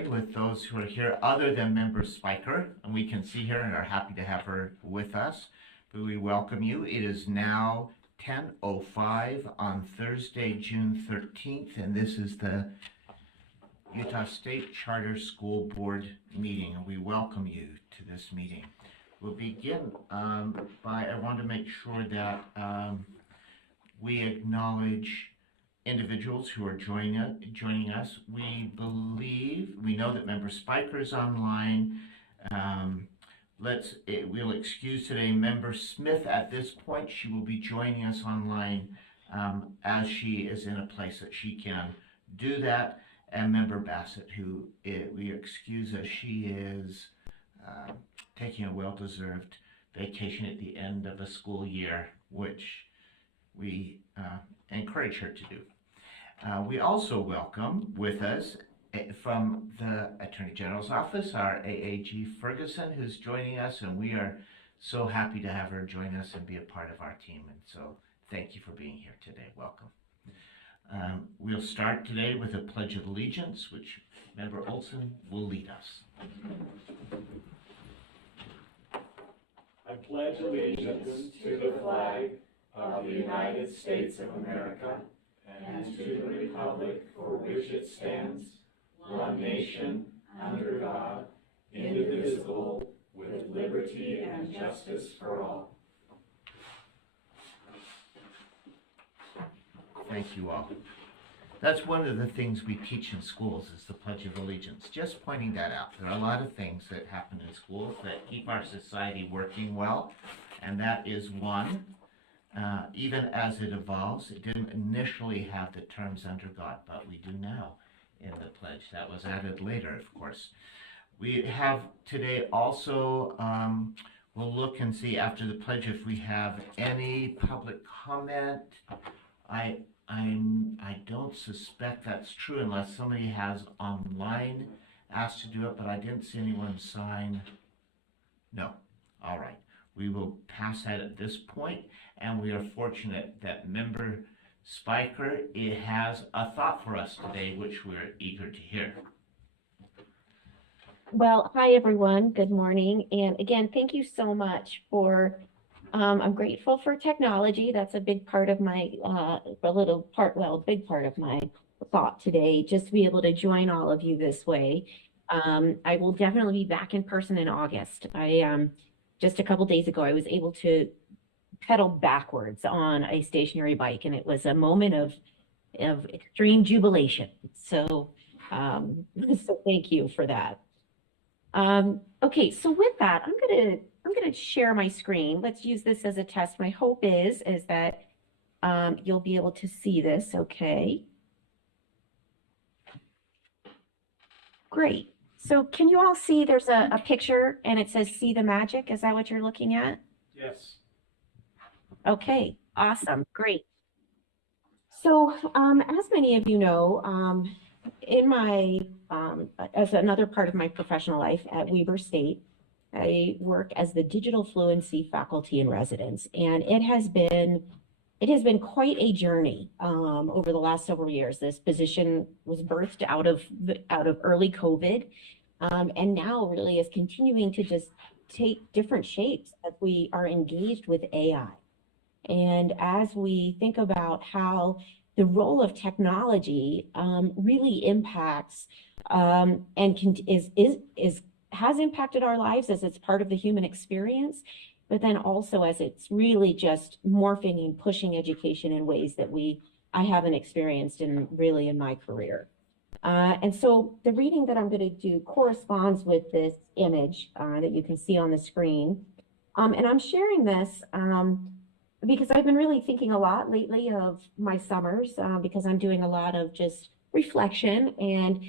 join with those who are here other than Member Spiker, and we can see her and are happy to have her with us. But we welcome you. It is now 10:05 on Thursday, June 13th, and this is the Utah State Charter School Board meeting, and we welcome you to this meeting. We'll begin I want to make sure that we acknowledge individuals who are joining us. We know that Member Spiker is online. We'll excuse today Member Smith at this point. She will be joining us online as she is in a place that she can do that. And Member Bassett, who we excuse as she is taking a well-deserved vacation at the end of a school year, which we encourage her to do. We also welcome with us from the Attorney General's office, our AAG Ferguson, who's joining us, and we are so happy to have her join us and be a part of our team. And so thank you for being here today. Welcome. We'll start today with a Pledge of Allegiance, which Member Olson will lead us. I pledge allegiance to the flag of the United States of America and to the republic for which it stands, one nation, under God, indivisible, with liberty and justice for all. Thank you all. That's one of the things we teach in schools is the Pledge of Allegiance. Just pointing that out. There are a lot of things that happen in schools that keep our society working well, and that is one. Even as it evolves, it didn't initially have the terms under God, but we do now in the pledge. That was added later, of course. We have today also, we'll look and see after the pledge if we have any public comment. I don't suspect that's true unless somebody has online asked to do it, but I didn't see anyone sign. No. All right. We will pass that at this point, and we are fortunate that Member Spiker has a thought for us today, which we're eager to hear. Well, hi everyone. Good morning. And again, thank you so much for I'm grateful for technology. That's a big part of my, big part of my thought today, just to be able to join all of you this way. I will definitely be back in person in August. Just a couple days ago, I was able to pedal backwards on a stationary bike, and it was a moment of extreme jubilation. So, so thank you for that. Okay, so with that, I'm gonna share my screen. Let's use this as a test. My hope is that you'll be able to see this. Okay. Great. So can you all see there's a picture and it says "See the Magic"? Is that what you're looking at? Yes. Okay, awesome, great. So as many of you know, in my, as another part of my professional life at Weber State, I work as the digital fluency faculty in residence, and it has been quite a journey over the last several years. This position was birthed out of early COVID, and now really is continuing to just take different shapes as we are engaged with AI. And as we think about how the role of technology really impacts and has impacted our lives as it's part of the human experience, but then also as it's really just morphing and pushing education in ways that I haven't experienced in my career. And so the reading that I'm going to do corresponds with this image that you can see on the screen. And I'm sharing this because I've been really thinking a lot lately of my summers because I'm doing a lot of just reflection, and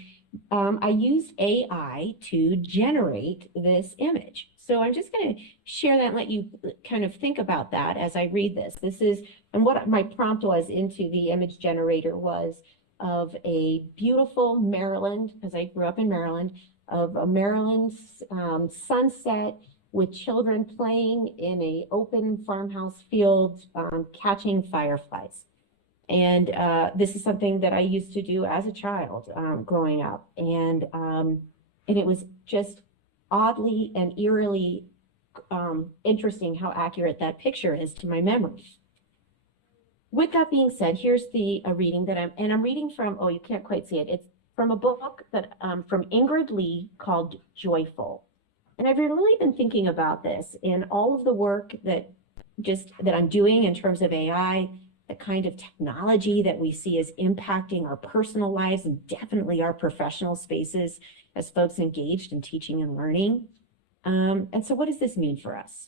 I used AI to generate this image. So I'm just going to share that and let you kind of think about that as I read this. And what my prompt was into the image generator was of a beautiful Maryland, because I grew up in Maryland, of a Maryland sunset with children playing in an open farmhouse field, catching fireflies. And this is something that I used to do as a child growing up. And it was just oddly and eerily interesting how accurate that picture is to my memory. With that being said, here's the reading that I'm reading from, oh, you can't quite see it. It's from a book that from Ingrid Lee called Joyful. And I've really been thinking about this in all of the work that I'm doing in terms of AI, the kind of technology that we see as impacting our personal lives and definitely our professional spaces as folks engaged in teaching and learning. And so what does this mean for us?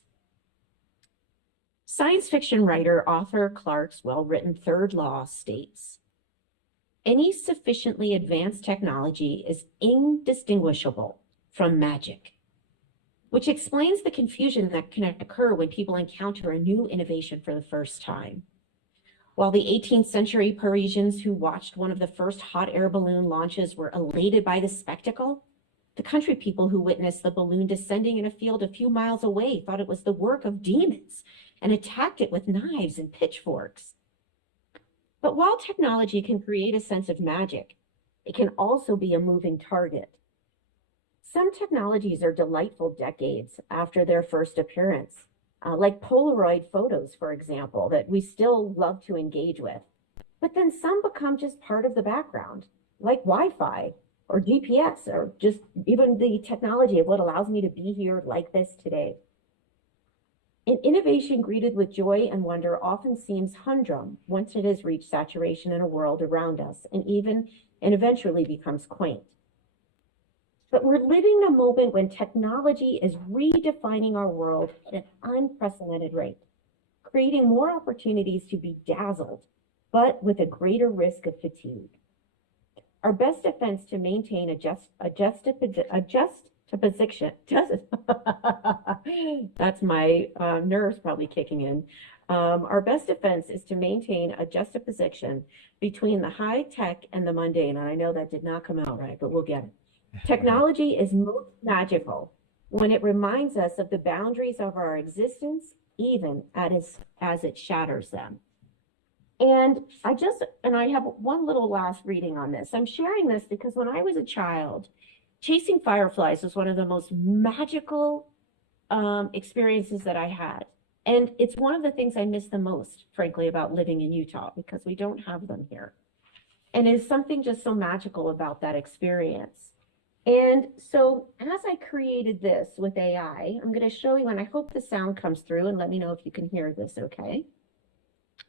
Science fiction writer Arthur Clarke's well-written third law states, any sufficiently advanced technology is indistinguishable from magic, which explains the confusion that can occur when people encounter a new innovation for the first time. While the 18th century Parisians who watched one of the first hot air balloon launches were elated by the spectacle, the country people who witnessed the balloon descending in a field a few miles away thought it was the work of demons and attacked it with knives and pitchforks. But while technology can create a sense of magic, it can also be a moving target. Some technologies are delightful decades after their first appearance, like Polaroid photos, for example, that we still love to engage with. But then some become just part of the background, like Wi-Fi or GPS, or just even the technology of what allows me to be here like this today. An innovation greeted with joy and wonder often seems humdrum once it has reached saturation in a world around us and eventually becomes quaint. But we're living in a moment when technology is redefining our world at an unprecedented rate, creating more opportunities to be dazzled, but with a greater risk of fatigue. Our best defense to maintain that's my nerves probably kicking in. Our best defense is to maintain a juxtaposition between the high tech and the mundane. And I know that did not come out right, but we'll get it. Technology is most magical when it reminds us of the boundaries of our existence, even as it shatters them. And I have one little last reading on this. I'm sharing this because when I was a child, chasing fireflies was one of the most magical experiences that I had. And it's one of the things I miss the most, frankly, about living in Utah, because we don't have them here. And there's something just so magical about that experience. And so as I created this with AI, I'm going to show you, and I hope the sound comes through, and let me know if you can hear this, okay?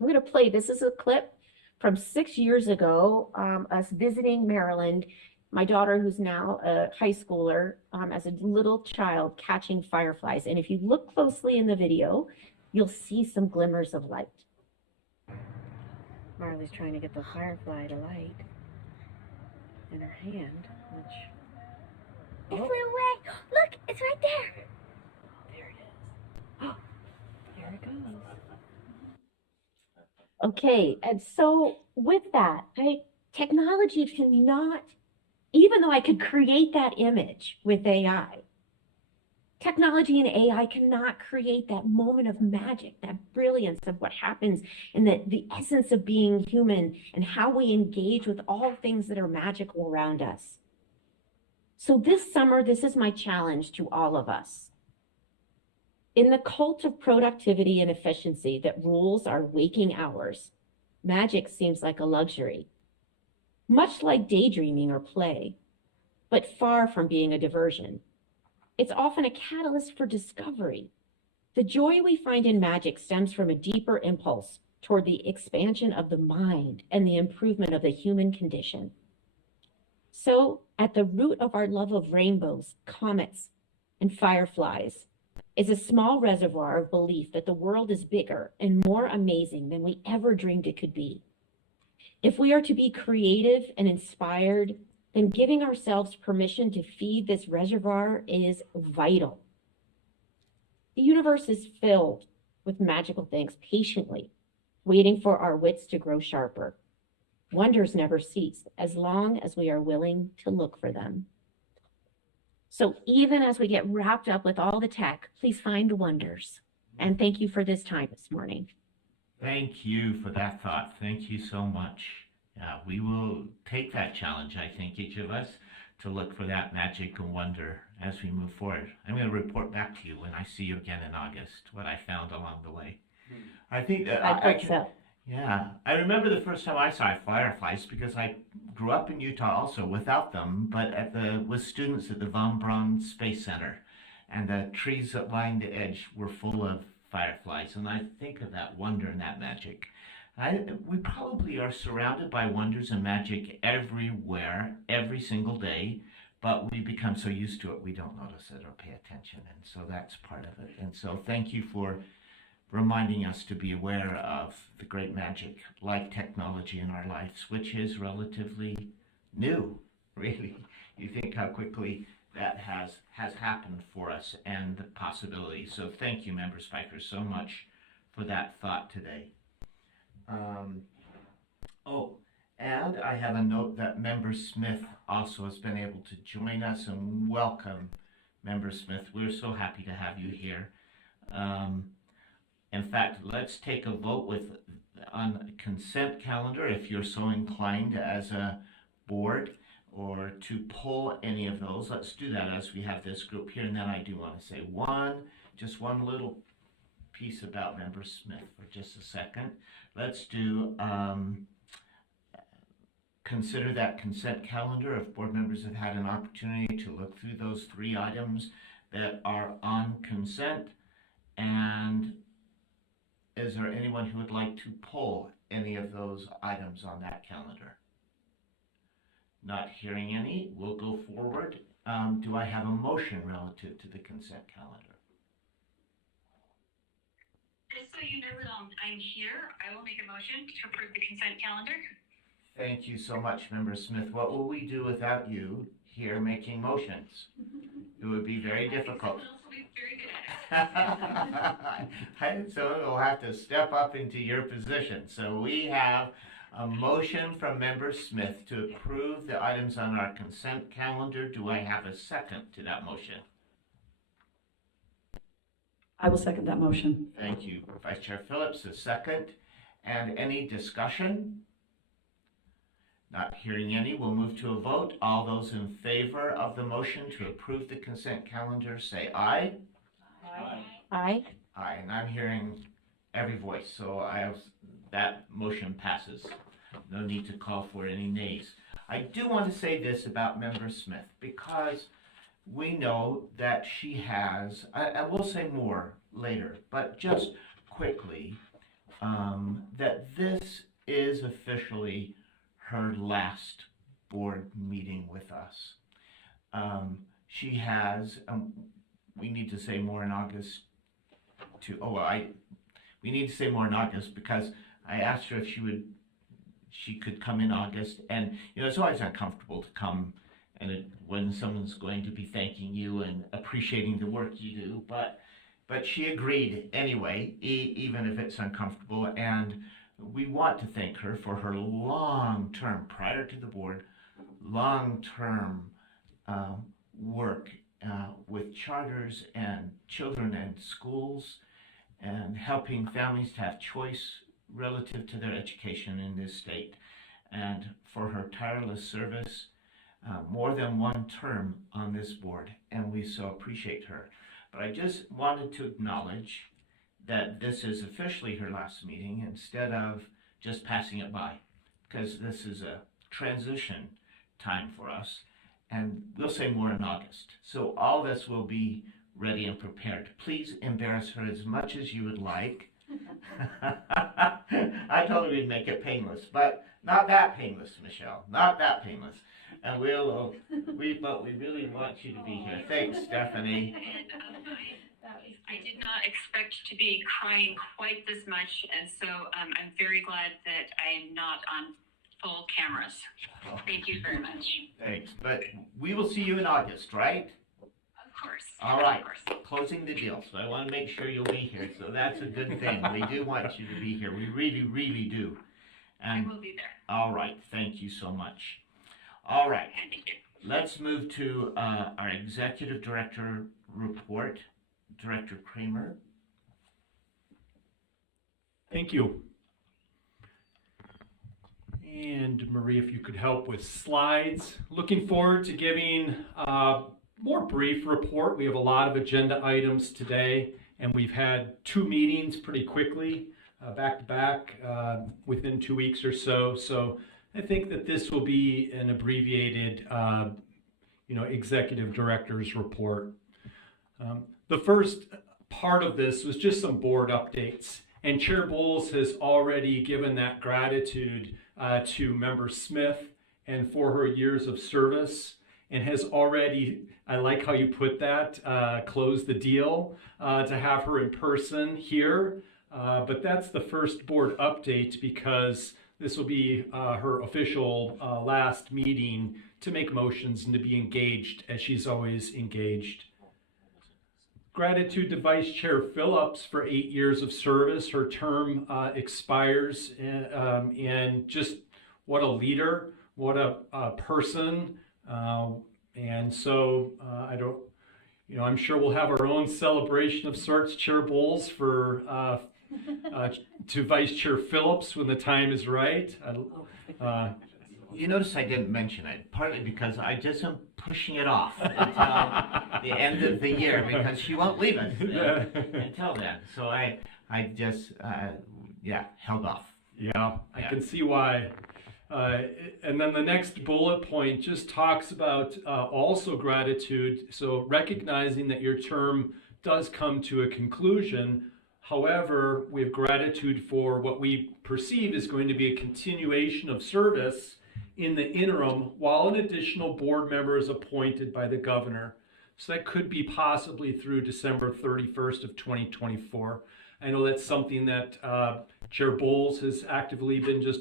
I'm going to play, this is a clip from 6 years ago, us visiting Maryland. My daughter, who's now a high schooler, as a little child catching fireflies. And if you look closely in the video, you'll see some glimmers of light. Marley's trying to get the firefly to light in her hand, which... It flew away. Look, it's right there. There it is. Oh, there it goes. Okay, and so with that, technology cannot, even though I could create that image with AI, technology and AI cannot create that moment of magic, that brilliance of what happens and the essence of being human and how we engage with all things that are magical around us. So this summer, this is my challenge to all of us. In the cult of productivity and efficiency that rules our waking hours, magic seems like a luxury, much like daydreaming or play, but far from being a diversion. It's often a catalyst for discovery. The joy we find in magic stems from a deeper impulse toward the expansion of the mind and the improvement of the human condition. So, at the root of our love of rainbows, comets, and fireflies is a small reservoir of belief that the world is bigger and more amazing than we ever dreamed it could be. If we are to be creative and inspired, then giving ourselves permission to feed this reservoir is vital. The universe is filled with magical things patiently, waiting for our wits to grow sharper. Wonders never cease as long as we are willing to look for them. So even as we get wrapped up with all the tech, please find the wonders. And thank you for this time this morning. Thank you for that thought. Thank you so much. Yeah, we will take that challenge, I think, each of us, to look for that magic and wonder as we move forward. I'm going to report back to you when I see you again in August, what I found along the way. I think that I hope can, so. yeah, I remember the first time I saw fireflies because I grew up in Utah also without them, but with students at the Von Braun Space Center, and the trees that lined the edge were full of fireflies, and I think of that wonder and that magic. We probably are surrounded by wonders and magic everywhere, every single day, but we become so used to it we don't notice it or pay attention, and so that's part of it. And so thank you for reminding us to be aware of the great magic like technology in our lives, which is relatively new, really. You think how quickly that has happened for us and the possibilities. So thank you, Member Spiker, so much for that thought today. And I have a note that Member Smith also has been able to join us, and welcome, Member Smith. We're so happy to have you here. In fact, let's take a vote on consent calendar if you're so inclined as a board, or to pull any of those. Let's do that as we have this group here. And then I do want to say just one little piece about Member Smith for just a second. Let's do consider that consent calendar if board members have had an opportunity to look through those 3 items that are on consent. And is there anyone who would like to pull any of those items on that calendar? Not hearing any, we'll go forward. Do I have a motion relative to the consent calendar? Just so you know that I'm here, I will make a motion to approve the consent calendar. Thank you so much, Member Smith. What will we do without you here making motions? It would be very difficult. Someone else will be very good at it. So we'll have to step up into your position. So we have a motion from Member Smith to approve the items on our consent calendar. Do I have a second to that motion? I will second that motion. Thank you. Vice Chair Phillips, a second. And any discussion? Not hearing any, we'll move to a vote. All those in favor of the motion to approve the consent calendar say aye. Aye. Aye, and I'm hearing every voice, so that motion passes. No need to call for any nays. I do want to say this about Member Smith, because we know that she has, I will say more later, but just quickly, that this is officially her last board meeting with us. She has, we need to say more in August we need to say more in August, because I asked her if she could come in August, and it's always uncomfortable to come when someone's going to be thanking you and appreciating the work you do, but she agreed anyway, even if it's uncomfortable. And we want to thank her for her long-term, prior to the board, long-term work with charters and children and schools, and helping families to have choice relative to their education in this state, and for her tireless service, more than one term on this board, and we so appreciate her. But I just wanted to acknowledge that this is officially her last meeting, instead of just passing it by, because this is a transition time for us, and we'll say more in August. So all of us will be ready and prepared. Please embarrass her as much as you would like. I told her we'd make it painless, but not that painless, Michelle. Not that painless. And we really want you to be here. Thanks, Stephanie. I did not expect to be crying quite this much, and so I'm very glad that I'm not on full cameras. Thank you very much. Thanks. But we will see you in August, right? Of course. All right. Of course. Closing the deal. So I want to make sure you'll be here. So that's a good thing. We do want you to be here. We really, really do. And I will be there. all right. Thank you so much. All right. Thank you. Let's move to our Executive Director report. Director Kramer. Thank you. And Marie, if you could help with slides. Looking forward to giving a more brief report. We have a lot of agenda items today, and we've had 2 meetings pretty quickly, back to back, within 2 weeks or so. So I think that this will be an abbreviated, executive director's report. The first part of this was just some board updates, and Chair Bowles has already given that gratitude to Member Smith and for her years of service, and has already, I like how you put that, closed the deal to have her in person here. But that's the first board update because this will be her official last meeting to make motions and to be engaged as she's always engaged. Gratitude to Vice Chair Phillips for 8 years of service. Her term expires, and just what a leader, what a person. And so I'm sure we'll have our own celebration of sorts, Chair Bowles, for to Vice Chair Phillips when the time is right. You notice I didn't mention it, partly because I just am pushing it off until the end of the year because she won't leave us until then. So I just, held off. Yeah, I can see why. And then the next bullet point just talks about also gratitude. So recognizing that your term does come to a conclusion. However, we have gratitude for what we perceive is going to be a continuation of service in the interim while an additional board member is appointed by the governor. So that could be possibly through December 31st of 2024. I know that's something that Chair Bowles has actively been just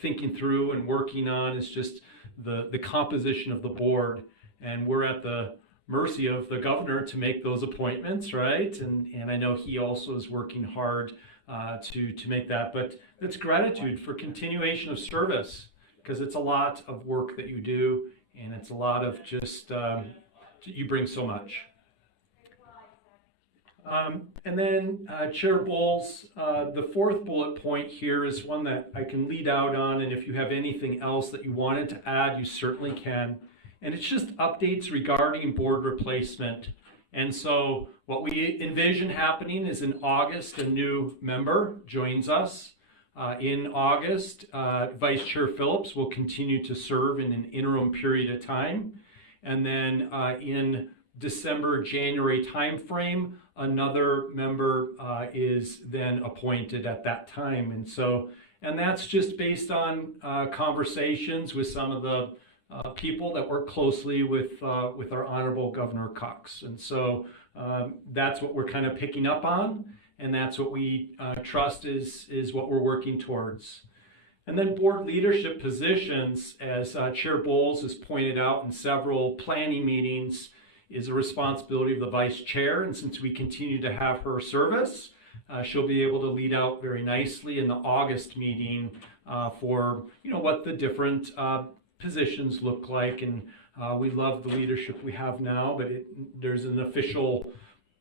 thinking through and working on, is just the composition of the board. And we're at the mercy of the governor to make those appointments, right? And I know he also is working hard to make that. But it's gratitude for continuation of service, because it's a lot of work that you do, and it's a lot of just, you bring so much. And then Chair Bowles, the fourth bullet point here is one that I can lead out on, and if you have anything else that you wanted to add, you certainly can. And it's just updates regarding board replacement. And so what we envision happening is in August, a new member joins us. In August, Vice Chair Phillips will continue to serve in an interim period of time. And then in December, January timeframe, another member is then appointed at that time. And that's just based on conversations with some of the people that work closely with our Honorable Governor Cox. And so that's what we're kind of picking up on. And that's what we trust is what we're working towards. And then board leadership positions, as Chair Bowles has pointed out in several planning meetings, is a responsibility of the vice chair. And since we continue to have her service, she'll be able to lead out very nicely in the August meeting for what the different positions look like. And we love the leadership we have now, but there's an official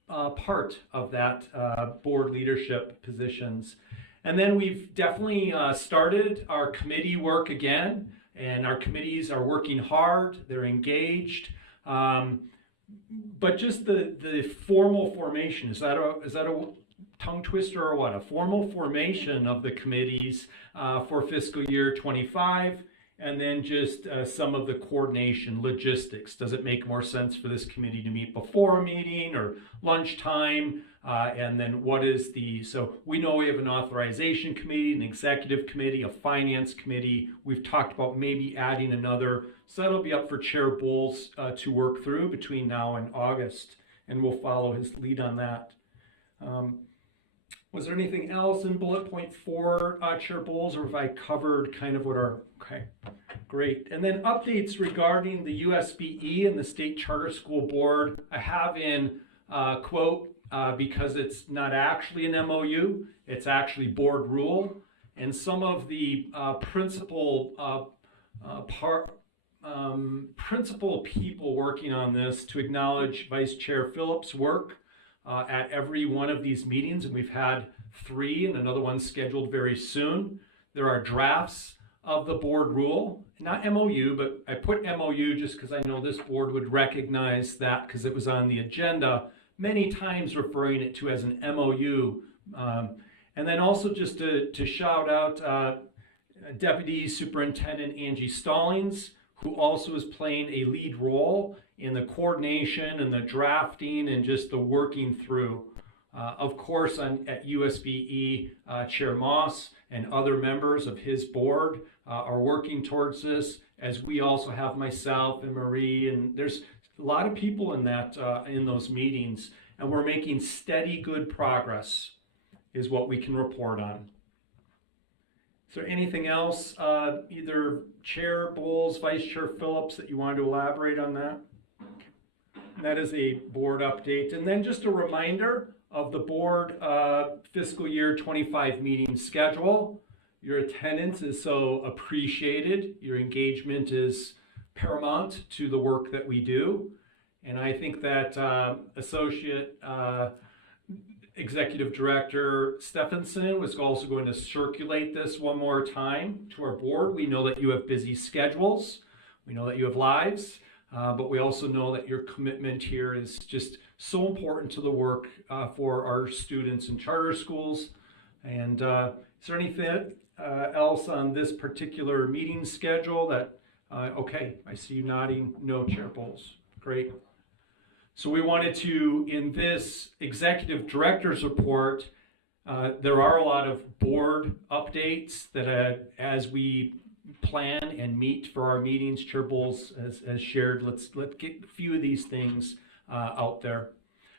part of that board leadership positions. And then we've definitely started our committee work again, and our committees are working hard, they're engaged. But just the formal formation, is that a tongue twister or what? A formal formation of the committees for fiscal year 25. And then just some of the coordination logistics. Does it make more sense for this committee to meet before a meeting or lunchtime? And then so we know we have an authorization committee, an executive committee, a finance committee. We've talked about maybe adding another. So that'll be up for Chair Bowles to work through between now and August. And we'll follow his lead on that. Was there anything else in bullet point 4, Chair Bowles, or have I covered kind of what okay, great. And then updates regarding the USBE and the State Charter School Board. I have in quote, because it's not actually an MOU, it's actually board rule. And some of the principal people working on this to acknowledge Vice Chair Phillips' work at every one of these meetings, and we've had 3 and another one scheduled very soon. There are drafts of the board rule, not MOU, but I put MOU just because I know this board would recognize that because it was on the agenda, many times referring it to as an MOU. And then also just to shout out Deputy Superintendent Angie Stallings, who also is playing a lead role in the coordination and the drafting and just the working through. Of course, at USBE, Chair Moss and other members of his board are working towards this, as we also have myself and Marie, and there's a lot of people in that in those meetings, and we're making steady, good progress, is what we can report on. Is there anything else, either Chair Bowles, Vice Chair Phillips, that you wanted to elaborate on that? That is a board update. And then just a reminder of the board fiscal year 25 meeting schedule. Your attendance is so appreciated. Your engagement is paramount to the work that we do. And I think that Associate Executive Director Stephenson was also going to circulate this one more time to our board. We know that you have busy schedules. We know that you have lives, but we also know that your commitment here is just so important to the work for our students in charter schools. And is there anything else on this particular meeting schedule that, okay, I see you nodding. No, Chair Bowles. Great. So we wanted to, in this executive director's report, there are a lot of board updates that as we plan and meet for our meetings, Chair Bowles has shared. Let's get a few of these things out there.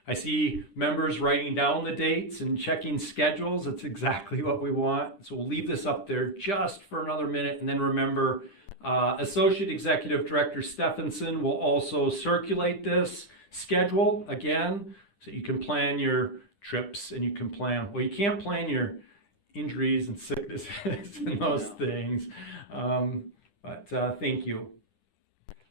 I see members writing down the dates and checking schedules. That's exactly what we want. So we'll leave this up there just for another minute, and then remember, Associate Executive Director Stephenson will also circulate this schedule again, so you can plan your trips and you can plan, well, you can't plan your injuries and sicknesses and those things, but thank you.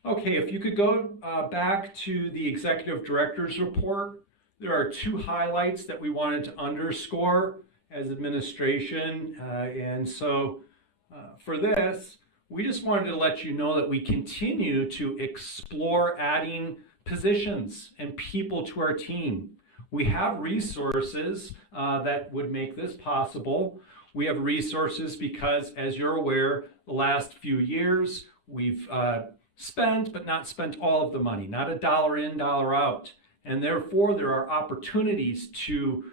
Okay, if you could go back to the Executive Director's report, there are two highlights that we wanted to underscore as administration, and so for this, we just wanted to let you know that we continue to explore adding positions and people to our team. We have resources that would make this possible. We have resources because, as you're aware, the last few years we've spent, but not spent all of the money, not a dollar in, dollar out. And therefore, there are opportunities to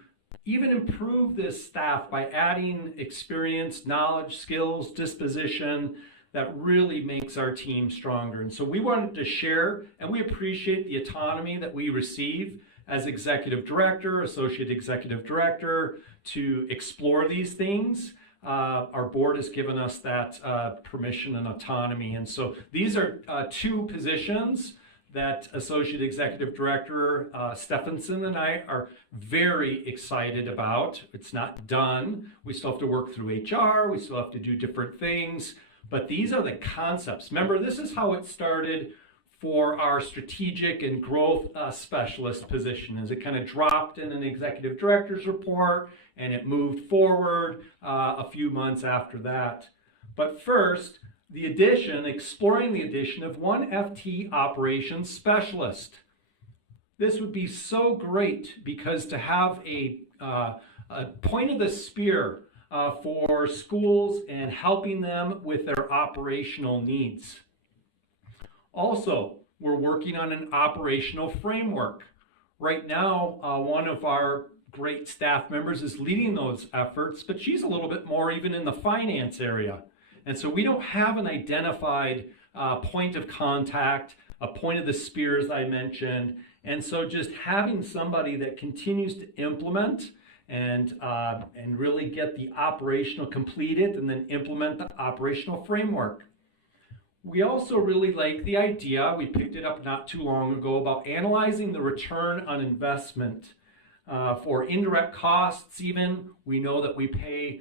even improve this staff by adding experience, knowledge, skills, disposition, that really makes our team stronger. And so we wanted to share, and we appreciate the autonomy that we receive as executive director, associate executive director, to explore these things. Our board has given us that permission and autonomy. And so these are two positions that Associate Executive Director Stephenson and I are very excited about. It's not done. We still have to work through HR. We still have to do different things. But these are the concepts. Remember, this is how it started for our strategic and growth specialist position, as it kind of dropped in an executive director's report and it moved forward a few months after that. But first, the addition, exploring the addition of one FT operations specialist. This would be so great because to have a point of the spear for schools and helping them with their operational needs. Also, we're working on an operational framework. Right now, one of our great staff members is leading those efforts, but she's a little bit more even in the finance area. And so we don't have an identified point of contact, a point of the spear, as I mentioned. And so just having somebody that continues to implement and really get the operational completed and then implement the operational framework. We also really like the idea, we picked it up not too long ago, about analyzing the return on investment for indirect costs. Even we know that we pay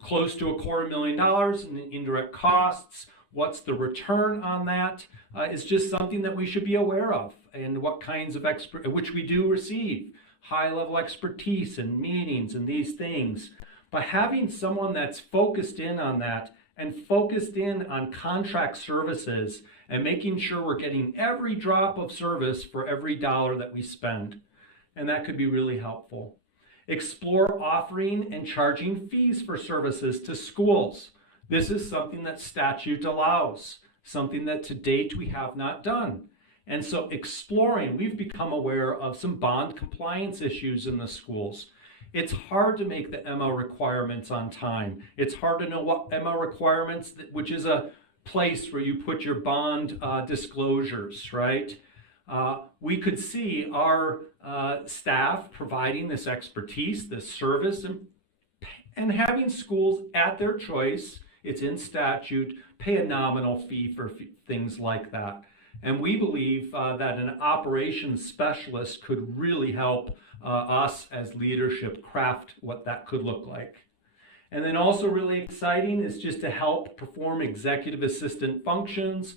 close to $250,000 in indirect costs. What's the return on that? Is just something that we should be aware of, and what kinds of which we do receive. High-level expertise and meetings and these things. But having someone that's focused in on that and focused in on contract services and making sure we're getting every drop of service for every dollar that we spend. And that could be really helpful. Explore offering and charging fees for services to schools. This is something that statute allows, something that to date we have not done. And so exploring, we've become aware of some bond compliance issues in the schools. It's hard to make the MO requirements on time. It's hard to know what MO requirements, which is a place where you put your bond disclosures, right? We could see our staff providing this expertise, this service, and having schools at their choice, it's in statute, pay a nominal fee for things like that. And we believe that an operations specialist could really help us as leadership craft what that could look like. And then also really exciting is just to help perform executive assistant functions.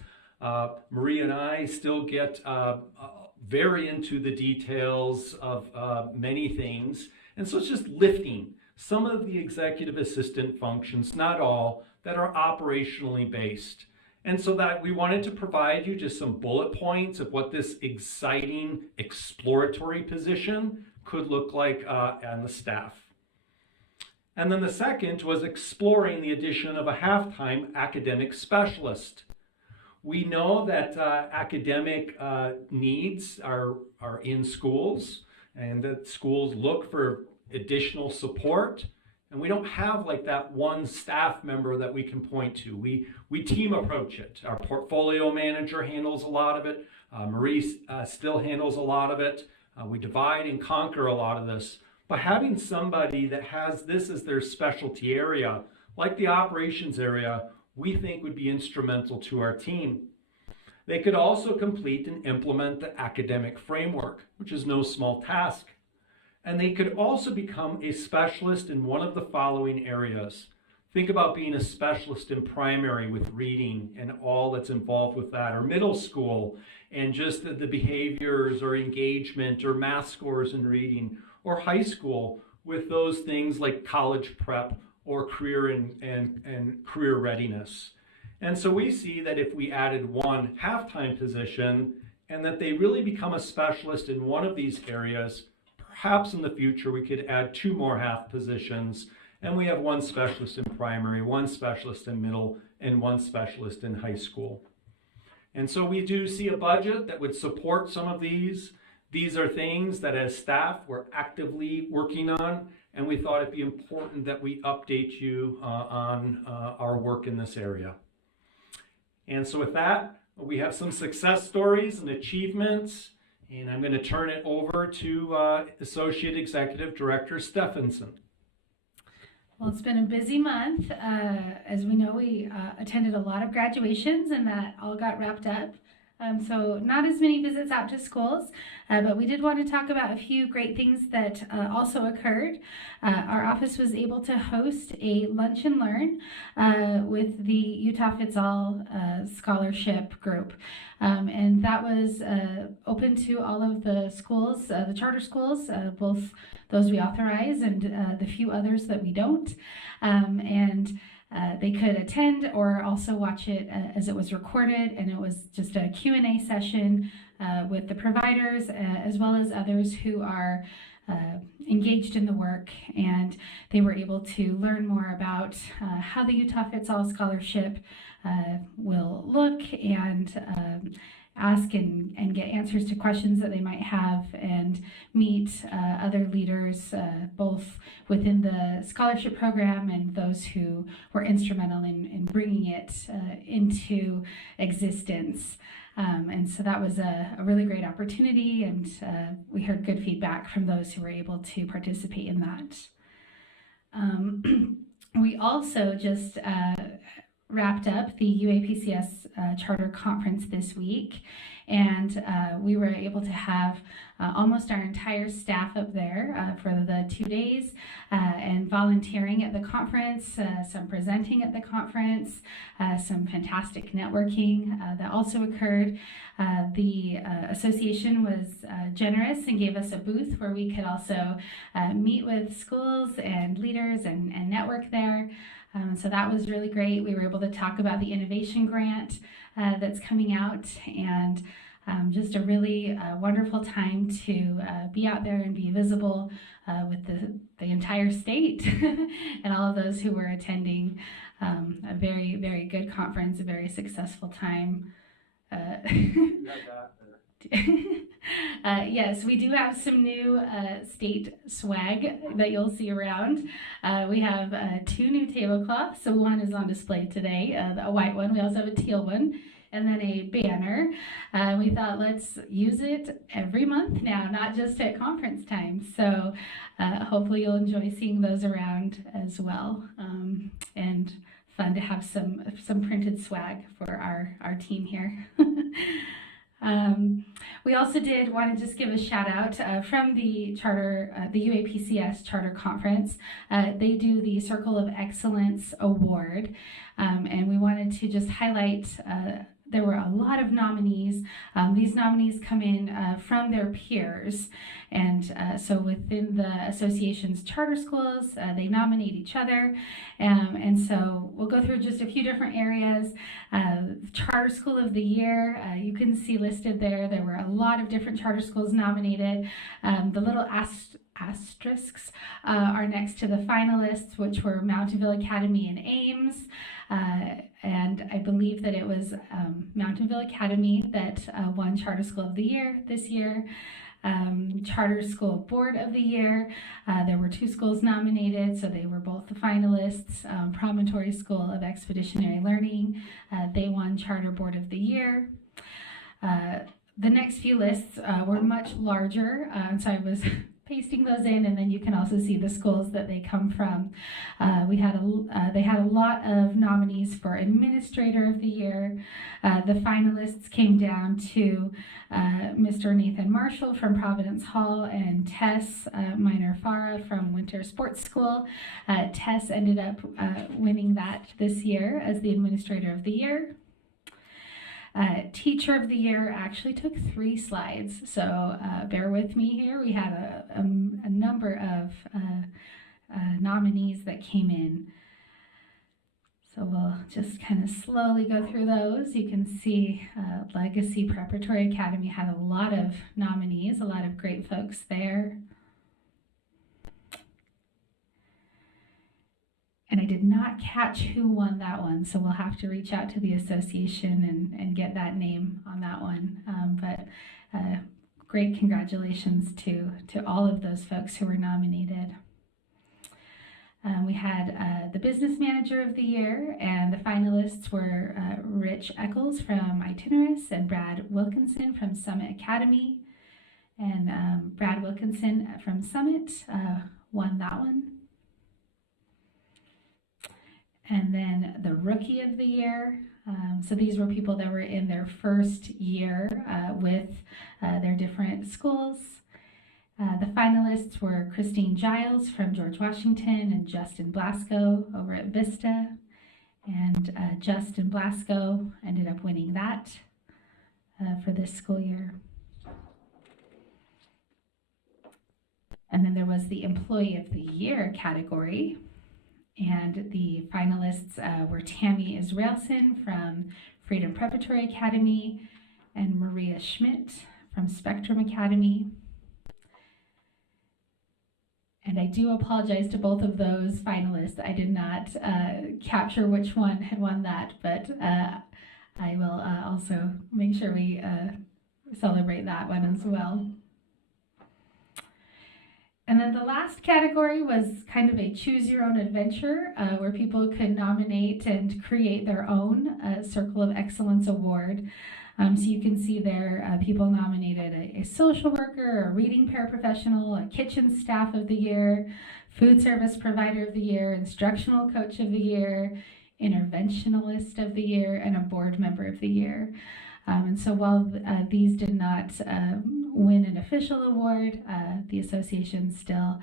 Marie and I still get very into the details of many things. And so it's just lifting some of the executive assistant functions, not all, that are operationally based. And so that we wanted to provide you just some bullet points of what this exciting exploratory position could look like on the staff. And then the second was exploring the addition of a half-time academic specialist. We know that academic needs are in schools and that schools look for additional support. And we don't have like that one staff member that we can point to. We team approach it. Our portfolio manager handles a lot of it. Marie still handles a lot of it. We divide and conquer a lot of this. But having somebody that has this as their specialty area, like the operations area, we think would be instrumental to our team. They could also complete and implement the academic framework, which is no small task. And they could also become a specialist in one of the following areas. Think about being a specialist in primary with reading and all that's involved with that, or middle school and just the behaviors or engagement or math scores in reading, or high school with those things like college prep or career and career readiness. And so we see that if we added one half-time position and that they really become a specialist in one of these areas, perhaps in the future we could add 2 more half positions, and we have 1 specialist in primary, 1 specialist in middle, and 1 specialist in high school. And so we do see a budget that would support some of these. These are things that as staff we're actively working on, and we thought it'd be important that we update you on our work in this area. And so with that, we have some success stories and achievements. And I'm going to turn it over to Associate Executive Director Stephenson. Well, it's been a busy month. As we know, we attended a lot of graduations and that all got wrapped up. So not as many visits out to schools, but we did want to talk about a few great things that also occurred. Our office was able to host a lunch and learn with the Utah Fits All scholarship group. And that was open to all of the schools, the charter schools, both those we authorize and the few others that we don't. They could attend or also watch it as it was recorded, and it was just a Q&A session with the providers as well as others who are engaged in the work, and they were able to learn more about how the Utah Fits All Scholarship will look and ask and get answers to questions that they might have and meet other leaders both within the scholarship program and those who were instrumental in bringing it into existence. And so that was a really great opportunity, and we heard good feedback from those who were able to participate in that. We also just wrapped up the UAPCS Charter Conference this week, and we were able to have almost our entire staff up there for the 2 days and volunteering at the conference, some presenting at the conference, some fantastic networking that also occurred. The association was generous and gave us a booth where we could also meet with schools and leaders and network there. So that was really great. We were able to talk about the innovation grant that's coming out, and just a really wonderful time to be out there and be visible with the entire state and all of those who were attending. A very, very good conference, a very successful time. Yes, we do have some new state swag that you'll see around. We have 2 new tablecloths. So one is on display today, a white one. We also have a teal one, and then a banner. We thought, let's use it every month now, not just at conference time. So hopefully you'll enjoy seeing those around as well. And fun to have some printed swag for our team here. We also did want to just give a shout out from the charter, the UAPCS Charter Conference. They do the Circle of Excellence Award, and we wanted to just highlight there were a lot of nominees. These nominees come in from their peers, and so within the association's charter schools, they nominate each other, and so we'll go through just a few different areas. Charter School of the Year, you can see listed there. There were a lot of different charter schools nominated. The little asterisks are next to the finalists, which were Mountainville Academy and Ames. And I believe that it was Mountainville Academy that won Charter School of the Year this year. Charter School Board of the Year. There were 2 schools nominated, so they were both the finalists. Promontory School of Expeditionary Learning, they won Charter Board of the Year. The next few lists were much larger, so I was pasting those in, and then you can also see the schools that they come from. They had a lot of nominees for Administrator of the Year. The finalists came down to Mr. Nathan Marshall from Providence Hall and Tess Minor Farah from Winter Sports School. Tess ended up winning that this year as the Administrator of the Year. Teacher of the Year actually took 3 slides, so bear with me here. We had a number of nominees that came in. So we'll just kind of slowly go through those. You can see Legacy Preparatory Academy had a lot of nominees, a lot of great folks there. And I did not catch who won that one, so we'll have to reach out to the association and get that name on that one. But great congratulations to all of those folks who were nominated. We had the Business Manager of the Year, and the finalists were Rich Eccles from Itinerus and Brad Wilkinson from Summit Academy. And Brad Wilkinson from Summit won that one. And then the Rookie of the Year. So these were people that were in their first year with their different schools. The finalists were Christine Giles from George Washington and Justin Blasco over at Vista. And Justin Blasco ended up winning that for this school year. And then there was the Employee of the Year category. And the finalists were Tammy Israelson from Freedom Preparatory Academy and Maria Schmidt from Spectrum Academy. And I do apologize to both of those finalists. I did not capture which one had won that, but I will also make sure we celebrate that one as well. And then the last category was kind of a choose your own adventure where people could nominate and create their own Circle of Excellence Award. So you can see there people nominated a social worker, a reading paraprofessional, a kitchen staff of the year, food service provider of the year, instructional coach of the year, interventionalist of the year, and a board member of the year. And so while these did not win an official award, the association still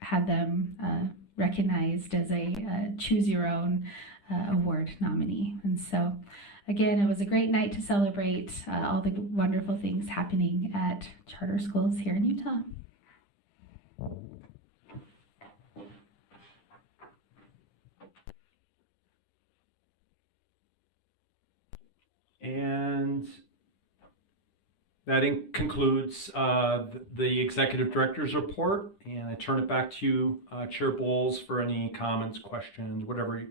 had them recognized as a choose your own award nominee. And so again, it was a great night to celebrate all the wonderful things happening at charter schools here in Utah. And that concludes the executive director's report, and I turn it back to you, Chair Bowles, for any comments, questions, whatever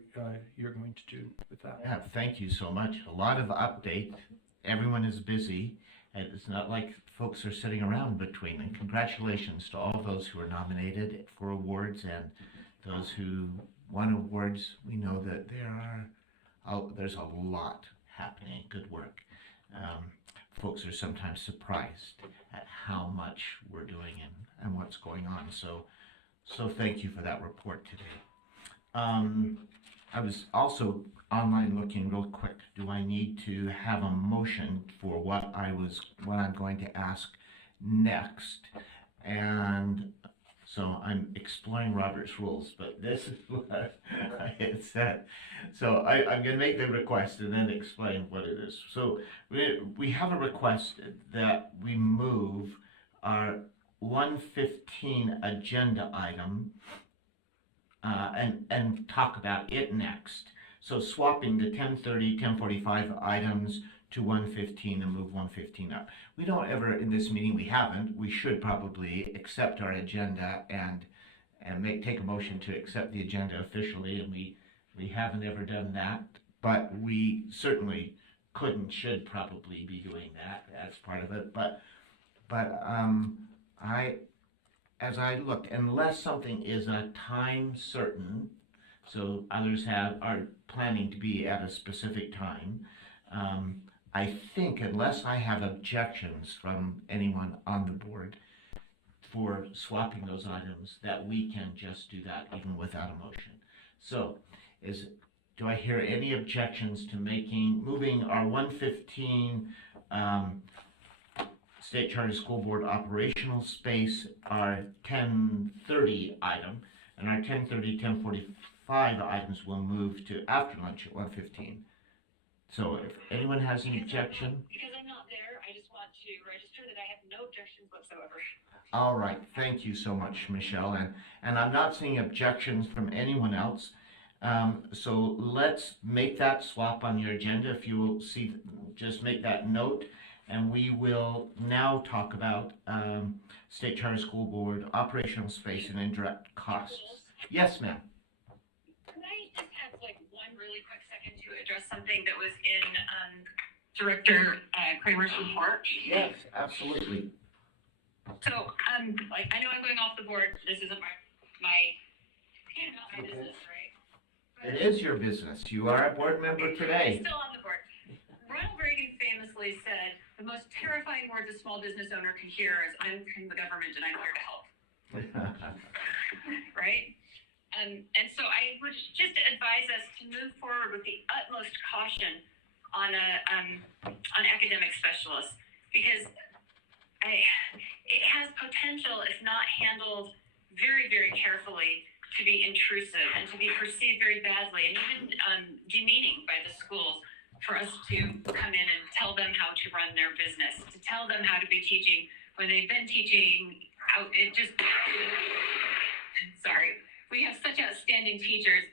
you're going to do with that. Yeah, thank you so much. A lot of update. Everyone is busy, and it's not like folks are sitting around between. And congratulations to all those who are nominated for awards and those who won awards. We know that there's a lot happening. Good work. Folks are sometimes surprised at how much we're doing and what's going on. So thank you for that report today. I was also online looking real quick. Do I need to have a motion for what I'm going to ask next? And so I'm exploring Robert's rules, but this is what I had said. So I'm going to make the request and then explain what it is. So we have a request that we move our 115 agenda item and talk about it next. So swapping the 10:30, 10:45 items to 115 and move 115 up. We don't ever, in this meeting, we haven't. We should probably accept our agenda and take a motion to accept the agenda officially, and we haven't ever done that. But we certainly could and should probably be doing that as part of it. But as I look, unless something is a time certain, so others are planning to be at a specific time, I think unless I have objections from anyone on the board for swapping those items, that we can just do that even without a motion. So do I hear any objections to moving our 115 State Charter School Board operational space, our 10:30 item, and our 10:30, 10:45 items will move to after lunch at 1:15. So if anyone has any objection. Because I'm not there, I just want to register that I have no objections whatsoever. All right, thank you so much, Michelle. And I'm not seeing objections from anyone else. So let's make that swap on your agenda. If you will see, just make that note. And we will now talk about State Charter School Board operational space and indirect costs. Yes, ma'am. Could I just have like one really quick second to address something that was in Director Kramer's report? Yes, absolutely. So, like, I know I'm going off the board. This isn't my business, right? It is your business. You are a board member today. I'm still on the board. Ronald Reagan famously said, "The most terrifying words a small business owner can hear is, I'm from the government and I'm here to help." Right? And so I would just advise us to move forward with the utmost caution on academic specialists, because it has potential, if not handled very, very carefully, to be intrusive and to be perceived very badly and even demeaning by the schools, for us to come in and tell them how to run their business, to tell them how to be teaching when they've been teaching out. Sorry, we have such outstanding teachers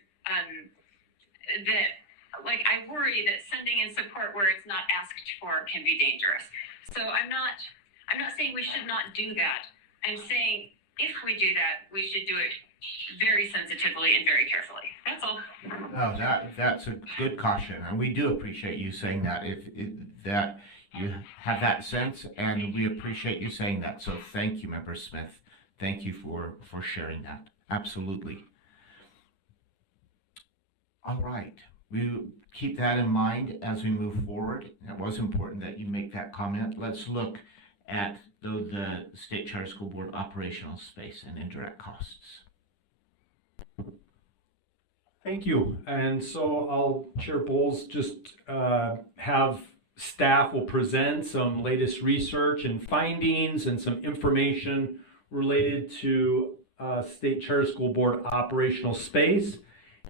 that, like, I worry that sending in support where it's not asked for can be dangerous. So I'm not saying we should not do that. I'm saying if we do that, we should do it very sensitively and very carefully. That's all. Oh, that's a good caution, and we do appreciate you saying that. That you have that sense, and we appreciate you saying that. So thank you, Member Smith. Thank you for sharing that. Absolutely. All right. We keep that in mind as we move forward. It was important that you make that comment. Let's look at the State Charter School Board operational space and indirect costs. Thank you. And so I'll, Chair Bowles, just have staff will present some latest research and findings and some information related to State Charter School Board operational space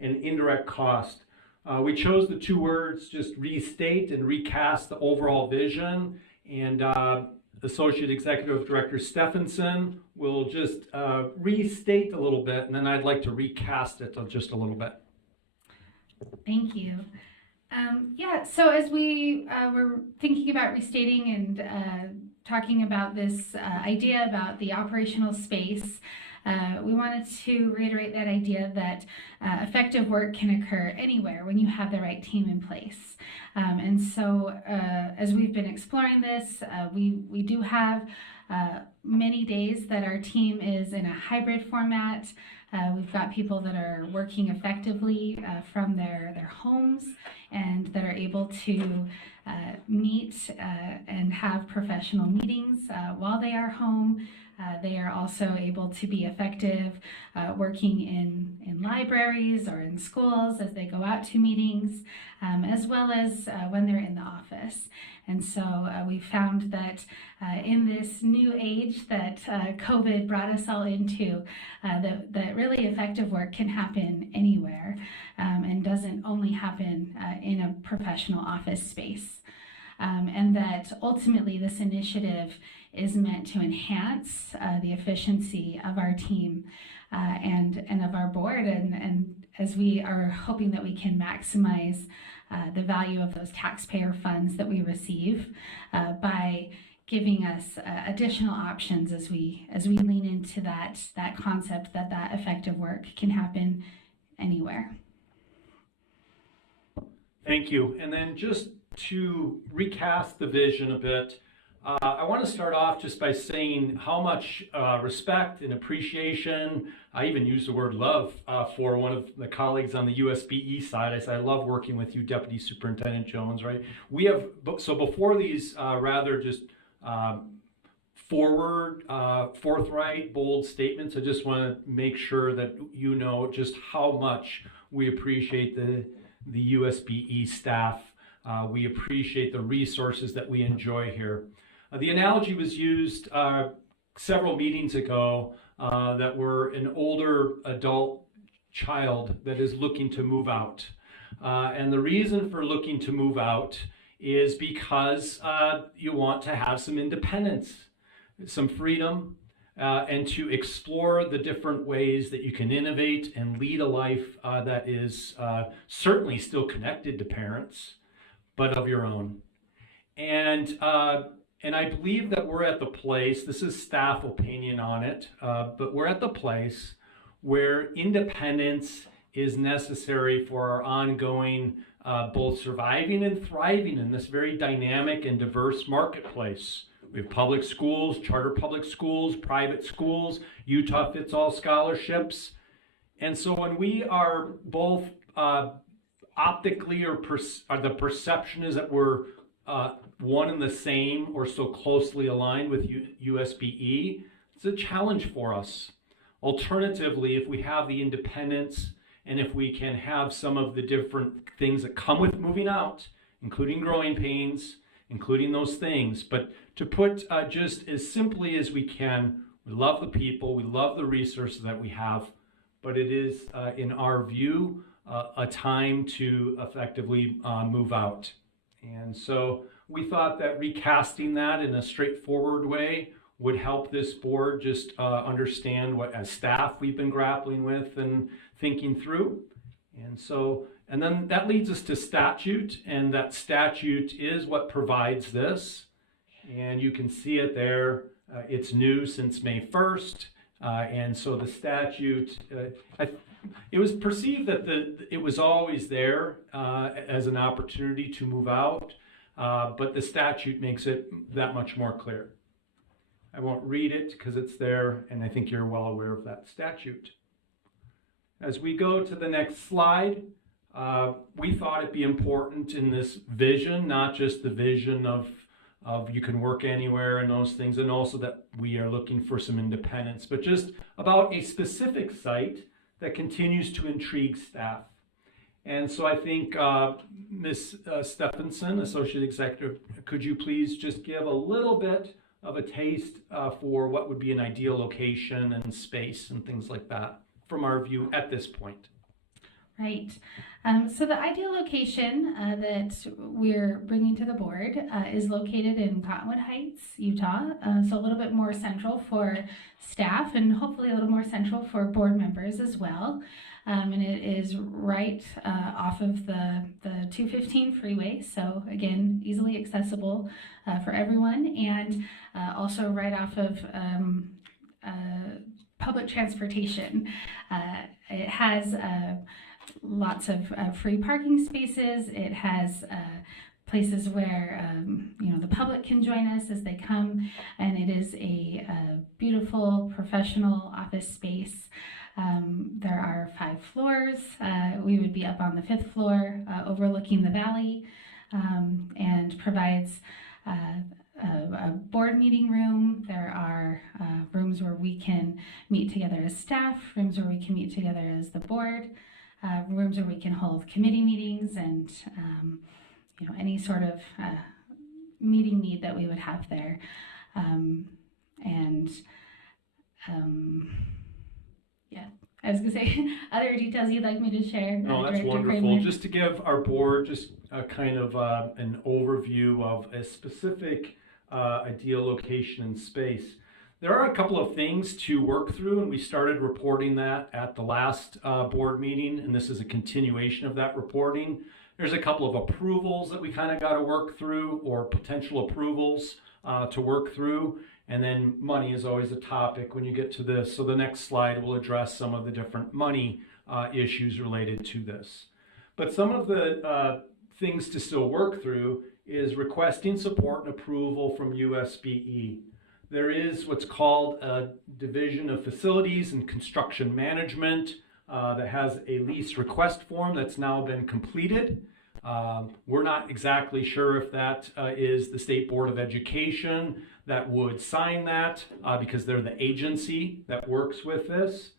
and indirect cost. We chose the two words, just restate and recast the overall vision, and Associate Executive Director Stephenson will just restate a little bit, and then I'd like to recast it just a little bit. Thank you. So as we were thinking about restating and talking about this idea about the operational space, we wanted to reiterate that idea that effective work can occur anywhere when you have the right team in place. And so as we've been exploring this, we do have many days that our team is in a hybrid format. We've got people that are working effectively from their homes and that are able to meet and have professional meetings while they are home. They are also able to be effective working in libraries or in schools as they go out to meetings, as well as when they're in the office. And so we found that in this new age that COVID brought us all into, that really effective work can happen anywhere and doesn't only happen in a professional office space. And that ultimately this initiative is meant to enhance the efficiency of our team and of our board, and as we are hoping that we can maximize the value of those taxpayer funds that we receive by giving us additional options as we lean into that concept that effective work can happen anywhere. Thank you. And then just to recast the vision a bit, I want to start off just by saying how much respect and appreciation, I even use the word love for one of the colleagues on the USBE side. I said, I love working with you, Deputy Superintendent Jones, right? We have, so before these rather just forthright, bold statements, I just want to make sure that you know just how much we appreciate the USBE staff. We appreciate the resources that we enjoy here. The analogy was used several meetings ago that we're an older adult child that is looking to move out. And the reason for looking to move out is because you want to have some independence, some freedom, and to explore the different ways that you can innovate and lead a life that is certainly still connected to parents, but of your own. And I believe that we're at the place, this is staff opinion on it, but we're at the place where independence is necessary for our ongoing both surviving and thriving in this very dynamic and diverse marketplace. We have public schools, charter public schools, private schools, Utah Fits All scholarships. And so when we are both optically or the perception is that we're one and the same or so closely aligned with USBE, it's a challenge for us. Alternatively, if we have the independence and if we can have some of the different things that come with moving out, including growing pains, including those things, but to put just as simply as we can, we love the people, we love the resources that we have, but it is, in our view, a time to effectively move out. And so we thought that recasting that in a straightforward way would help this board just understand what, as staff, we've been grappling with and thinking through. And then that leads us to statute, and that statute is what provides this. And you can see it there. It's new since May 1st. And so the statute, it was perceived that it was always there as an opportunity to move out, but the statute makes it that much more clear. I won't read it because it's there, and I think you're well aware of that statute. As we go to the next slide, we thought it'd be important in this vision, not just the vision of you can work anywhere and those things, and also that we are looking for some independence, but just about a specific site that continues to intrigue staff. And so I think Ms. Stephenson, Associate Executive, could you please just give a little bit of a taste for what would be an ideal location and space and things like that from our view at this point? Right. So the ideal location that we're bringing to the board is located in Cottonwood Heights, Utah. So a little bit more central for staff and hopefully a little more central for board members as well. and it is right off of the 215 freeway. So again, easily accessible for everyone, and also right off of public transportation. It has lots of free parking spaces. It has places where the public can join us as they come, and it is a beautiful professional office space. There are 5 floors. We would be up on the 5th floor overlooking the valley, and provides a board meeting room. There are rooms where we can meet together as staff, rooms where we can meet together as the board, rooms where we can hold committee meetings and any sort of meeting need that we would have there. Yeah, I was gonna say, other details you'd like me to share? No, that's Director wonderful. Kramer? Just to give our board just a kind of an overview of a specific ideal location and space. There are a couple of things to work through, and we started reporting that at the last board meeting, and this is a continuation of that reporting. There's a couple of approvals that we kind of got to work through, or potential approvals to work through. And then money is always a topic when you get to this. So the next slide will address some of the different money issues related to this. But some of the things to still work through is requesting support and approval from USBE. There is what's called a Division of Facilities and Construction Management that has a lease request form that's now been completed. We're not exactly sure if that is the State Board of Education that would sign that because they're the agency that works with this.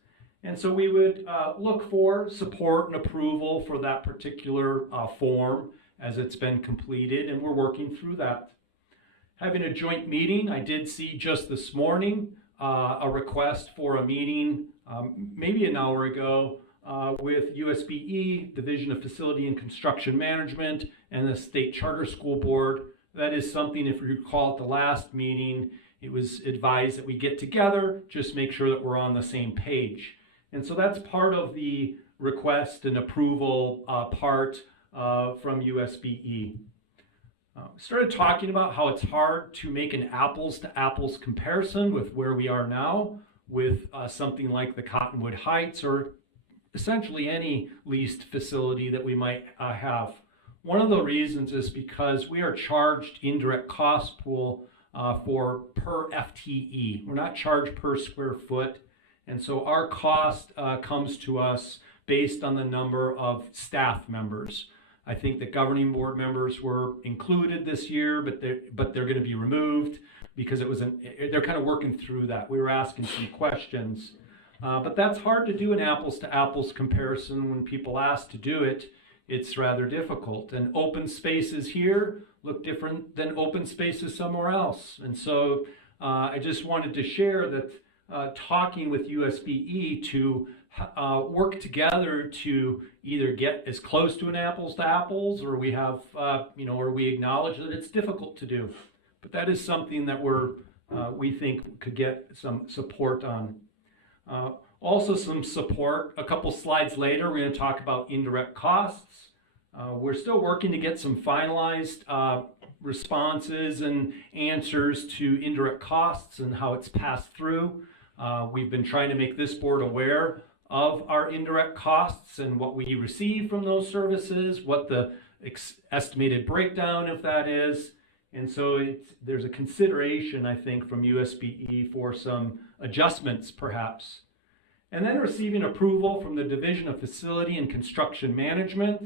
And so we would look for support and approval for that particular form as it's been completed, and we're working through that. Having a joint meeting, I did see just this morning a request for a meeting maybe an hour ago with USBE, Division of Facility and Construction Management, and the State Charter School Board. That is something, if you recall at the last meeting, it was advised that we get together, just make sure that we're on the same page. And so that's part of the request and approval part from USBE. Started talking about how it's hard to make an apples to apples comparison with where we are now with something like the Cottonwood Heights, or essentially any leased facility that we might have. One of the reasons is because we are charged indirect cost pool for per FTE. We're not charged per square foot. And so our cost comes to us based on the number of staff members. I think the governing board members were included this year, but they're going to be removed because they're kind of working through that. We were asking some questions, but that's hard to do an apples to apples comparison. When people ask to do it, it's rather difficult. And open spaces here look different than open spaces somewhere else. And so I just wanted to share that talking with USBE to work together to either get as close to an apples to apples, or we have, or we acknowledge that it's difficult to do. But that is something that we think could get some support on. Also some support, a couple slides later, we're going to talk about indirect costs. We're still working to get some finalized responses and answers to indirect costs and how it's passed through. We've been trying to make this board aware of our indirect costs and what we receive from those services, what the estimated breakdown of that is. And so there's a consideration, I think, from USBE for some adjustments perhaps. And then receiving approval from the Division of Facility and Construction Management.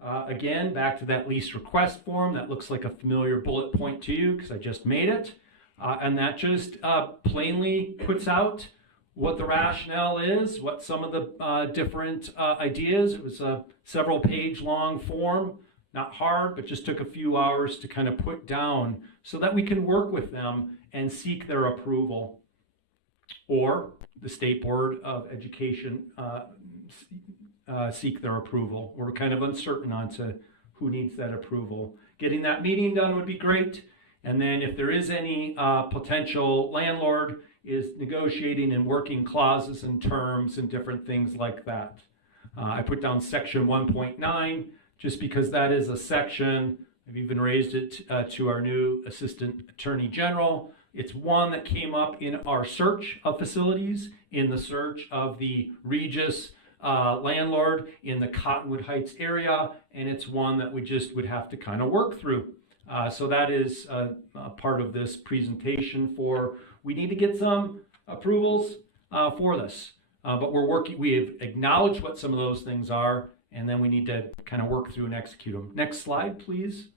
Again, back to that lease request form. That looks like a familiar bullet point to you because I just made it. And that just plainly puts out what the rationale is, what some of the different ideas. It was a several page long form, not hard, but just took a few hours to kind of put down so that we can work with them and seek their approval. Or the State Board of Education seek their approval. We're kind of uncertain on to who needs that approval. Getting that meeting done would be great. And then if there is any potential landlord is negotiating and working clauses and terms and different things like that. I put down section 1.9 just because that is a section. I've even raised it to our new Assistant Attorney General. It's one that came up in our search of facilities, in the search of the Regis landlord in the Cottonwood Heights area, and it's one that we just would have to kind of work through. So that is a part of this presentation we need to get some approvals for this. But we've acknowledged what some of those things are, and then we need to kind of work through and execute them. Next slide, please.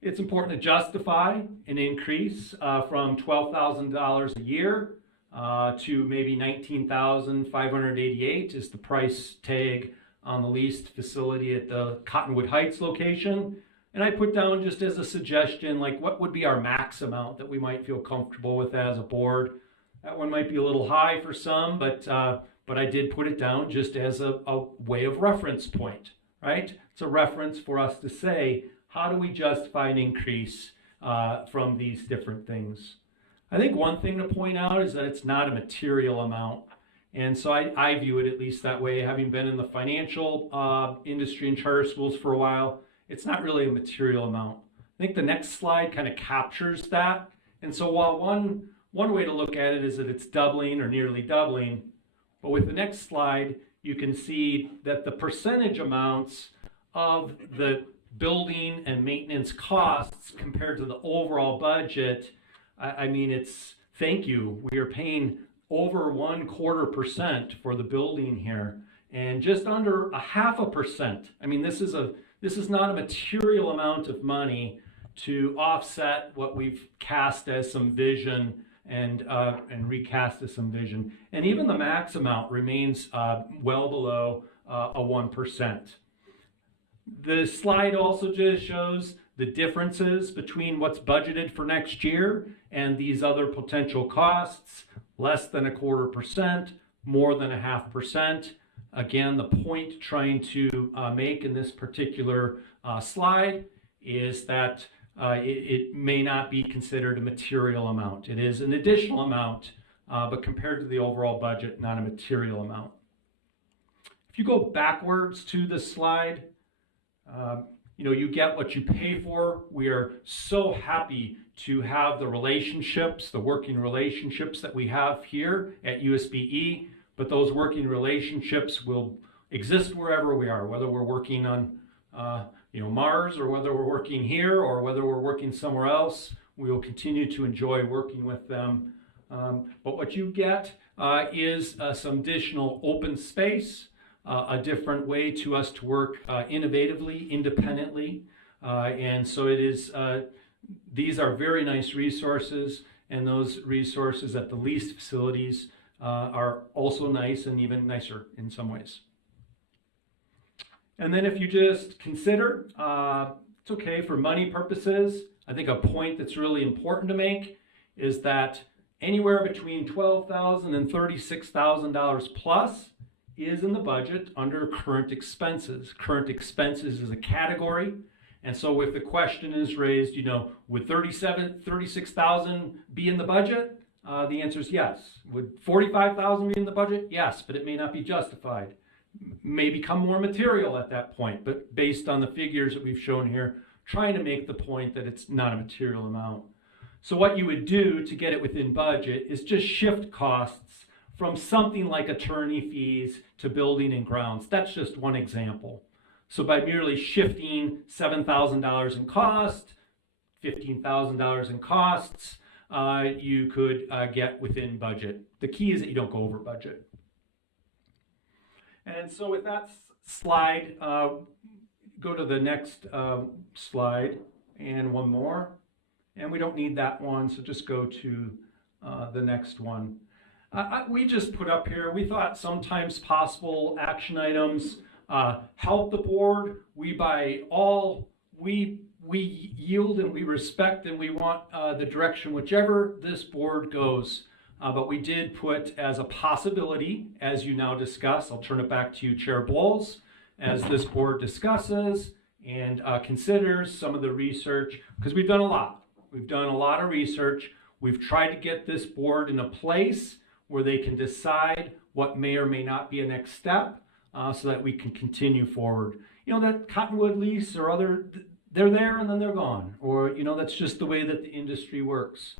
It's important to justify an increase from $12,000 a year to maybe $19,588 is the price tag on the leased facility at the Cottonwood Heights location. And I put down just as a suggestion, like what would be our max amount that we might feel comfortable with as a board. That one might be a little high for some, but I did put it down just as a way of reference point, right? It's a reference for us to say, how do we justify an increase from these different things? I think one thing to point out is that it's not a material amount. And so I view it at least that way, having been in the financial industry and charter schools for a while. It's not really a material amount. I think the next slide kind of captures that. And so while one way to look at it is that it's doubling or nearly doubling, but with the next slide, you can see that the percentage amounts of the building and maintenance costs compared to the overall budget, I mean, it's, thank you. We are paying over 0.25% for the building here, and just under 0.5%. I mean, this is not a material amount of money to offset what we've cast as some vision and recast as some vision. And even the max amount remains well below a 1%. The slide also just shows the differences between what's budgeted for next year and these other potential costs, less than 0.25%, more than 0.5%. Again, the point trying to make in this particular slide is that it may not be considered a material amount. It is an additional amount, but compared to the overall budget, not a material amount. If you go backwards to the slide, you get what you pay for. We are so happy to have the relationships, the working relationships that we have here at USBE, but those working relationships will exist wherever we are, whether we're working on Mars, or whether we're working here, or whether we're working somewhere else. We will continue to enjoy working with them. But what you get is some additional open space, a different way to us to work innovatively, independently. And so it is, these are very nice resources, and those resources at the leased facilities are also nice and even nicer in some ways. And then if you just consider, it's okay for money purposes. I think a point that's really important to make is that anywhere between $12,000 and $36,000 plus is in the budget under current expenses. Current expenses is a category. And so if the question is raised, would $36,000 be in the budget? The answer is yes. Would $45,000 be in the budget? Yes, but it may not be justified. May become more material at that point, but based on the figures that we've shown here, trying to make the point that it's not a material amount. So what you would do to get it within budget is just shift costs from something like attorney fees to building and grounds. That's just one example. So by merely shifting $7,000 in cost, $15,000 in costs, you could get within budget. The key is that you don't go over budget. And so with that slide, go to the next slide and one more. And we don't need that one, so just go to the next one. We just put up here, we thought sometimes possible action items help the board. We yield and we respect and we want the direction whichever this board goes. But we did put as a possibility, as you now discuss, I'll turn it back to you, Chair Bowles, as this board discusses and considers some of the research, because we've done a lot. We've done a lot of research. We've tried to get this board in a place where they can decide what may or may not be a next step. so that we can continue forward. You know, that Cottonwood lease or other, they're there and then they're gone, or, you know, that's just the way that the industry works.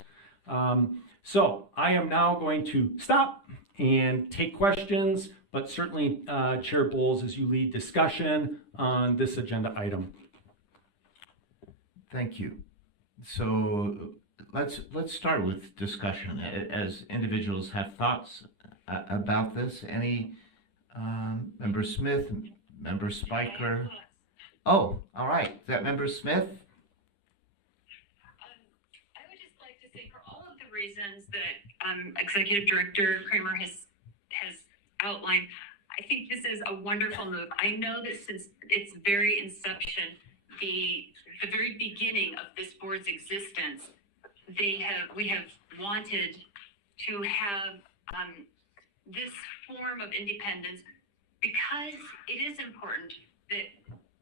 So I am now going to stop and take questions, but certainly Chair Bowles, as you lead discussion on this agenda item. Thank you. So let's start with discussion. As individuals have thoughts about this, any Member Smith, Member Spiker? Oh, all right. Is that Member Smith? I would just like to say, for all of the reasons that Executive Director Kramer has outlined, I think this is a wonderful move. I know that since its very inception, the very beginning of this board's existence, we have wanted to have this form of independence, because it is important that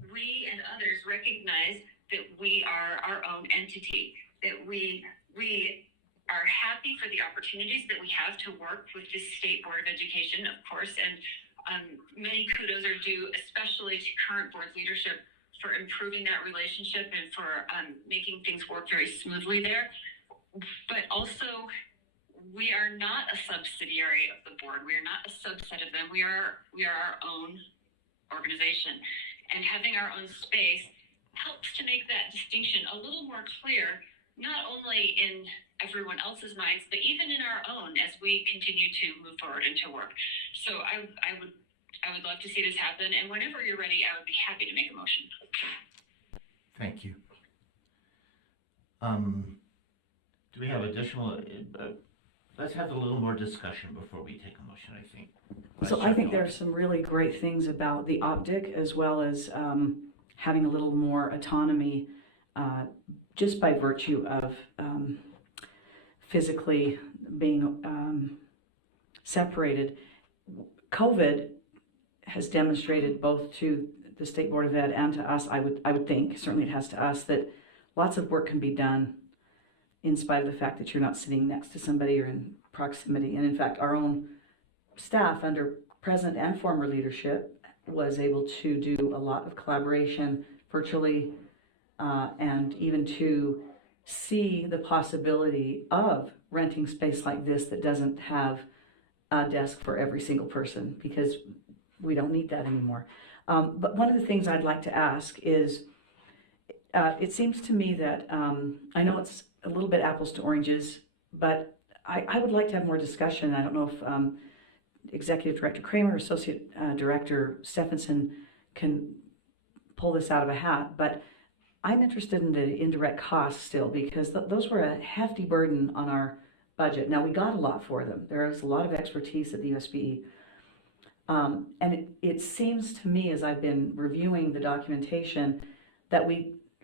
we and others recognize that we are our own entity, that we are happy for the opportunities that we have to work with the State Board of Education, of course, and many kudos are due, especially to current board leadership, for improving that relationship and for making things work very smoothly there. But also, we are not a subsidiary of the board. We are not a subset of them. We are our own organization. And having our own space helps to make that distinction a little more clear, not only in everyone else's minds, but even in our own as we continue to move forward and to work. So I would love to see this happen. And whenever you're ready, I would be happy to make a motion. Thank you. Do we have additional? Let's have a little more discussion before we take a motion, I think. So I think there are some really great things about the optic, as well as having a little more autonomy just by virtue of physically being separated. COVID has demonstrated both to the State Board of Ed and to us, I would think, certainly it has to us, that lots of work can be done in spite of the fact that you're not sitting next to somebody or in proximity. And in fact, our own staff under present and former leadership was able to do a lot of collaboration virtually, and even to see the possibility of renting space like this that doesn't have a desk for every single person, because we don't need that anymore. But one of the things I'd like to ask is, it seems to me that, I know it's a little bit apples to oranges, but I would like to have more discussion. I don't know if Executive Director Kramer or Associate Director Stephenson can pull this out of a hat, but I'm interested in the indirect costs still, because those were a hefty burden on our budget. Now, we got a lot for them. There is a lot of expertise at the USBE. And it seems to me, as I've been reviewing the documentation, that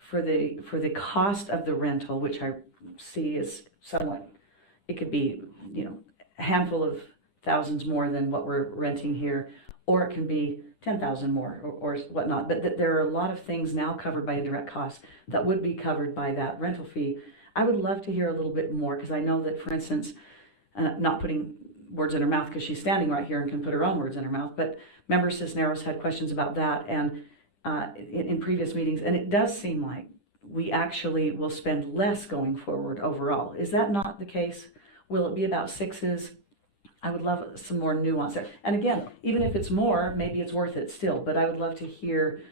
for the cost of the rental, which I see as somewhat, it could be, you know, a handful of thousands more than what we're renting here, or it can be 10,000 more or whatnot. But there are a lot of things now covered by indirect costs that would be covered by that rental fee. I would love to hear a little bit more, because I know that, for instance, not putting words in her mouth because she's standing right here and can put her own words in her mouth, but Member Cisneros had questions about that and in previous meetings, and it does seem like we actually will spend less going forward overall. Is that not the case? Will it be about sixes? I would love some more nuance there. And again, even if it's more, maybe it's worth it still, but I would love to hear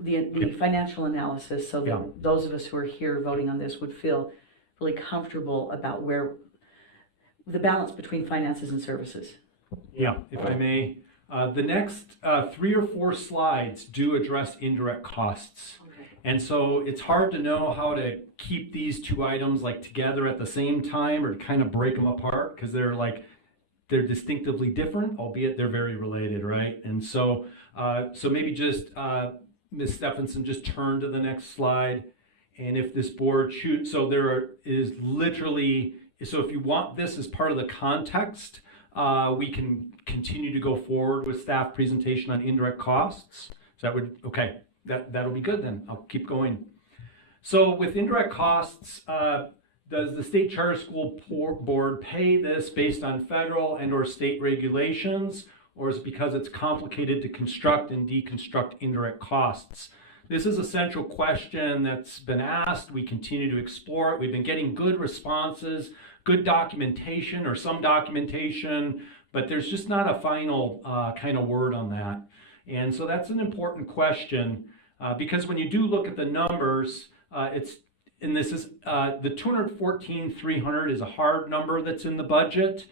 the financial analysis, so that those of us who are here voting on this would feel really comfortable about where the balance between finances and services. Yeah, if I may, the next 3 or 4 slides do address indirect costs. Okay. And so it's hard to know how to keep these two items like together at the same time, or to kind of break them apart, because they're distinctively different, albeit they're very related, right? And so maybe just Ms. Stephenson, just turn to the next slide. And if this board shoots, so is literally, so if you want this as part of the context, we can continue to go forward with staff presentation on indirect costs. So okay, that'll be good then. I'll keep going. So with indirect costs, does the State Charter School Board pay this based on federal and or state regulations, or is it because it's complicated to construct and deconstruct indirect costs? This is a central question that's been asked. We continue to explore it. We've been getting good responses, good documentation or some documentation, but there's just not a final kind of word on that. And so that's an important question because when you do look at the numbers, this is the 214,300 is a hard number that's in the budget.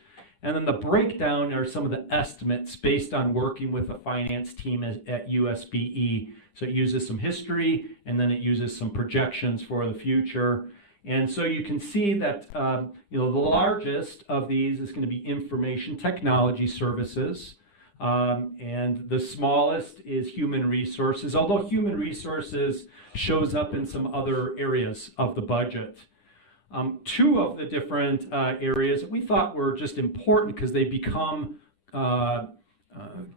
And then the breakdown are some of the estimates based on working with the finance team at USBE. So it uses some history and then it uses some projections for the future. And so you can see that the largest of these is going to be information technology services. And the smallest is human resources, although human resources shows up in some other areas of the budget. Two of the different areas that we thought were just important because they become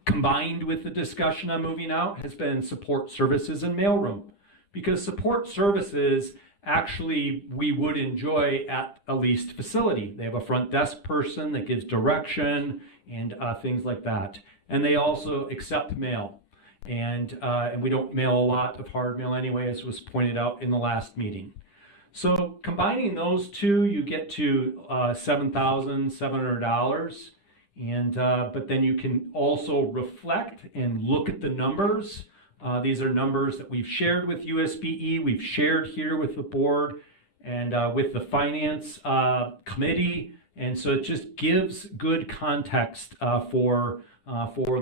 combined with the discussion on moving out has been support services and mailroom. Because support services actually we would enjoy at a leased facility. They have a front desk person that gives direction and things like that. And they also accept mail. And we don't mail a lot of hard mail anyway, as was pointed out in the last meeting. So combining those two, you get to $7,700. But then you can also reflect and look at the numbers. These are numbers that we've shared with USBE, we've shared here with the board and with the finance committee. And so it just gives good context for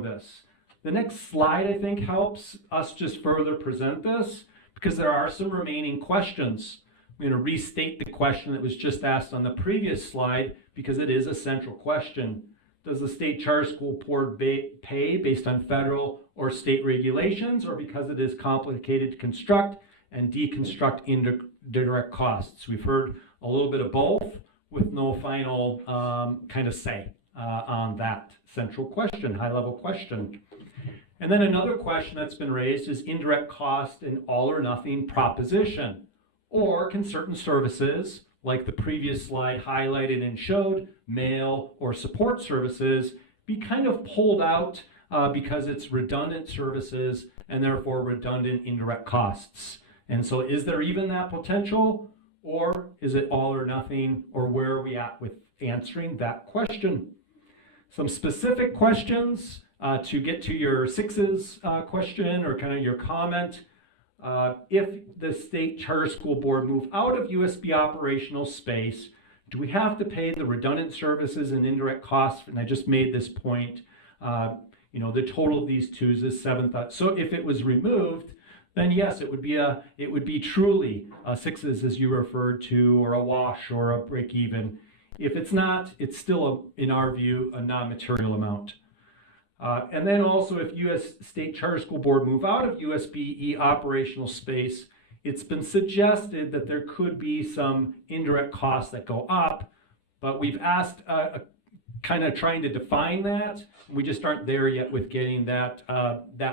this. The next slide, I think, helps us just further present this because there are some remaining questions. I'm going to restate the question that was just asked on the previous slide because it is a central question. Does the state charter school board pay based on federal or state regulations or because it is complicated to construct and deconstruct indirect costs? We've heard a little bit of both with no final kind of say on that central question, high-level question. And then another question that's been raised is indirect cost an all or nothing proposition? Or can certain services, like the previous slide highlighted and showed, mail or support services, be kind of pulled out because it's redundant services and therefore redundant indirect costs? And so is there even that potential, or is it all or nothing, or where are we at with answering that question? Some specific questions to get to your sixes question or kind of your comment. If the state charter school board move out of USB operational space, do we have to pay the redundant services and indirect costs? And I just made this point, the total of these twos is $7,000. So if it was removed, then yes, it would be truly sixes as you referred to, or a wash or a break even. If it's not, it's still, in our view, a non-material amount. And then also if U.S. State Charter School Board move out of USBE operational space, it's been suggested that there could be some indirect costs that go up, but we've asked kind of trying to define that. We just aren't there yet with getting that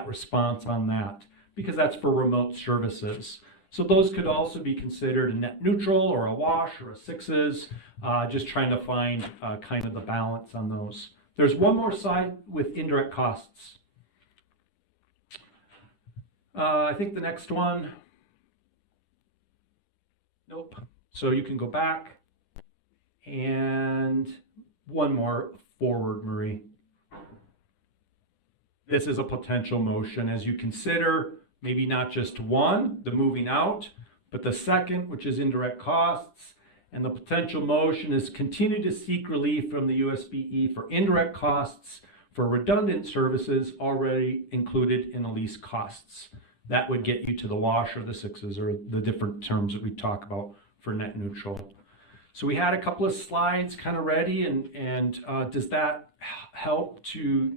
response on that because that's for remote services. So those could also be considered a net neutral or a wash or a sixes, just trying to find kind of the balance on those. There's one more side with indirect costs. I think the next one, nope. So you can go back and one more forward, Marie. This is a potential motion as you consider maybe not just one, the moving out, but the second, which is indirect costs. And the potential motion is continue to seek relief from the USBE for indirect costs for redundant services already included in the lease costs. That would get you to the wash or the sixes or the different terms that we talk about for net neutral. So we had a couple of slides kind of ready, and does that help to?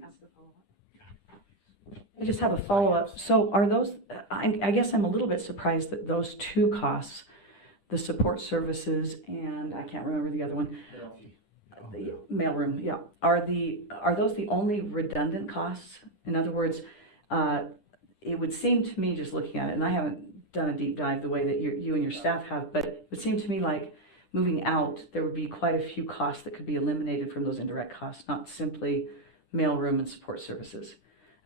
I just have a follow-up. So are those, I guess I'm a little bit surprised that those two costs, the support services and I can't remember the other one, the mailroom, yeah. Are those the only redundant costs? In other words, it would seem to me, just looking at it, and I haven't done a deep dive the way that you and your staff have, but it would seem to me like moving out, there would be quite a few costs that could be eliminated from those indirect costs, not simply mailroom and support services,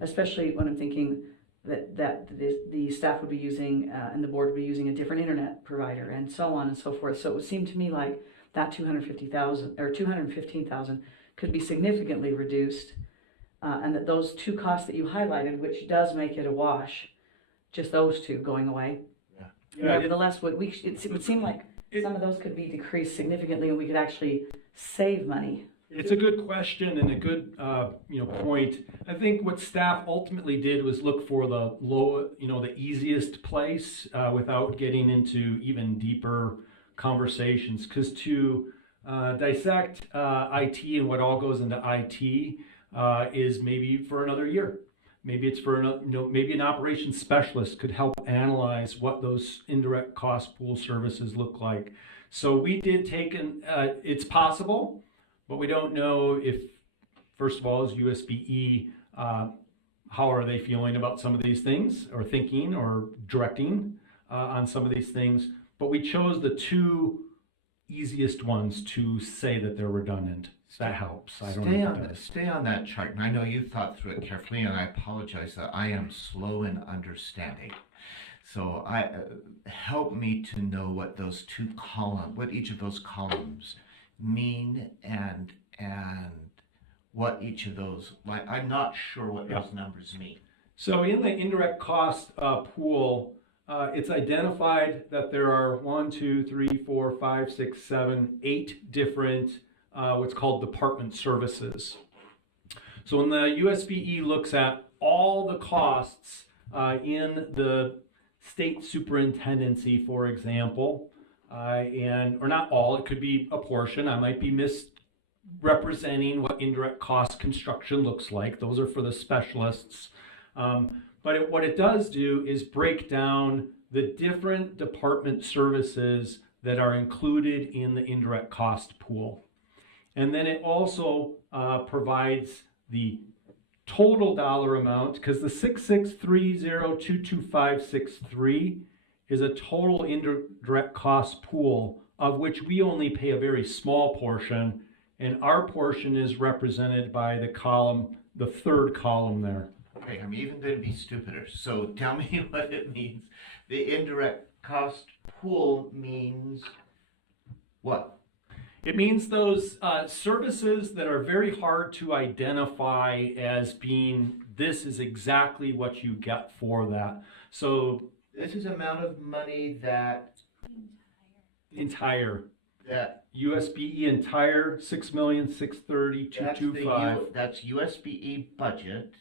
especially when I'm thinking that the staff would be using and the board would be using a different internet provider and so on and so forth. So it would seem to me like that 250,000 or 215,000 could be significantly reduced, and that those two costs that you highlighted, which does make it a wash, just those two going away. Nevertheless, it would seem like some of those could be decreased significantly, and we could actually save money. It's a good question and a good point. I think what staff ultimately did was look for the the easiest place without getting into even deeper conversations. Because to dissect IT and what all goes into IT is maybe for another year. Maybe it's for maybe an operations specialist could help analyze what those indirect cost pool services look like. So we did take it's possible, but we don't know if, first of all, is USBE, how are they feeling about some of these things, or thinking or directing on some of these things. But we chose the two easiest ones to say that they're redundant. That helps. I don't know if it does. Stay on that chart, and I know you thought through it carefully, and I apologize that I am slow in understanding. So help me to know what those what each of those columns mean, and what each of those, like, I'm not sure what those numbers mean. So in the indirect cost pool, it's identified that there are 8 different what's called department services. So when the USBE looks at all the costs in the state superintendency, for example, or not all, it could be a portion. I might be misrepresenting what indirect cost construction looks like. Those are for the specialists. But what it does do is break down the different department services that are included in the indirect cost pool. And then it also provides the total dollar amount, because the 6630225563 is a total indirect cost pool, of which we only pay a very small portion, and our portion is represented by the third column there. Okay, I'm even going to be stupider. So tell me what it means. The indirect cost pool means what? It means those services that are very hard to identify as being, this is exactly what you get for that. So this is amount of money that USBE entire $6,630,225. That's USBE budget.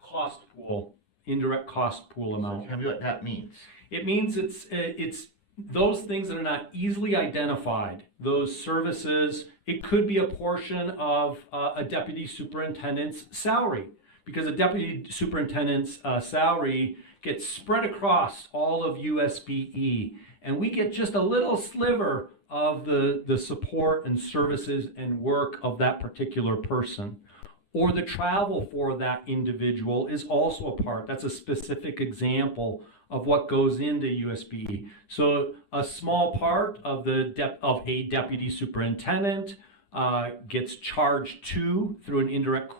Cost pool, indirect cost pool amount. So tell me what that means. It means it's those things that are not easily identified. Those services, it could be a portion of a deputy superintendent's salary, because a deputy superintendent's salary gets spread across all of USBE, and we get just a little sliver of the support and services and work of that particular person. Or the travel for that individual is also a part. That's a specific example of what goes into USBE. So a small part of a deputy superintendent gets charged through an indirect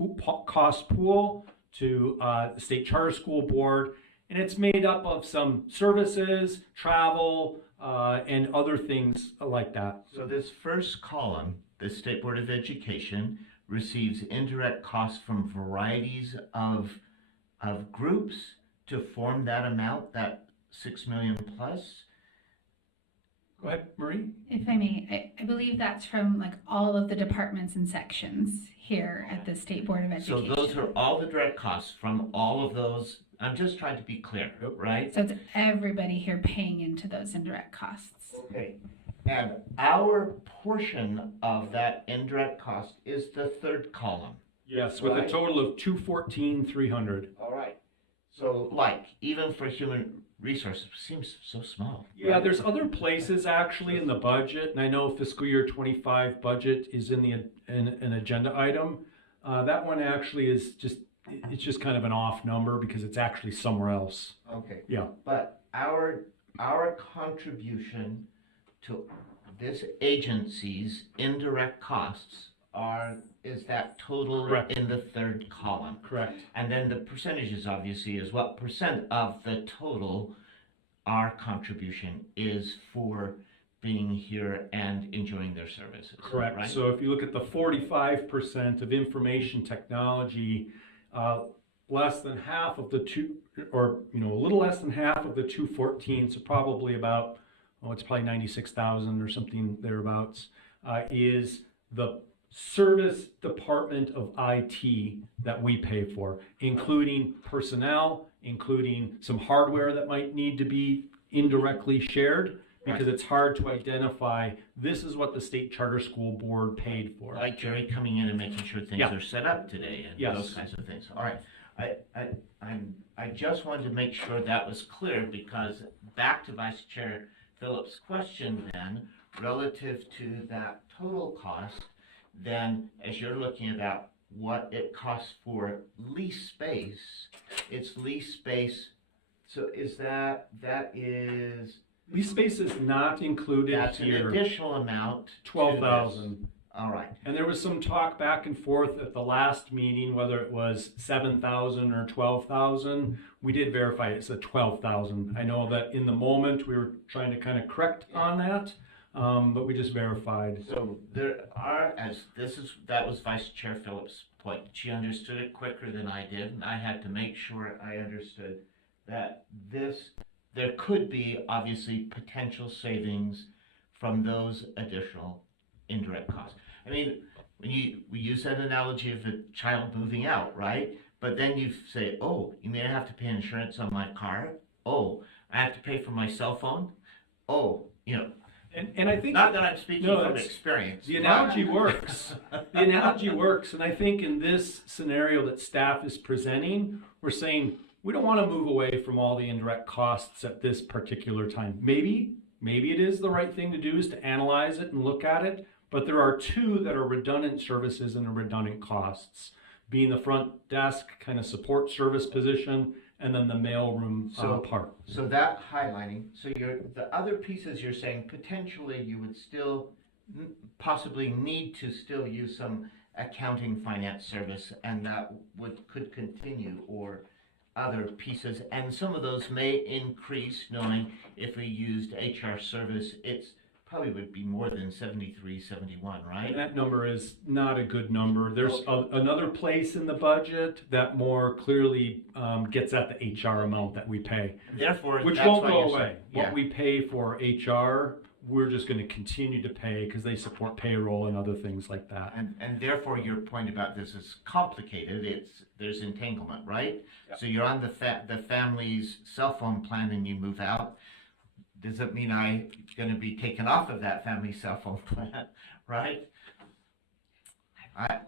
cost pool to the State Charter School Board, and it's made up of some services, travel, and other things like that. So this first column, the State Board of Education receives indirect costs from varieties of groups to form that amount, that 6 million plus. Go ahead, Marie. If I may, I believe that's from like all of the departments and sections here at the State Board of Education. So those are all the direct costs from all of those. I'm just trying to be clear, right? So it's everybody here paying into those indirect costs. Okay. And our portion of that indirect cost is the third column. Yes, with a total of $214,300. All right. So, like, even for human resources, it seems so small. Yeah, there's other places actually in the budget, and I know fiscal year 25 budget is in an agenda item. That one actually is it's just kind of an off number because it's actually somewhere else. Okay. Yeah. But our contribution to this agency's indirect costs is that total Correct. in the third column. Correct. And then the percentages obviously is what percent of the total our contribution is for being here and enjoying their services. Correct. Right? So if you look at the 45% of information technology, less than half of the a little less than half of the 214, so probably about, it's probably 96,000 or something thereabouts, is the service department of IT that we pay for, including personnel, including some hardware that might need to be indirectly shared, because it's hard to identify, this is what the state charter school board paid for. Like Jerry coming in and making sure things Yeah. are set up today and Yes. those kinds of things. All right. I just wanted to make sure that was clear, because back to Vice Chair Phillips' question then, relative to that total cost, then as you're looking about what it costs for lease space, it's lease space. So is that is Lease space is not included that's an here. additional amount? to 12,000. this. All right. And there was some talk back and forth at the last meeting, whether it was 7,000 or 12,000. We did verify it's a 12,000. I know that in the moment we were trying to kind of correct on that, but we just verified. So there are, that was Vice Chair Phillips' point. She understood it quicker than I did, and I had to make sure I understood that there could be obviously potential savings from those additional indirect costs. I mean, we use that analogy of a child moving out, right? But then you say, oh, you mean I have to pay insurance on my car? Oh, I have to pay for my cell phone? Oh, And I think not that I'm speaking No, from that's- experience. the analogy works. The analogy works. And I think in this scenario that staff is presenting, we're saying we don't want to move away from all the indirect costs at this particular time. Maybe it is the right thing to do is to analyze it and look at it. But there are two that are redundant services and are redundant costs, being the front desk kind of support service position and then the mailroom part. So that highlighting, the other pieces you're saying, potentially you would still possibly need to still use some accounting finance service, and that could continue, or other pieces, and some of those may increase, knowing if we used HR service, it's probably would be more than 73, 71, right? And that number is not a good number. There's another place in the budget that more clearly gets at the HR amount that we pay, Therefore, which that's won't why go you're away. saying- What yeah. we pay for HR, we're just going to continue to pay because they support payroll and other things like that. And therefore, your point about this is complicated. There's entanglement, right? Yep. So you're on the family's cell phone plan and you move out. Does it mean I'm going to be taken off of that family cell phone plan, right?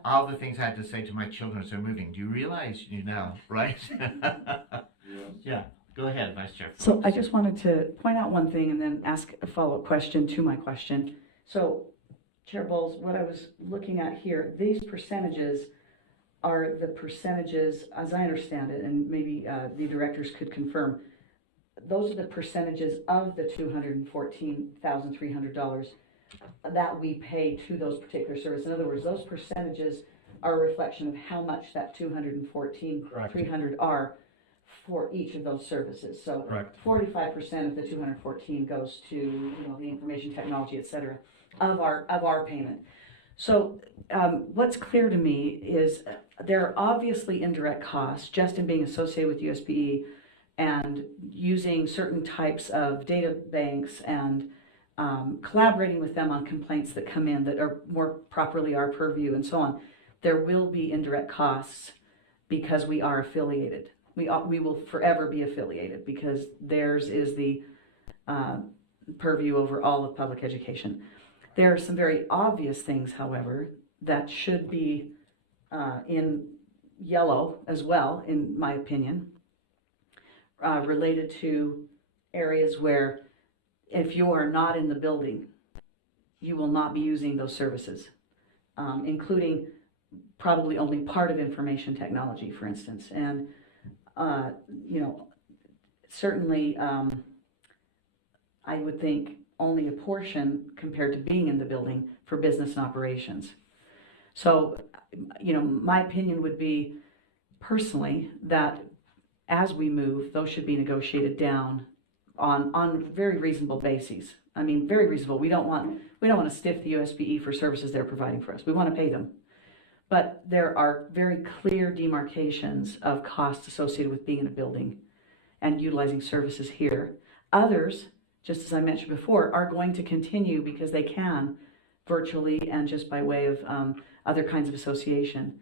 All the things I had to say to my children as they're moving. Do you realize you now, right? Yeah. Go ahead, Vice Chair. So I just wanted to point out one thing and then ask a follow-up question to my question. So, Chair Bowles, what I was looking at here, these percentages are the percentages, as I understand it, and maybe the directors could confirm, those are the percentages of the $214,300 that we pay to those particular services. In other words, those percentages are a reflection of how much that $214,300 are for each of those services. So Correct. 45% of the 214 goes to the information technology, et cetera, of our payment. So what's clear to me is there are obviously indirect costs just in being associated with USPE and using certain types of data banks and collaborating with them on complaints that come in that are more properly our purview and so on. There will be indirect costs because we are affiliated. We will forever be affiliated because theirs is the purview over all of public education. There are some very obvious things, however, that should be in yellow as well, in my opinion, related to areas where if you are not in the building, you will not be using those services, including probably only part of information technology, for instance. And certainly I would think only a portion compared to being in the building for business and operations. So, my opinion would be personally that as we move, those should be negotiated down on very reasonable bases. I mean, very reasonable. We don't want to stiff the USBE for services they're providing for us. We want to pay them. But there are very clear demarcations of costs associated with being in a building and utilizing services here. Others, just as I mentioned before, are going to continue because they can virtually and just by way of other kinds of association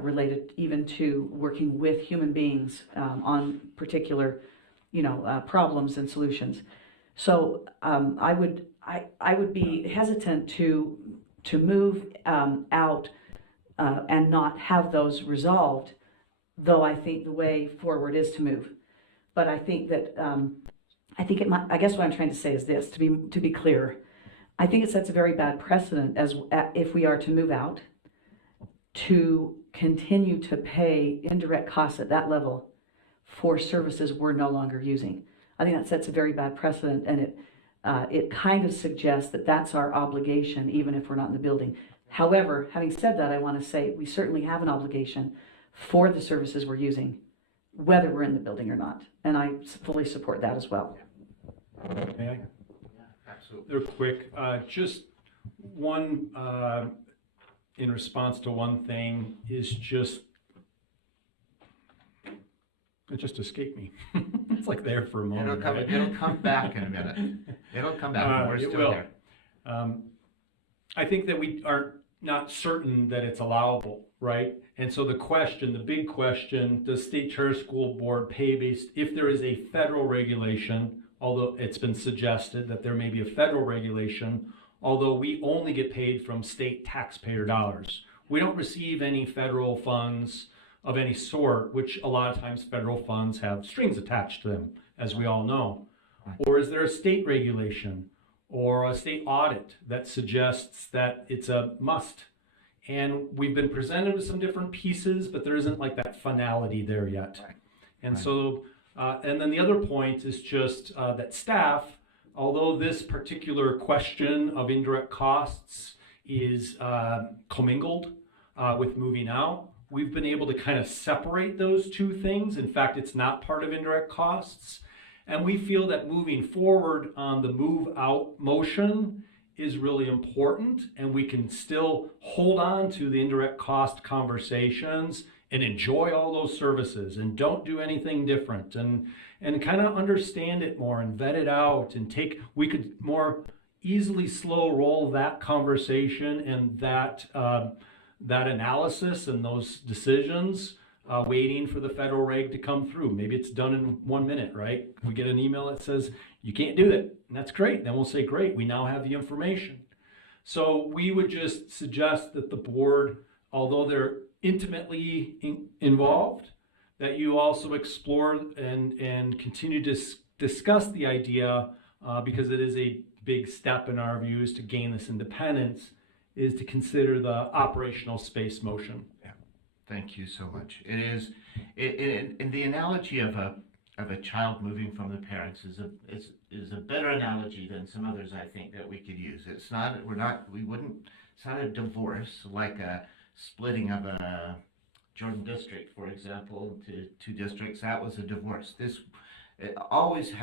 related even to working with human beings on particular, problems and solutions. So I would be hesitant to move out and not have those resolved, though I think the way forward is to move. But I think that I guess what I'm trying to say is this, to be clear. I think it sets a very bad precedent if we are to move out, to continue to pay indirect costs at that level for services we're no longer using. I think that sets a very bad precedent, and it kind of suggests that that's our obligation, even if we're not in the building. However, having said that, I want to say we certainly have an obligation for the services we're using, whether we're in the building or not, and I fully support that as well. May I? Absolutely. They're quick. Just one, in response to one thing, is it just escaped me. It's like there for a moment. It'll come back in a minute. It'll come back. We're It still will. there. I think that we are not certain that it's allowable, right? And so the big question, does State Charter School Board pay based, if there is a federal regulation, although it's been suggested that there may be a federal regulation, although we only get paid from state taxpayer dollars. We don't receive any federal funds of any sort, which a lot of times federal funds have strings attached to them, as we all know. Or is there a state regulation or a state audit that suggests that it's a must? And we've been presented with some different pieces, but there isn't like that finality there yet. Right. And Right. so, and then the other point is just that staff, although this particular question of indirect costs is commingled with moving out, we've been able to kind of separate those two things. In fact, it's not part of indirect costs. And we feel that moving forward on the move out motion is really important, and we can still hold on to the indirect cost conversations and enjoy all those services and don't do anything different and kind of understand it more and vet it out and we could more easily slow roll that conversation and that analysis and those decisions waiting for the federal reg to come through. Maybe it's done in 1 minute, right? We get an email that says, you can't do it. And that's great. Then we'll say, great, we now have the information. So we would just suggest that the board, although they're intimately involved, that you also explore and continue to discuss the idea, because it is a big step in our views to gain this independence, is to consider the operational space motion. Thank you so much. It is, and the analogy of a child moving from the parents is a better analogy than some others I think that we could use. It's not a divorce like a splitting of a Jordan district, for example, to two districts. That was a divorce. We always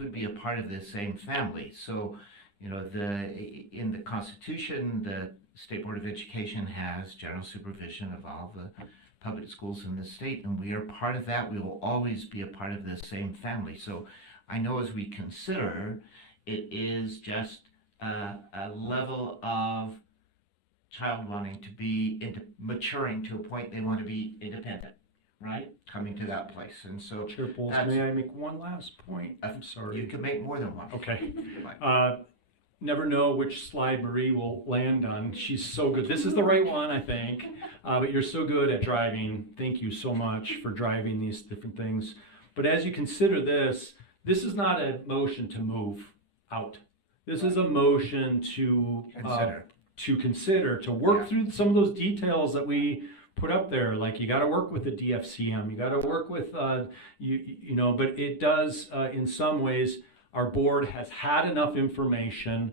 would be a part of the same family. So, in the Constitution, the State Board of Education has general supervision of all the public schools in the state, and we are part of that. We will always be a part of the same family. So I know as we consider, it is just a level of child wanting to be maturing to a point they want to be independent, right? Coming to that place. And so Chair Bowles, may I make one last point? I'm sorry. You can make more than one. Okay. Never know which slide Marie will land on. She's so good. This is the right one, I think. But you're so good at driving. Thank you so much for driving these different things. But as you consider this is not a motion to move out. This is a motion to consider, to work through some of those details that we put up there. Like you got to work with the DFCM. You got to work with, but it does, in some ways, our board has had enough information,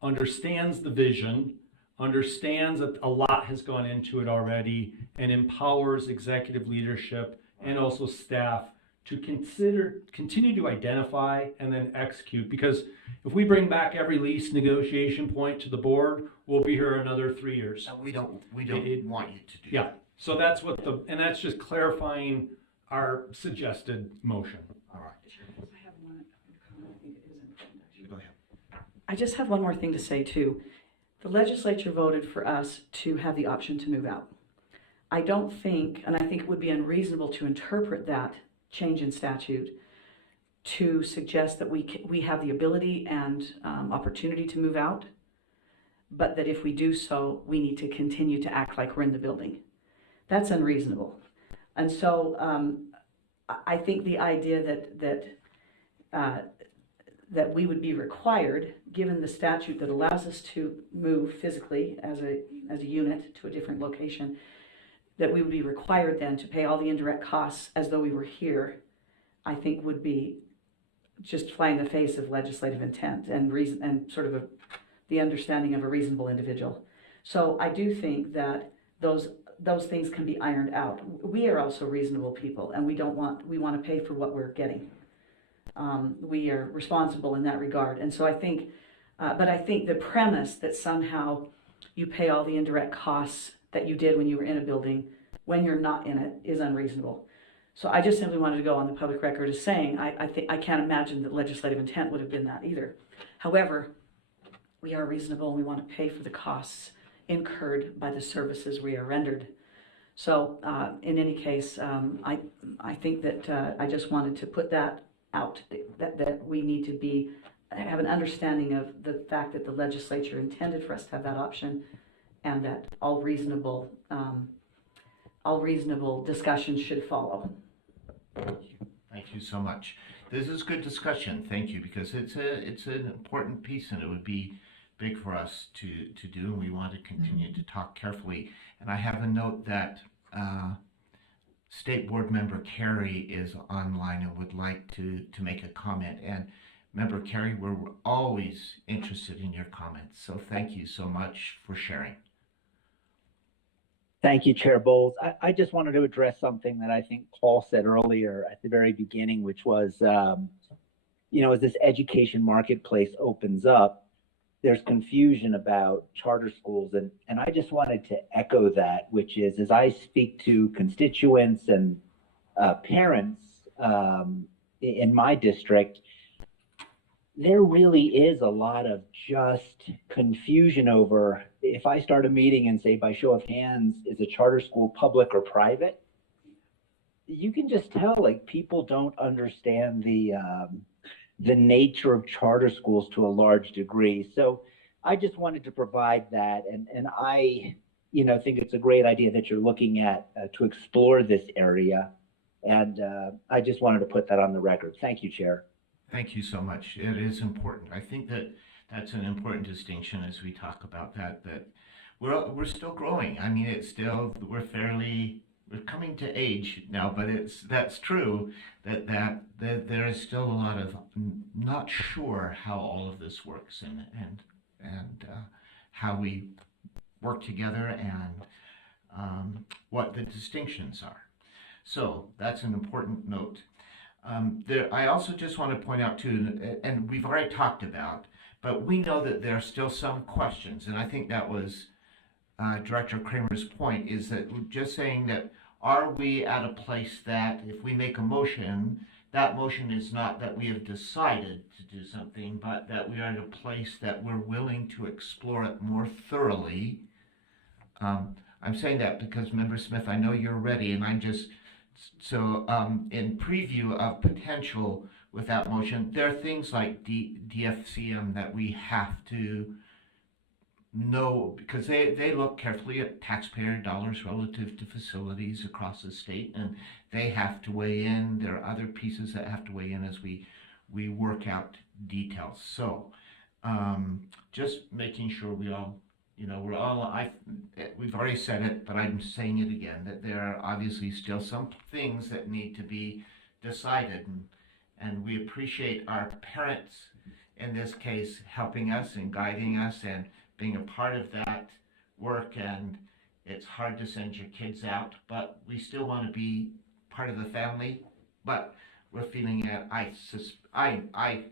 understands the vision, understands that a lot has gone into it already, and empowers executive leadership and also staff to continue to identify and then execute. Because if we bring back every lease negotiation point to the board, we'll be here another 3 years. We don't It- want you to do Yeah, that. so that's what and that's just clarifying our suggested motion. All right, I have one comment. I think it is important, actually. go ahead. I just have one more thing to say too. The legislature voted for us to have the option to move out. I don't think, and I think it would be unreasonable to interpret that change in statute to suggest that we have the ability and opportunity to move out, but that if we do so, we need to continue to act like we're in the building. That's unreasonable. And so I think the idea that we would be required, given the statute that allows us to move physically as a unit to a different location, that we would be required then to pay all the indirect costs as though we were here, I think would be just fly in the face of legislative intent and reason and sort of the understanding of a reasonable individual. So I do think that those things can be ironed out. We are also reasonable people, and we want to pay for what we're getting. We are responsible in that regard. And so I think, but I think the premise that somehow you pay all the indirect costs that you did when you were in a building when you're not in it is unreasonable. So I just simply wanted to go on the public record as saying, I can't imagine that legislative intent would have been that either. However, we are reasonable and we want to pay for the costs incurred by the services we are rendered. So in any case, I think that I just wanted to put that out, that we need to have an understanding of the fact that the legislature intended for us to have that option, and that all reasonable discussions should follow. Thank you so much. This is good discussion. Thank you, because it's an important piece, and it would be big for us to do, and we want to continue to talk carefully. And I have a note that State Board Member Carey is online and would like to make a comment. And Member Carey, we're always interested in your comments, so thank you so much for sharing. Thank you, Chair Bowles. I just wanted to address something that I think Paul said earlier at the very beginning, which was, as this education marketplace opens up, there's confusion about charter schools. And I just wanted to echo that, which is, as I speak to constituents and parents in my district, there really is a lot of just confusion over, if I start a meeting and say, by show of hands, is a charter school public or private? You can just tell, like, people don't understand the nature of charter schools to a large degree. So I just wanted to provide that, and I, think it's a great idea that you're looking at to explore this area, and I just wanted to put that on the record. Thank you, Chair. Thank you so much. It is important. I think that's an important distinction as we talk about that we're still growing. I mean, we're coming to age now, but that's true that there is still a lot of not sure how all of this works and how we work together and what the distinctions are. So that's an important note. I also just want to point out too, and we've already talked about, but we know that there are still some questions, and I think that was Director Kramer's point, is that we're just saying that, are we at a place that if we make a motion, that motion is not that we have decided to do something, but that we are at a place that we're willing to explore it more thoroughly. I'm saying that because, Member Smith, I know you're ready, and I'm just, so in preview of potential with that motion, there are things like DFCM that we have to know, because they look carefully at taxpayer dollars relative to facilities across the state, and they have to weigh in. There are other pieces that have to weigh in as we work out details. So just making sure we all, we've already said it, but I'm saying it again, that there are obviously still some things that need to be decided, and we appreciate our parents in this case helping us and guiding us and being a part of that work and it's hard to send your kids out, but we still want to be part of the family. But we're feeling that I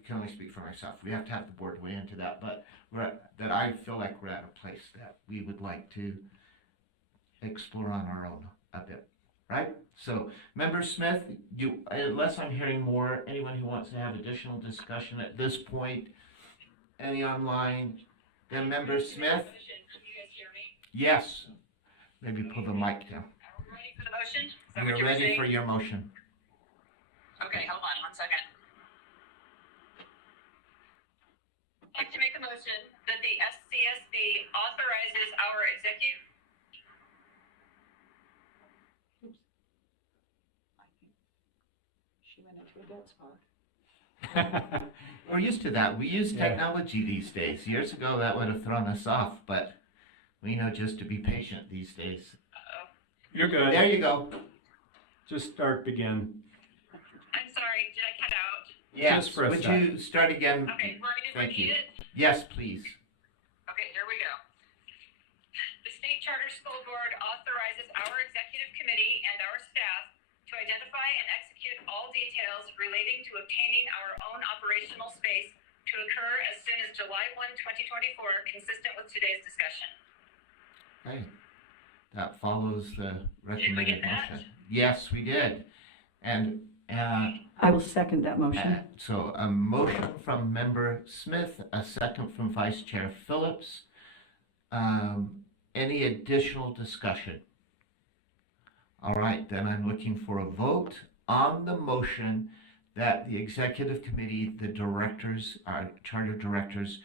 can only speak for myself. We have to have the board weigh into that, but I feel like we're at a place that we would like to explore on our own a bit, right? So, Member Smith, unless I'm hearing more, anyone who wants to have additional discussion at this point, any online, then Member Smith? Can you guys hear me? Yes. Maybe pull the mic down. Are we ready for the motion? Is that what You're you were ready saying? for your motion. Okay, hold on 1 second. I'd like to make a motion that the SCSB authorizes our executive. She went into a dead spot. We're used to that. We use Yeah. technology these days. Years ago, that would have thrown us off, but we know just to be patient these days. You're good. There you go. Just start begin. I'm sorry, did I cut out? Yes. Just for a Would sec. you start again? Okay, want me to Thank repeat you. it? Yes, please. Okay, here we go. The State Charter School Board authorizes our executive committee and our staff to identify and execute all details relating to obtaining our own operational space to occur as soon as July 1, 2024, consistent with today's discussion. Okay. That follows the Did we recommended get that? motion. Yes, we did. And I will second that motion. so a motion from Member Smith, a second from Vice Chair Phillips. Any additional discussion? All right, then I'm looking for a vote on the motion that the executive committee, the directors, our charter directors.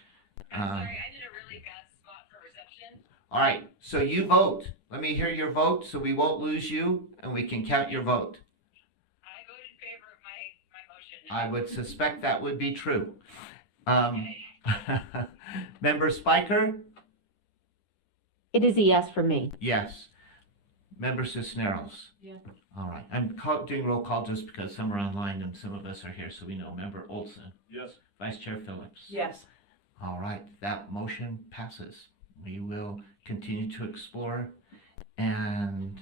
I'm sorry, I'm in a really bad spot for reception. All right, so you vote. Let me hear your vote so we won't lose you and we can count your vote. I vote in favor of my motion. I would suspect that would be true. Okay. Member Spiker? It is a yes for me. Yes. Member Cisneros? Yeah. All right. I'm doing roll call just because some are online and some of us are here, so we know. Member Olson? Yes. Vice Chair Phillips? Yes. All right. That motion passes. We will continue to explore and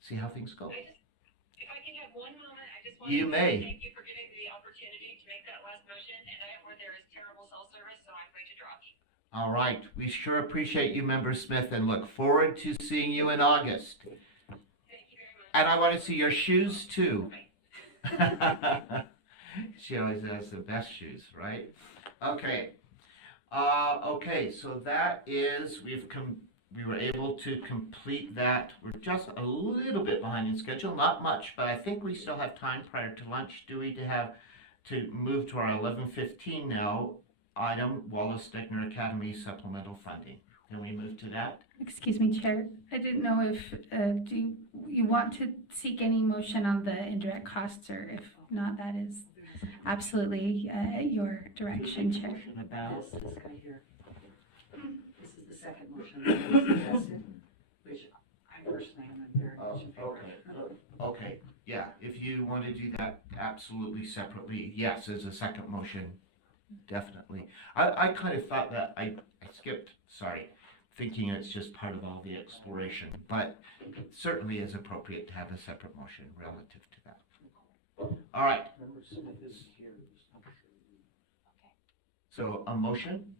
see how things go. If I can have 1 moment, I just want You to may. thank you for giving me the opportunity to make that last motion, and I am where there is terrible cell service, so I'm going to drop. All right. We sure appreciate you, Member Smith, and look forward to seeing you in August. Thank you very much. And I want to see your shoes too. She always has the best shoes, right? Okay. Okay, so that is, we were able to complete that. We're just a little bit behind in schedule, not much, but I think we still have time prior to lunch, Dewey, to move to our 11:15 now item, Wallace Stegner Academy supplemental funding. Can we move to that? Excuse me, Chair. I didn't know if, do you want to seek any motion on the indirect costs, or if not, that is absolutely your direction, Chair. About? This guy here. This is the second motion that was suggested, which I personally am very much in favor of. Okay, yeah, if you want to do that absolutely separately, yes, as a second motion, definitely. I kind of thought that, I skipped, sorry, thinking it's just part of all the exploration, but it certainly is appropriate to have a separate motion relative to that. All right. So a motion?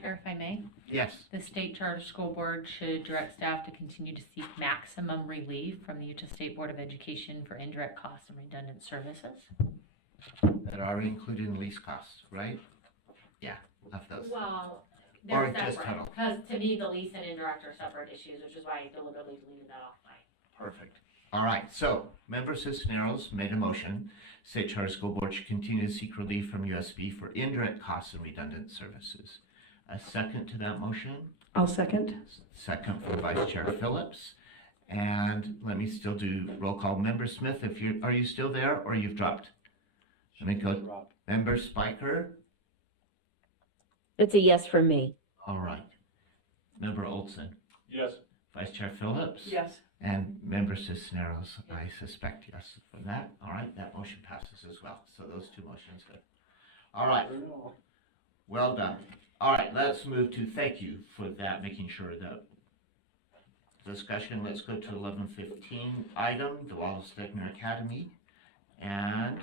Chair, if I may, Yes. the State Charter School Board should direct staff to continue to seek maximum relief from the Utah State Board of Education for indirect costs and redundant services. That are included in lease costs, right? Yeah, of those. Well, Or they're just separate, total. because to me, the lease and indirect are separate issues, which is why I deliberately deleted that off my. Perfect. All right, so Member Cisneros made a motion. State Charter School Board should continue to seek relief from USB for indirect costs and redundant services. A second to that motion? I'll second. Second from Vice Chair Phillips. And let me still do roll call. Member Smith, are you still there or you've dropped? Let me go. Member Spiker? It's a yes for me. All right. Member Olson? Yes. Vice Chair Phillips? Yes. And Member Cisneros, I suspect yes for that. All right, that motion passes as well. So those two motions good. All right. Well done. All right, let's move to thank you for that, making sure that discussion. Let's go to 11:15 item, the Wallace Stegner Academy, and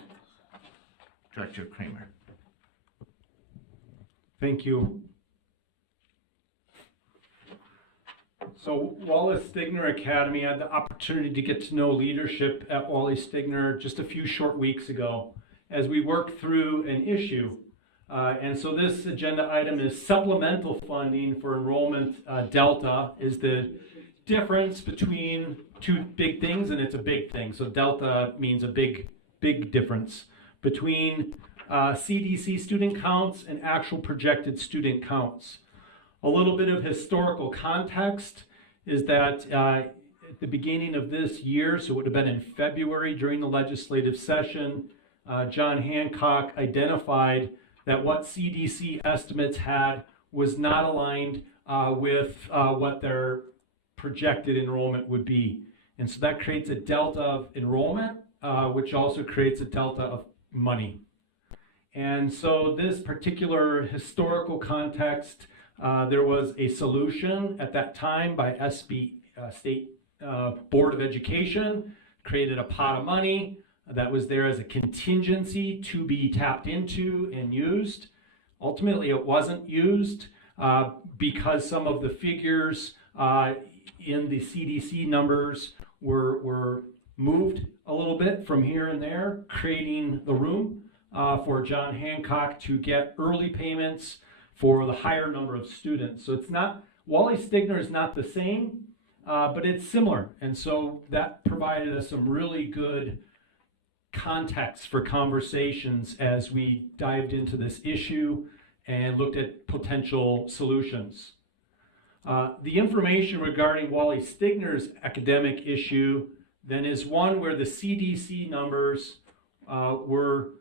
Director Kramer. Thank you. So Wallace Stegner Academy, I had the opportunity to get to know leadership at Wallace Stegner just a few short weeks ago as we worked through an issue. And so this agenda item is supplemental funding for enrollment delta is the difference between two big things, and it's a big thing. So delta means a big difference between CDC student counts and actual projected student counts. A little bit of historical context is that at the beginning of this year, so it would have been in February during the legislative session, John Hancock identified that what CDC estimates had was not aligned with what their projected enrollment would be. And so that creates a delta of enrollment, which also creates a delta of money. And so this particular historical context, there was a solution at that time by SB State Board of Education, created a pot of money that was there as a contingency to be tapped into and used. Ultimately, it wasn't used because some of the figures in the CDC numbers were moved a little bit from here and there, creating the room for John Hancock to get early payments for the higher number of students. So it's not, Wally Stegner is not the same, but it's similar. And so that provided us some really good context for conversations as we dived into this issue and looked at potential solutions. The information regarding Wally Stegner's academic issue then is one where the CDC numbers were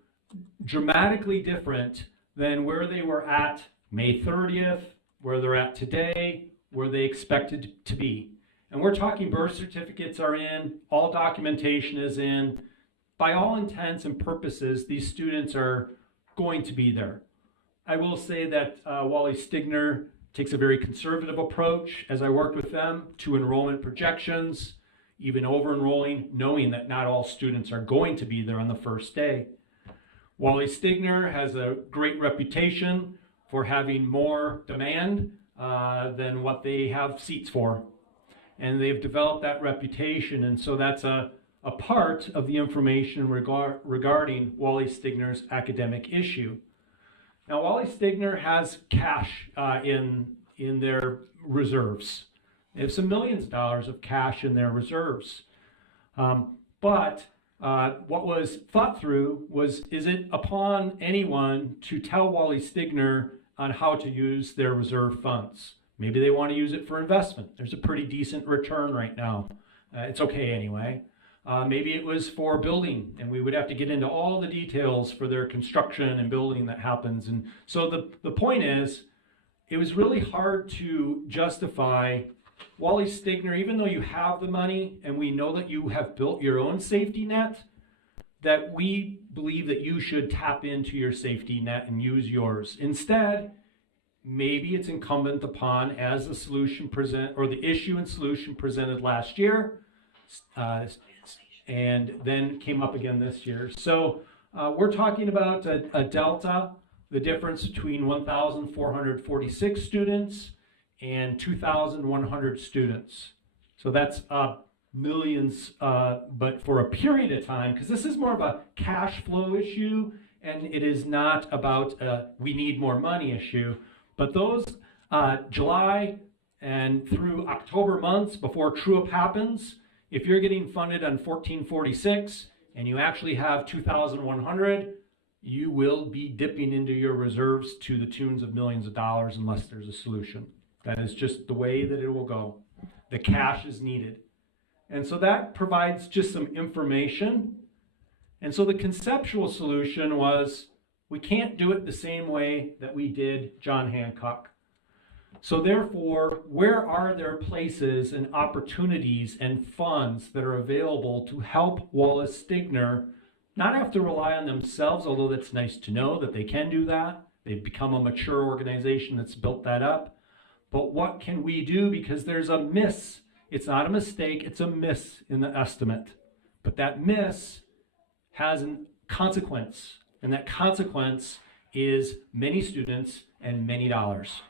dramatically different than where they were at May 30th, where they're at today, where they expected to be. And we're talking birth certificates are in, all documentation is in. By all intents and purposes, these students are going to be there. I will say that Wally Stegner takes a very conservative approach as I worked with them to enrollment projections, even over-enrolling, knowing that not all students are going to be there on the first day. Wally Stegner has a great reputation for having more demand than what they have seats for. And they've developed that reputation, and so that's a part of the information regarding Wally Stegner's academic issue. Now, Wally Stegner has cash in their reserves. They have some millions of dollars of cash in their reserves. But what was thought through was, is it upon anyone to tell Wally Stegner on how to use their reserve funds? Maybe they want to use it for investment. There's a pretty decent return right now. It's okay anyway. Maybe it was for building, and we would have to get into all the details for their construction and building that happens. And so the point is, it was really hard to justify Wally Stegner, even though you have the money and we know that you have built your own safety net, that we believe that you should tap into your safety net and use yours. Instead, maybe it's incumbent upon, as the solution or the issue and solution presented last year, and then came up again this year. So we're talking about a delta, the difference between 1,446 students and 2,100 students. So that's millions, but for a period of time, because this is more of a cash flow issue, and it is not about we need more money issue. But those July and through October months before true-up happens, if you're getting funded on 1446 and you actually have 2,100, you will be dipping into your reserves to the tunes of millions of dollars unless there's a solution. That is just the way that it will go. The cash is needed. And so that provides just some information. And so the conceptual solution was, we can't do it the same way that we did John Hancock. So therefore, where are there places and opportunities and funds that are available to help Wallace Stegner not have to rely on themselves, although that's nice to know that they can do that, They've become a mature organization that's built that up. But what can we do? Because there's a miss. It's not a mistake, it's a miss in the estimate. But that miss has a consequence, and that consequence is many students and many dollars.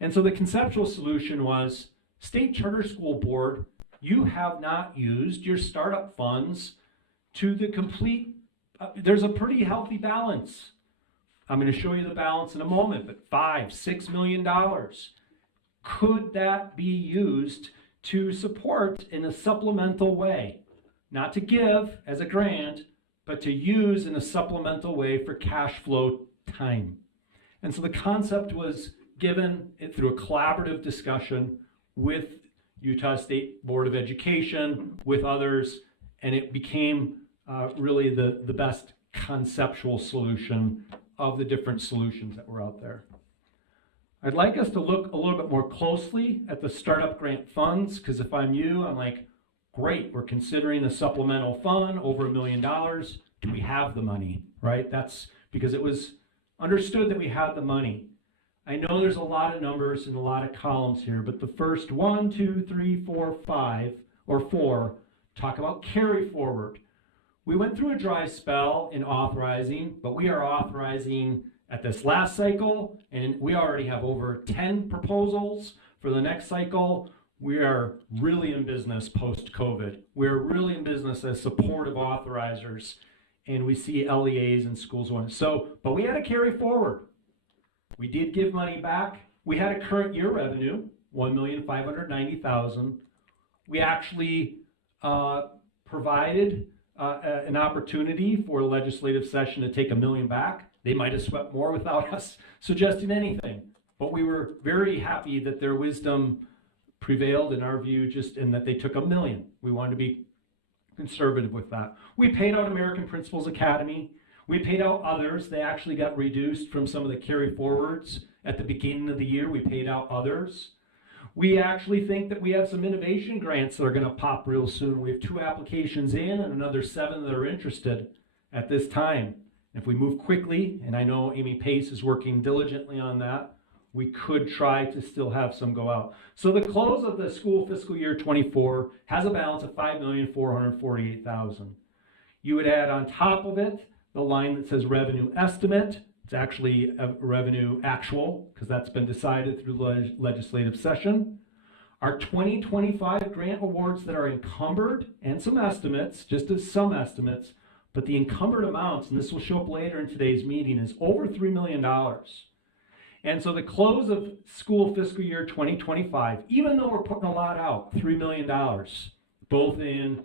And so the conceptual solution was, State Charter School Board, you have not used your startup funds to the complete, there's a pretty healthy balance. I'm going to show you the balance in a moment, but $5-6 million. Could that be used to support in a supplemental way? Not to give as a grant, but to use in a supplemental way for cash flow time. And so the concept was given through a collaborative discussion with Utah State Board of Education, with others, and it became really the best conceptual solution of the different solutions that were out there. I'd like us to look a little bit more closely at the startup grant funds, because if I'm you, I'm like, great, we're considering a supplemental fund over $1 million. Do we have the money, right? That's because it was understood that we had the money. I know there's a lot of numbers and a lot of columns here, but the first 1, 2, 3, 4, 5, or 4 talk about carry forward. We went through a dry spell in authorizing, but we are authorizing at this last cycle, and we already have over 10 proposals for the next cycle. We are really in business post-COVID. We're really in business as supportive authorizers, and we see LEAs and schools one. But we had to carry forward. We did give money back. We had a current year revenue, $1,590,000. We actually provided an opportunity for a legislative session to take $1 million back. They might have swept more without us suggesting anything. But we were very happy that their wisdom prevailed in our view, just in that they took $1 million. We wanted to be conservative with that. We paid out American Principals Academy. We paid out others. They actually got reduced from some of the carry forwards at the beginning of the year. We paid out others. We actually think that we have some innovation grants that are going to pop real soon. We have 2 applications in and another 7 that are interested at this time. If we move quickly, and I know Amy Pace is working diligently on that, we could try to still have some go out. So the close of the school fiscal year 24 has a balance of $5,448,000. You would add on top of it the line that says revenue estimate. It's actually a revenue actual, because that's been decided through legislative session. Our 2025 grant awards that are encumbered, and some estimates, just as some estimates, but the encumbered amounts, and this will show up later in today's meeting, is over $3 million. And so the close of school fiscal year 2025, even though we're putting a lot out, $3 million, both in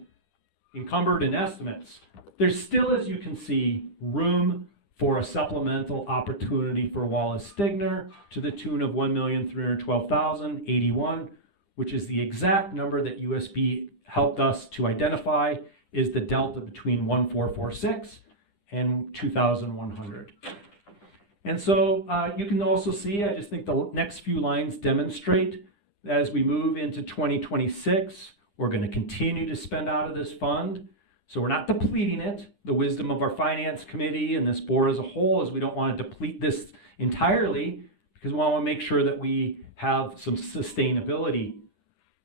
encumbered and estimates, there's still, as you can see, room for a supplemental opportunity for Wallace Stigner to the tune of $1,312,081, which is the exact number that USB helped us to identify is the delta between 1446 and 2,100. And so you can also see, I just think the next few lines demonstrate that as we move into 2026, we're going to continue to spend out of this fund. So we're not depleting it. The wisdom of our finance committee and this board as a whole is we don't want to deplete this entirely, because we want to make sure that we have some sustainability.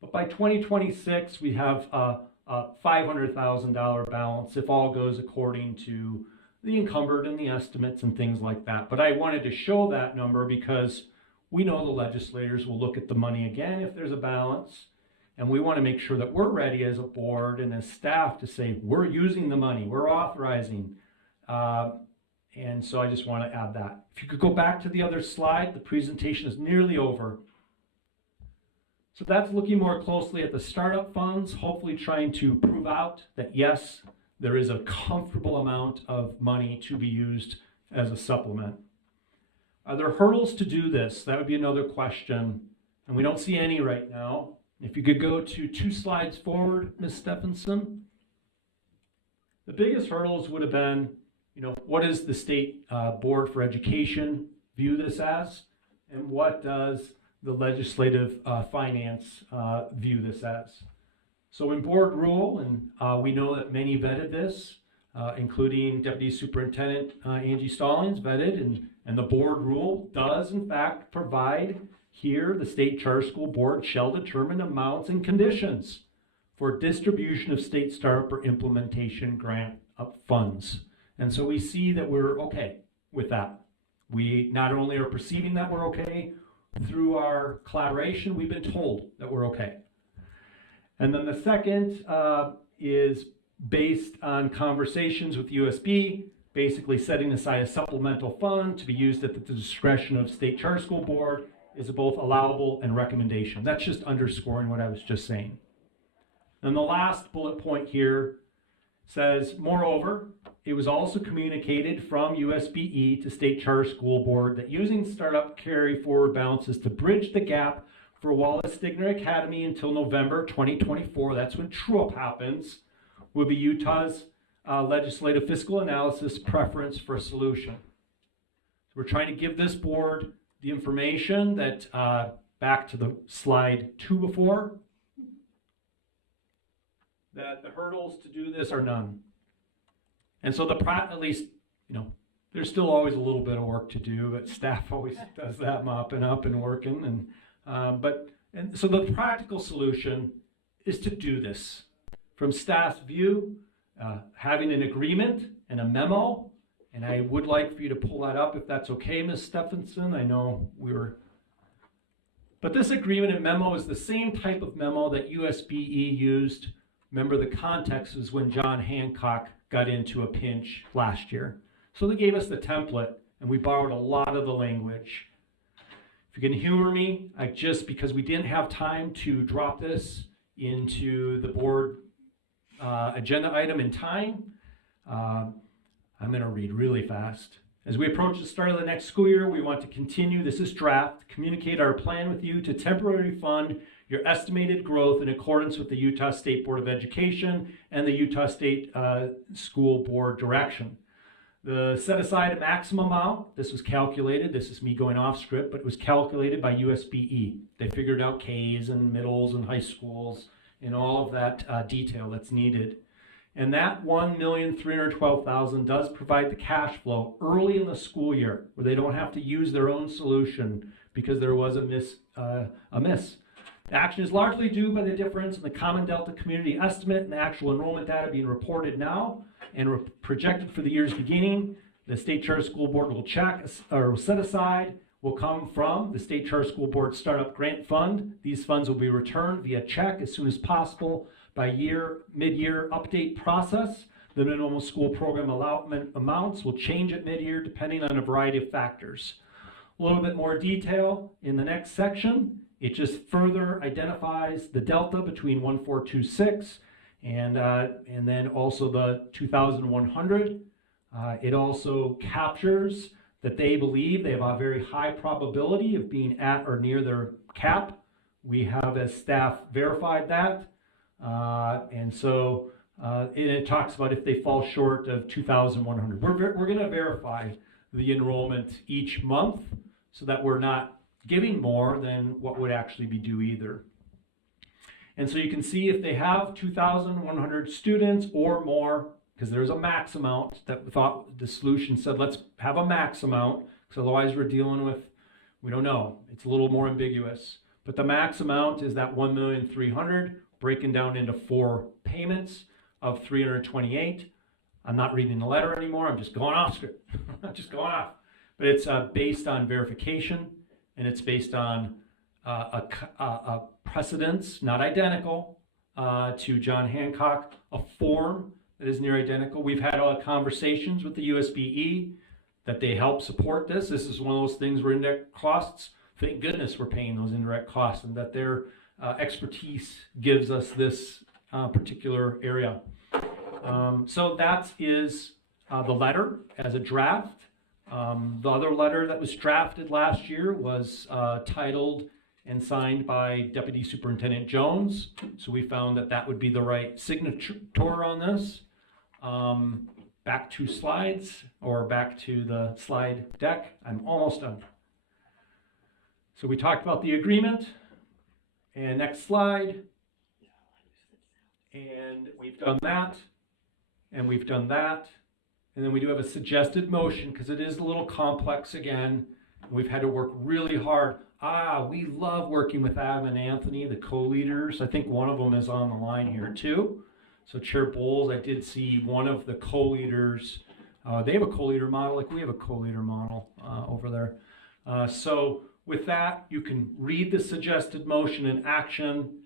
But by 2026, we have a $500,000 balance if all goes according to the encumbered and the estimates and things like that. But I wanted to show that number because we know the legislators will look at the money again if there's a balance. And we want to make sure that we're ready as a board and as staff to say, we're using the money, we're authorizing. And so I just want to add that. If you could go back to the other slide, the presentation is nearly over. So that's looking more closely at the startup funds, hopefully trying to prove out that yes, there is a comfortable amount of money to be used as a supplement. Are there hurdles to do this? That would be another question. And we don't see any right now. If you could go to 2 slides forward, Ms. Stephenson. The biggest hurdles would have been, what does the State Board for Education view this as? And what does the legislative finance view this as? So in board rule, and we know that many vetted this, including Deputy Superintendent Angie Stallings, vetted, and the board rule does in fact provide here the state charter school board shall determine amounts and conditions for distribution of state startup or implementation grant funds. And so we see that we're okay with that. We not only are perceiving that we're okay, through our collaboration, we've been told that we're okay. And then the second is based on conversations with USB, basically setting aside a supplemental fund to be used at the discretion of state charter school board is both allowable and recommendation. That's just underscoring what I was just saying. And the last bullet point here says, moreover, it was also communicated from USBE to State Charter School Board that using startup carry forward balances to bridge the gap for Wallace Stigner Academy until November 2024, that's when true-up happens, would be Utah's legislative fiscal analysis preference for a solution. We're trying to give this board the information that, back to the slide 2 before, that the hurdles to do this are none. And so at least, there's still always a little bit of work to do, but staff always does that mopping up and working. And so the practical solution is to do this. From staff's view, having an agreement and a memo, and I would like for you to pull that up if that's okay, Ms. Stephenson. I know but this agreement and memo is the same type of memo that USBE used. Remember, the context is when John Hancock got into a pinch last year. So they gave us the template, and we borrowed a lot of the language. If you can humor me, because we didn't have time to drop this into the board agenda item in time, I'm going to read really fast. As we approach the start of the next school year, we want to continue, this is draft, communicate our plan with you to temporarily fund your estimated growth in accordance with the Utah State Board of Education and the Utah State School Board direction. The set aside a maximum amount, this was calculated, this is me going off script, but it was calculated by USBE. They figured out Ks and middles and high schools and all of that detail that's needed. And that $1,312,000 does provide the cash flow early in the school year where they don't have to use their own solution because there was a miss. The action is largely due by the difference in the Common Delta community estimate and the actual enrollment data being reported now and projected for the years beginning. The State Charter School Board will check or set aside will come from the State Charter School Board Startup Grant Fund. These funds will be returned via check as soon as possible by mid-year update process. The minimum school program allotment amounts will change at mid-year depending on a variety of factors. A little bit more detail in the next section. It just further identifies the delta between 1426 and then also the 2100. It also captures that they believe they have a very high probability of being at or near their cap. We have as staff verified that. And so it talks about if they fall short of 2,100. We're going to verify the enrollment each month so that we're not giving more than what would actually be due either. And so you can see if they have 2,100 students or more, because there's a max amount that we thought the solution said, let's have a max amount, because otherwise we're dealing with, we don't know. It's a little more ambiguous. But the max amount is that 1,300,000 broken down into 4 payments of 328. I'm not reading the letter anymore. I'm just going off script. I'm just going off. But it's based on verification, and it's based on a precedence, not identical to John Hancock, a form that is near identical. We've had conversations with the USBE that they help support this. This is one of those things where indirect costs, thank goodness we're paying those indirect costs, and that their expertise gives us this particular area. So that is the letter as a draft. The other letter that was drafted last year was titled and signed by Deputy Superintendent Jones. So we found that that would be the right signature on this. Back 2 slides, or back to the slide deck. I'm almost done. So we talked about the agreement. And next slide. And we've done that. and we've done that. And then we do have a suggested motion because it is a little complex again. We've had to work really hard. We love working with Adam and Anthony, the co-leaders. I think one of them is on the line here too. So Chair Bowles, I did see one of the co-leaders. They have a co-leader model like we have a co-leader model over there. So with that, you can read the suggested motion in action.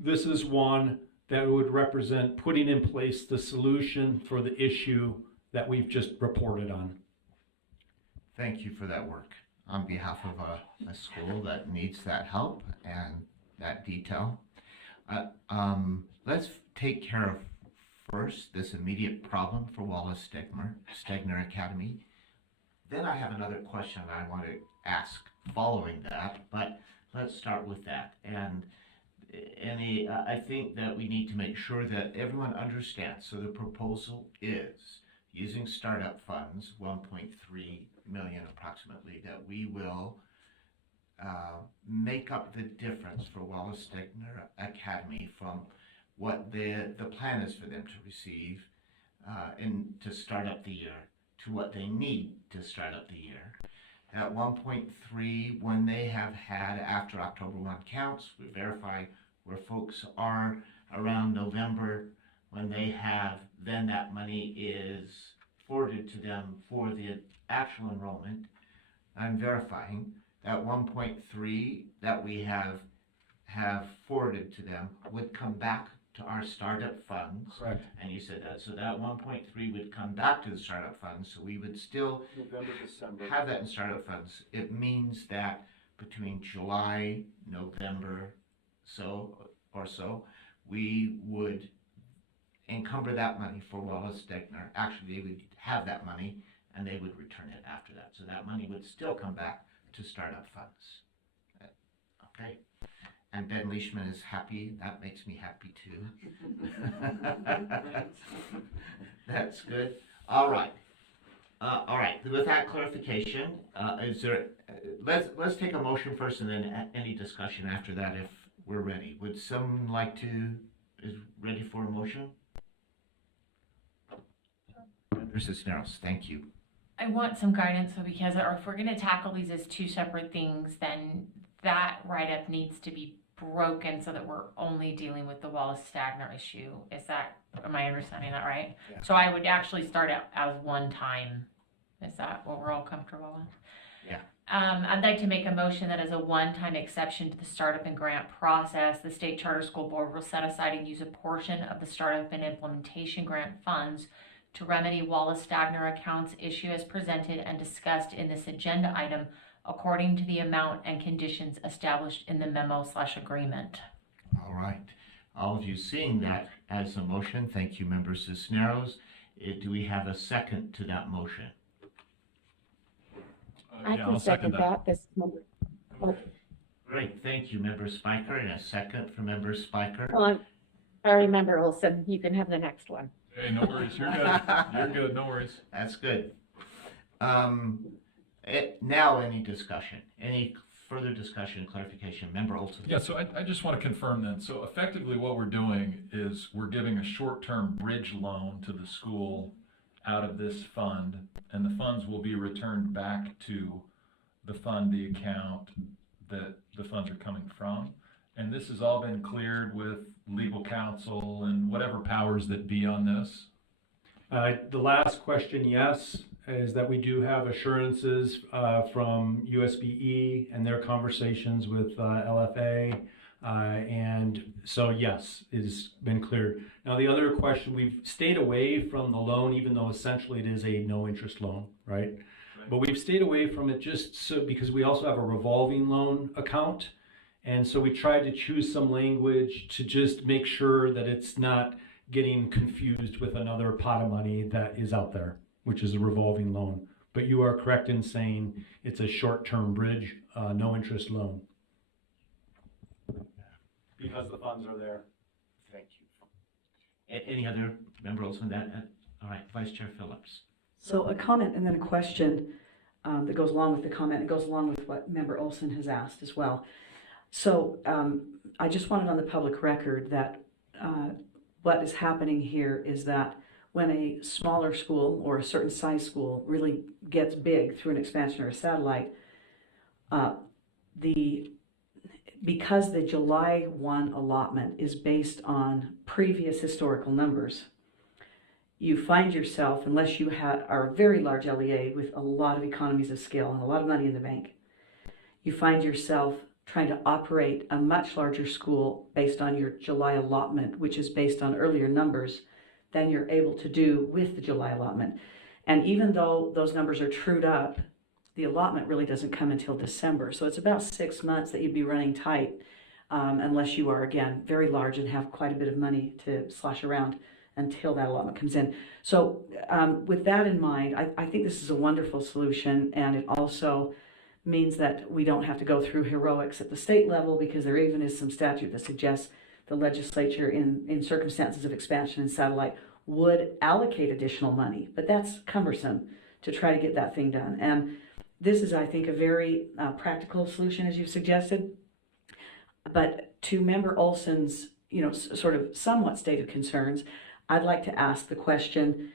This is one that would represent putting in place the solution for the issue that we've just reported on. Thank you for that work on behalf of a school that needs that help and that detail. Let's take care of first this immediate problem for Wallace Stegner Academy. Then I have another question I want to ask following that, but let's start with that. And I think that we need to make sure that everyone understands. So the proposal is using startup funds, 1.3 million approximately, that we will make up the difference for Wallace Stegner Academy from what the plan is for them to receive and to start up the year to what they need to start up the year. At 1.3, when they have had, after October 1 counts, we verify where folks are around November, when they have, then that money is forwarded to them for the actual enrollment. I'm verifying that 1.3 that we have forwarded to them would come back to our startup funds. Correct. And you said that, so that 1.3 would come back to the startup funds, so we would still November, December. have that in startup funds. It means that between July, November, so, we would encumber that money for Wallace Stegner. Actually, they would have that money and they would return it after that. So that money would still come back to startup funds. Okay. And Ben Leishman is happy. That makes me happy too. That's good. All right. All right. With that clarification, is there? Let's take a motion first, and then any discussion after that, if we're ready. Would someone like to? Is ready for a motion? Member Cisneros, thank you. I want some guidance, so because if we're gonna tackle these as two separate things, then that write-up needs to be broken so that we're only dealing with the Wallace Stegner issue. Am I understanding that right? Yeah. So I would actually start out as one time. Is that what we're all comfortable with? Yeah. I'd like to make a motion that as a one-time exception to the startup and grant process, the State Charter School Board will set aside and use a portion of the startup and implementation grant funds to remedy Wallace Stegner accounts issue as presented and discussed in this agenda item according to the amount and conditions established in the memo/agreement. All right. All of you seeing that as a motion, thank you, Member Cisneros. Do we have a second to that motion? I can second that. This member. Great, thank you, Member Spiker, and a second for Member Spiker. Well, I remember Olson. You can have the next one. Hey, no worries. You're good. You're good. No worries. That's good. Now, any discussion? Any further discussion, clarification? Member Olson? Yeah, so I just want to confirm then. So effectively what we're doing is we're giving a short-term bridge loan to the school out of this fund, and the funds will be returned back to the fund, the account that the funds are coming from. And this has all been cleared with legal counsel and whatever powers that be on this. The last question, yes, is that we do have assurances from USBE and their conversations with LFA. And so, yes, it has been cleared. Now, the other question, we've stayed away from the loan, even though essentially it is a no interest loan, right? But we've stayed away from it just so because we also have a revolving loan account. And so we tried to choose some language to just make sure that it's not getting confused with another pot of money that is out there, which is a revolving loan. But you are correct in saying it's a short-term bridge, no interest loan. Because the funds are there. Thank you. Any other members on that? All right, Vice Chair Phillips. So a comment and then a question that goes along with the comment. It goes along with what Member Olson has asked as well. So I just wanted on the public record that what is happening here is that when a smaller school or a certain size school really gets big through an expansion or a satellite, because the July 1 allotment is based on previous historical numbers, you find yourself, unless you are a very large LEA with a lot of economies of scale and a lot of money in the bank, you find yourself trying to operate a much larger school based on your July allotment, which is based on earlier numbers, than you're able to do with the July allotment. And even though those numbers are trued up, the allotment really doesn't come until December. So it's about 6 months that you'd be running tight, unless you are, again, very large and have quite a bit of money to slosh around until that allotment comes in. So with that in mind, I think this is a wonderful solution, and it also means that we don't have to go through heroics at the state level, because there even is some statute that suggests the legislature in circumstances of expansion and satellite would allocate additional money, but that's cumbersome to try to get that thing done. And this is, I think, a very practical solution, as you've suggested. But to Member Olson's, sort of somewhat stated concerns, I'd like to ask the question,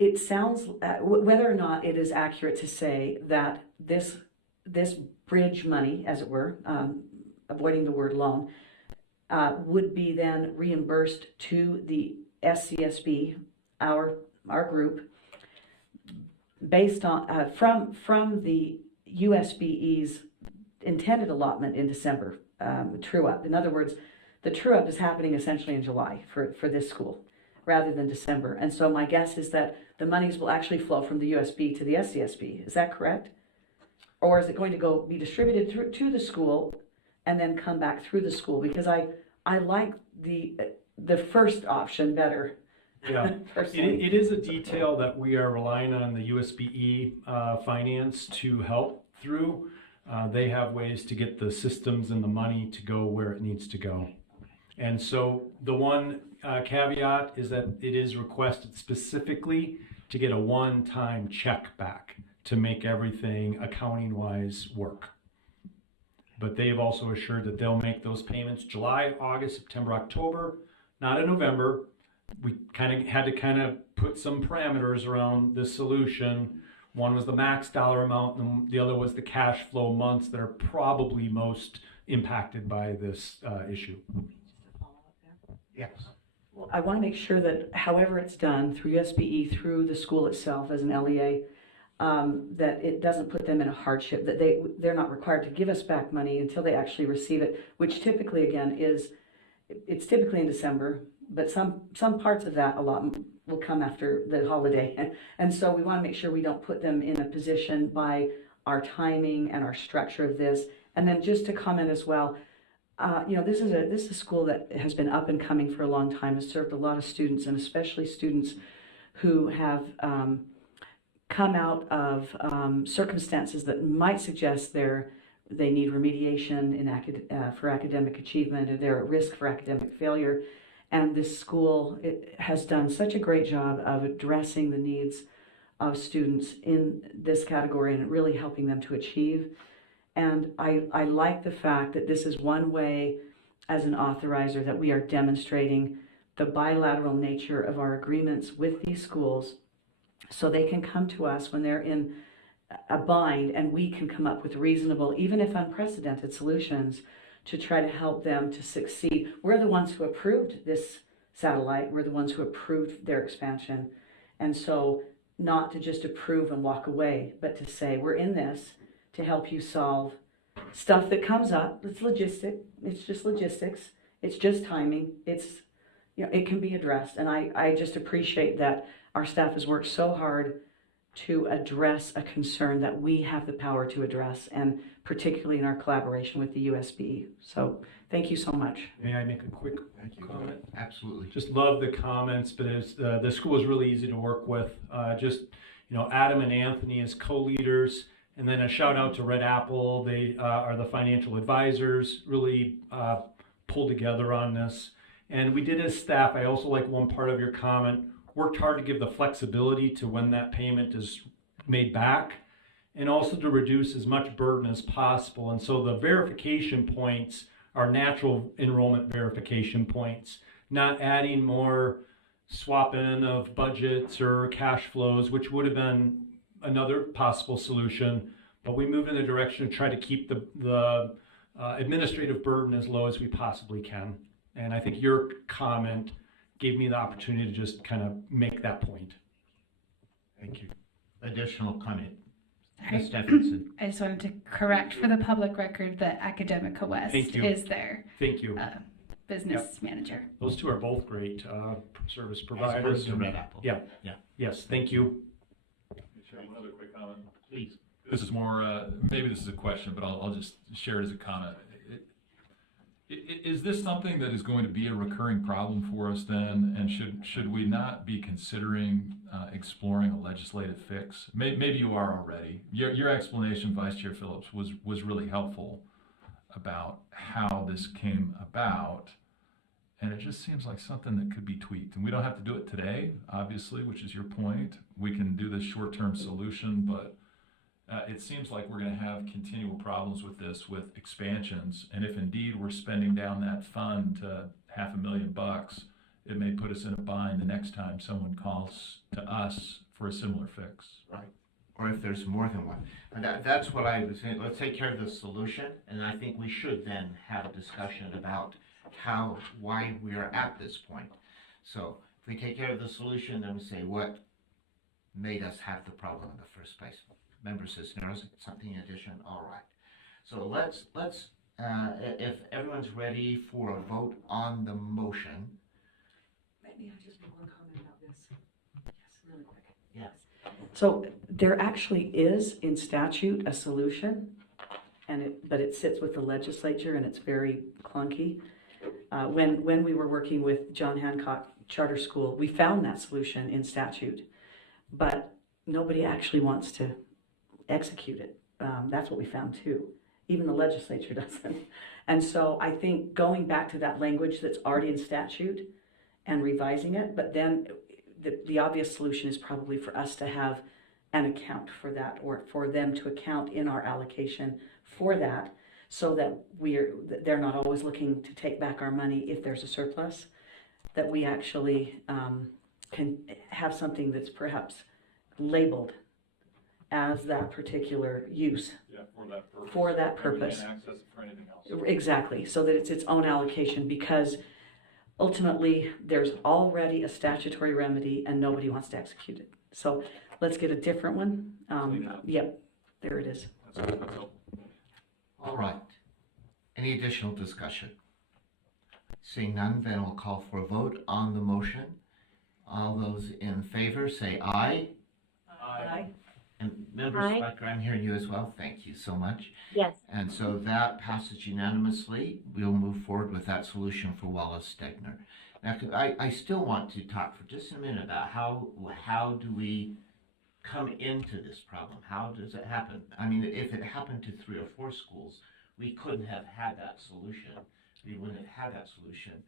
it sounds, whether or not it is accurate to say that this bridge money, as it were, avoiding the word loan, would be then reimbursed to the SCSB, our group, based on from the USBE's intended allotment in December, true up. In other words, the true up is happening essentially in July for this school rather than December. And so my guess is that the monies will actually flow from the USB to the SCSB. Is that correct? Or is it going to be distributed through to the school and then come back through the school? Because I like the first option better. Yeah, it is a detail that we are relying on the USBE finance to help through. They have ways to get the systems and the money to go where it needs to go. And so the one caveat is that it is requested specifically to get a one-time check back to make everything accounting-wise work. But they have also assured that they'll make those payments July, August, September, October, not in November. We had to put some parameters around this solution. One was the max dollar amount, and the other was the cash flow months that are probably most impacted by this issue. Yes. Well, I want to make sure that however it's done through USBE, through the school itself as an LEA, that it doesn't put them in a hardship, that they're not required to give us back money until they actually receive it, which typically, again, it's typically in December, but some parts of that allotment will come after the holiday. And so we want to make sure we don't put them in a position by our timing and our structure of this. And then just to comment as well, this is a school that has been up and coming for a long time, has served a lot of students, and especially students who have come out of circumstances that might suggest they need remediation for academic achievement, or they're at risk for academic failure. And this school has done such a great job of addressing the needs of students in this category and really helping them to achieve. And I like the fact that this is one way, as an authorizer, that we are demonstrating the bilateral nature of our agreements with these schools, so they can come to us when they're in a bind, and we can come up with reasonable, even if unprecedented, solutions to try to help them to succeed. We're the ones who approved this satellite. We're the ones who approved their expansion. And so not to just approve and walk away, but to say, we're in this to help you solve stuff that comes up. It's logistic. It's just logistics. It's just timing. It can be addressed. And I just appreciate that our staff has worked so hard to address a concern that we have the power to address, and particularly in our collaboration with the USB. So thank you so much. May I make a quick comment? Absolutely. Just love the comments, but the school is really easy to work with. Adam and Anthony as co-leaders, and then a shout out to Red Apple. They are the financial advisors, really pulled together on this. And we did as staff, I also like one part of your comment, worked hard to give the flexibility to when that payment is made back, and also to reduce as much burden as possible. And so the verification points are natural enrollment verification points, not adding more swap in of budgets or cash flows, which would have been another possible solution. But we moved in the direction to try to keep the administrative burden as low as we possibly can. And I think your comment gave me the opportunity to just kind of make that point. Thank you. Additional comment, I, Ms. Stephenson. I just wanted to correct for the public record that Academica West Thank you. is their Thank you. business manager. Those two are both great service As providers. opposed to and- Red Apple. Yeah. Yeah. Yes, thank you. One other quick comment. Please. This is more, maybe this is a question, but I'll just share it as a comment. Is this something that is going to be a recurring problem for us then? And should we not be considering exploring a legislative fix? Maybe you are already. Your explanation, Vice Chair Phillips, was really helpful about how this came about. And it just seems like something that could be tweaked. And we don't have to do it today, obviously, which is your point. We can do this short-term solution, but it seems like we're going to have continual problems with this, with expansions. And if indeed we're spending down that fund to $500,000, it may put us in a bind the next time someone calls to us for a similar fix. Right. Or if there's more than one. And that's what I was saying. Let's take care of the solution. And I think we should then have a discussion about why we are at this point. So if we take care of the solution, then we say what made us have the problem in the first place. Member Cisneros, something in addition? All right. So let's if everyone's ready for a vote on the motion. Maybe I just make one comment about this. Yes, really quick. Yes. So there actually is in statute a solution, but it sits with the legislature and it's very clunky. When we were working with John Hancock Charter School, we found that solution in statute, but nobody actually wants to execute it. That's what we found too. Even the legislature doesn't. And so I think going back to that language that's already in statute and revising it, but then the obvious solution is probably for us to have an account for that, or for them to account in our allocation for that, so that they're not always looking to take back our money if there's a surplus, that we actually can have something that's perhaps labeled as that particular use. Yeah, for that purpose. For that And we purpose. can't access it for anything else. Exactly, so that it's its own allocation, because ultimately there's already a statutory remedy and nobody wants to execute it. So let's get a different one. Clean up. Yep, there it is. That's helpful. All right. Any additional discussion? Seeing none, then we'll call for a vote on the motion. All those in favor say aye. Aye. And Member Aye. Swecker, I'm hearing you as well. Thank you so much. Yes. And so that passes unanimously. We'll move forward with that solution for Wallace Stegner. Now, I still want to talk for just a minute about how do we come into this problem? How does it happen? I mean, if it happened to 3 or 4 schools, we couldn't have had that solution. We wouldn't have had that solution.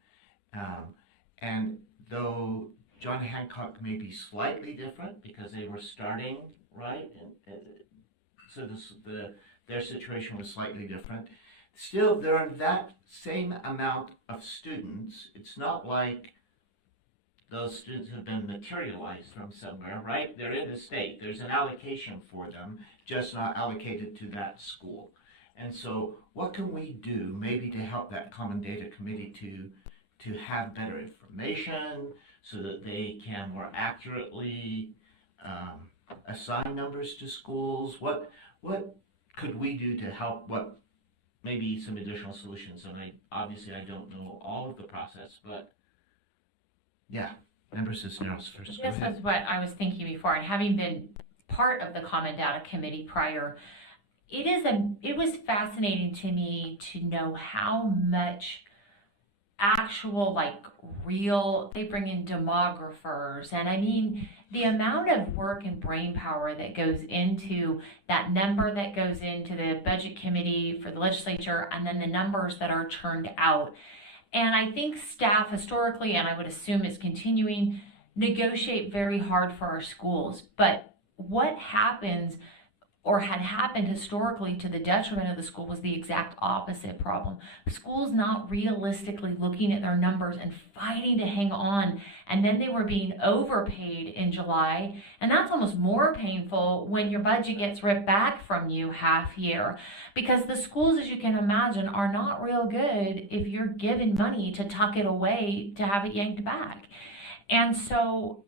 And though John Hancock may be slightly different because they were starting, right? And so their situation was slightly different. Still, there are that same amount of students. It's not like those students have been materialized from somewhere, right? They're in the state. There's an allocation for them, just not allocated to that school. And so what can we do maybe to help that Common Data Committee to have better information so that they can more accurately assign numbers to schools? What could we do to help? What maybe some additional solutions? And obviously I don't know all of the process, but yeah, Member Cisneros first. Go This ahead. is what I was thinking before, and having been part of the Common Data Committee prior, it was fascinating to me to know how much actual, real, they bring in demographers, and I mean, the amount of work and brain power that goes into that number that goes into the budget committee for the legislature, and then the numbers that are churned out. And I think staff historically, and I would assume is continuing, negotiate very hard for our schools. But what happens or had happened historically to the detriment of the school was the exact opposite problem. Schools not realistically looking at their numbers and fighting to hang on, and then they were being overpaid in July, and that's almost more painful when your budget gets ripped back from you half year, because the schools, as you can imagine, are not real good if you're given money to tuck it away to have it yanked back. And so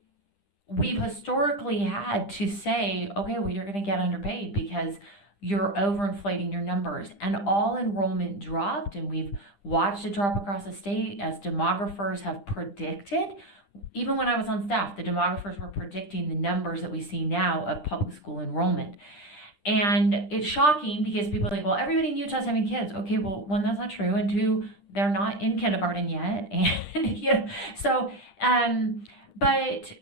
we've historically had to say, okay, well, you're going to get underpaid because you're overinflating your numbers. And all enrollment dropped, and we've watched it drop across the state as demographers have predicted. Even when I was on staff, the demographers were predicting the numbers that we see now of public school enrollment. And it's shocking because people think, well, everybody in Utah's having kids. Okay, well, one, that's not true. And two, they're not in kindergarten yet. And yeah, so, but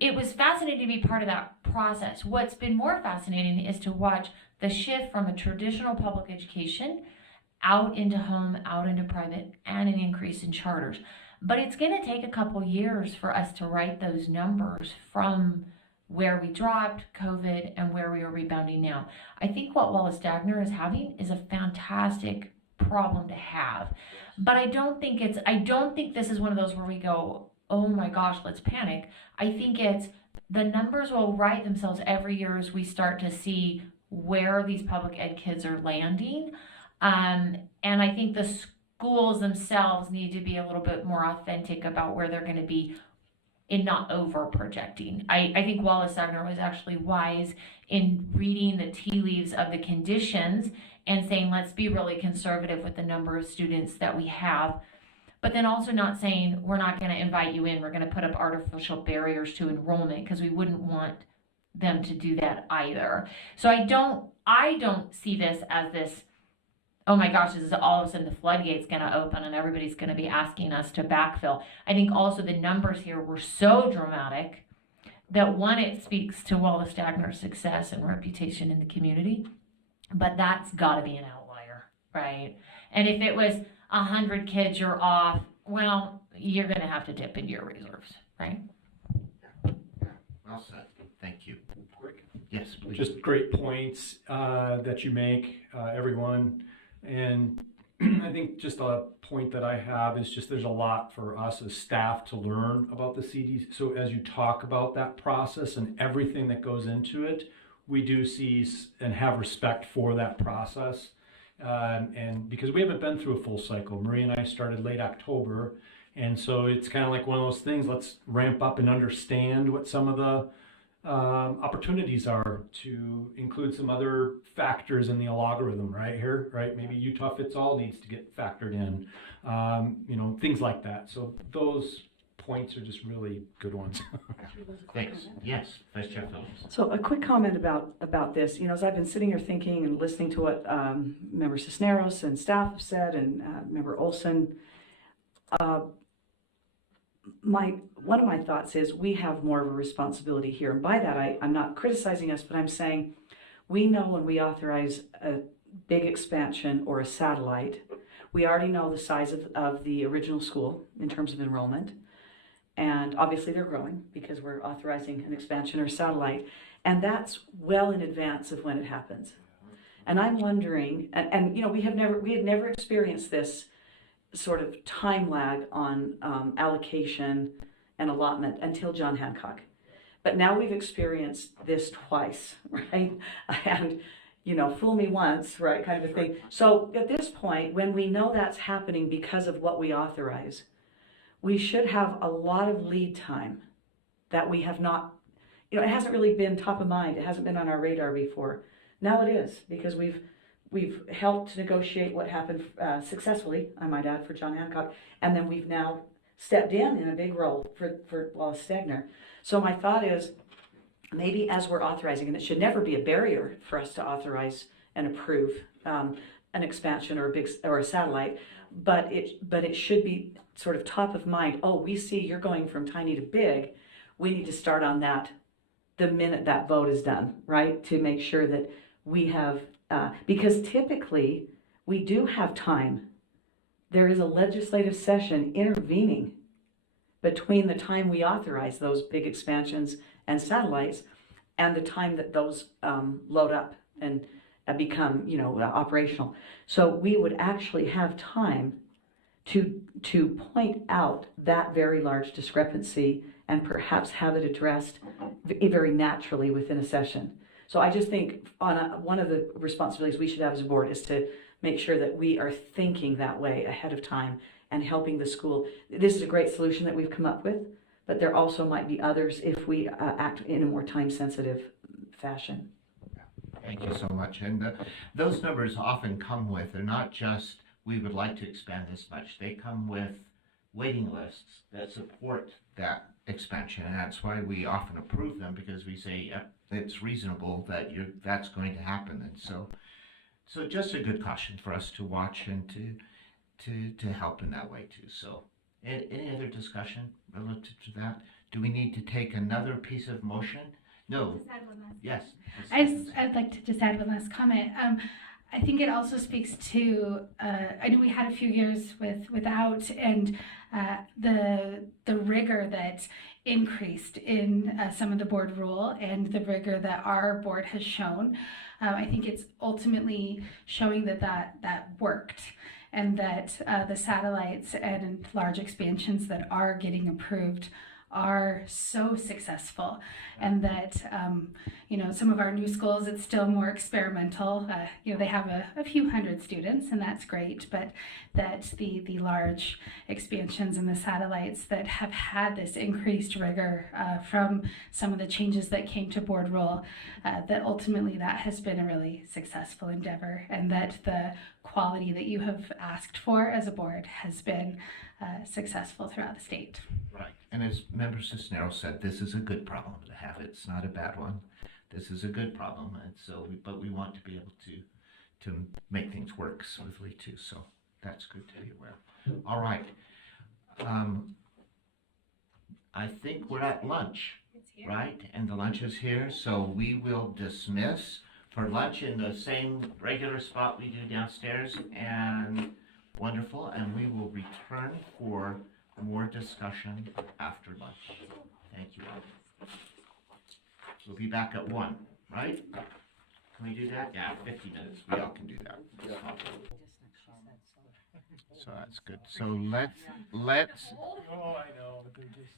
it was fascinating to be part of that process. What's been more fascinating is to watch the shift from a traditional public education out into home, out into private, and an increase in charters. But it's going to take a couple years for us to write those numbers from where we dropped COVID and where we are rebounding now. I think what Wallace-Stagner is having is a fantastic problem to have. But I don't think this is one of those where we go, oh my gosh, let's panic. I think it's the numbers will right themselves every year as we start to see where these public ed kids are landing. And I think the schools themselves need to be a little bit more authentic about where they're going to be in not over projecting. I think Wallace-Stagner was actually wise in reading the tea leaves of the conditions and saying, let's be really conservative with the number of students that we have. But then also not saying we're not going to invite you in, we're going to put up artificial barriers to enrollment, because we wouldn't want them to do that either. So I don't see this as this, oh my gosh, this is all of a sudden the floodgate's going to open and everybody's going to be asking us to backfill. I think also the numbers here were so dramatic that one, it speaks to Wallace-Stagner's success and reputation in the community, but that's got to be an outlier, right? And if it was 100 kids you're off, well, you're going to have to dip into your reserves, right? Well said. Thank you. Yes, please. Just great points that you make, everyone. And I think just a point that I have is just there's a lot for us as staff to learn about the CDC. So as you talk about that process and everything that goes into it, we do see and have respect for that process. And because we haven't been through a full cycle, Marie and I started late October. And so it's kind of like one of those things, let's ramp up and understand what some of the opportunities are to include some other factors in the algorithm right here, right? Maybe Utah Fits All needs to get factored in, things like that. So those points are just really good ones. Thanks. Yes, Vice Chair Phillips. So a quick comment about this. As I've been sitting here thinking and listening to what Member Cisneros and staff have said, and Member Olson, one of my thoughts is we have more of a responsibility here. And by that, I'm not criticizing us, but I'm saying we know when we authorize a big expansion or a satellite, we already know the size of the original school in terms of enrollment. And obviously they're growing because we're authorizing an expansion or satellite. And that's well in advance of when it happens. And I'm wondering, and we had never experienced this sort of time lag on allocation and allotment until John Hancock. But now we've experienced this twice, right? And, fool me once, right, kind of a thing. So at this point, when we know that's happening because of what we authorize, we should have a lot of lead time that we have not, it hasn't really been top of mind. It hasn't been on our radar before. Now it is, because we've helped negotiate what happened successfully, I might add, for John Hancock, and then we've now stepped in a big role for Wallace-Stagner. So my thought is, maybe as we're authorizing, and it should never be a barrier for us to authorize and approve an expansion or a satellite, but it should be sort of top of mind. Oh, we see you're going from tiny to big. We need to start on that the minute that vote is done, right? To make sure that we have, because typically we do have time. There is a legislative session intervening between the time we authorize those big expansions and satellites and the time that those load up and become, operational. So we would actually have time to point out that very large discrepancy and perhaps have it addressed very naturally within a session. So I just think one of the responsibilities we should have as a board is to make sure that we are thinking that way ahead of time and helping the school. This is a great solution that we've come up with, but there also might be others if we act in a more time-sensitive fashion. Thank you so much. And those numbers often come with, they're not just, we would like to expand this much. They come with waiting lists that support that expansion. And that's why we often approve them, because we say, yep, it's reasonable that that's going to happen. And so just a good caution for us to watch and to help in that way too. So any other discussion relative to that? Do we need to take another piece of motion? No. Yes. I'd like to just add one last comment. I think it also speaks to, I know we had a few years without, and the rigor that increased in some of the board rule and the rigor that our board has shown. I think it's ultimately showing that worked, and that the satellites and large expansions that are getting approved are so successful, and that some of our new schools, it's still more experimental. They have a few hundred students, and that's great, but that the large expansions and the satellites that have had this increased rigor from some of the changes that came to board rule, that ultimately that has been a really successful endeavor, and that the quality that you have asked for as a board has been successful throughout the state. Right. And as Member Cisneros said, this is a good problem to have. It's not a bad one. This is a good problem, and so but we want to be able to make things work smoothly too. So that's good to be aware. All right. I think we're at lunch, right? And the lunch is here, so we will dismiss for lunch in the same regular spot we do downstairs, and wonderful. And we will return for more discussion after lunch. Thank you all. We'll be back at 1, right? Can we do that? Yeah, 50 minutes. We all can do that. So that's good. So let's,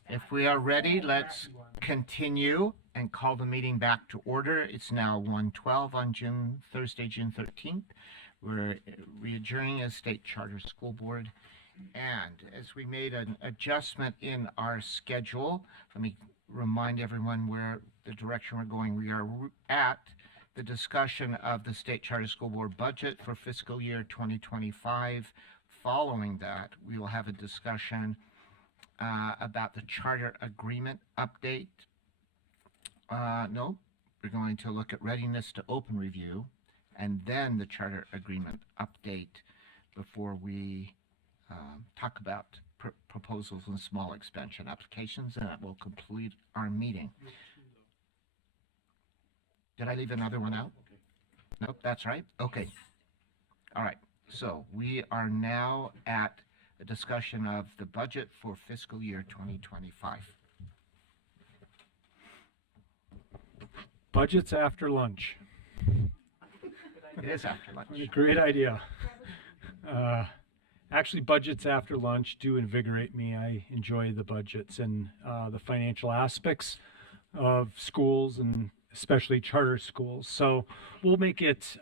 if we are ready, let's continue and call the meeting back to order. It's now 1:12 on Thursday, June 13th. We're adjourning as State Charter School Board. And as we made an adjustment in our schedule, let me remind everyone where the direction we're going. We are at the discussion of the State Charter School Board budget for fiscal year 2025. Following that, we will have a discussion about the charter agreement update. No, we're going to look at readiness to open review, and then the charter agreement update before we talk about proposals and small expansion applications, and that will complete our meeting. Did I leave another one out? Nope, that's right. Okay. All right. So we are now at a discussion of the budget for fiscal year 2025. Budget's after lunch. It is after lunch. What a great idea. Actually, budgets after lunch do invigorate me. I enjoy the budgets and the financial aspects of schools, and especially charter schools. So we'll make it,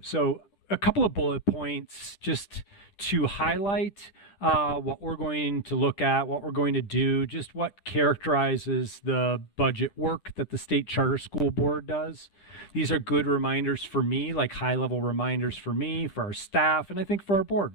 so a couple of bullet points just to highlight what we're going to look at, what we're going to do, just what characterizes the budget work that the State Charter School Board does. These are good reminders for me, like high-level reminders for me, for our staff, and I think for our board.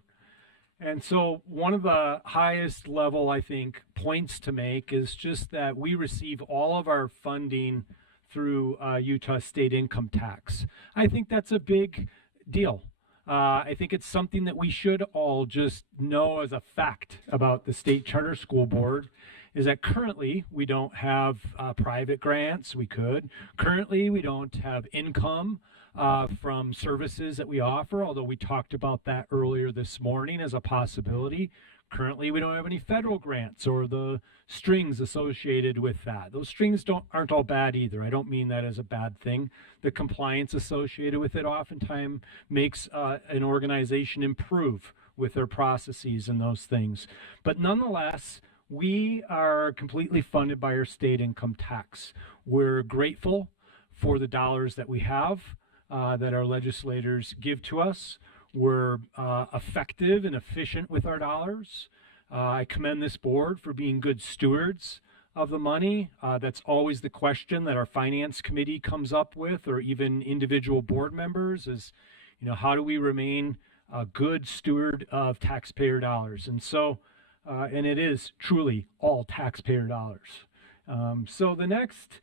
And so one of the highest level, I think, points to make is just that we receive all of our funding through Utah state income tax. I think that's a big deal. I think it's something that we should all just know as a fact about the State Charter School Board, is that currently we don't have private grants. We could. Currently we don't have income from services that we offer, although we talked about that earlier this morning as a possibility. Currently, we don't have any federal grants or the strings associated with that. Those strings aren't all bad either. I don't mean that as a bad thing. The compliance associated with it oftentimes makes an organization improve with their processes and those things. But nonetheless, we are completely funded by our state income tax. We're grateful for the dollars that we have, that our legislators give to us. We're effective and efficient with our dollars. I commend this board for being good stewards of the money. That's always the question that our finance committee comes up with, or even individual board members, is, how do we remain a good steward of taxpayer dollars? And so, and it is truly all taxpayer dollars. So the next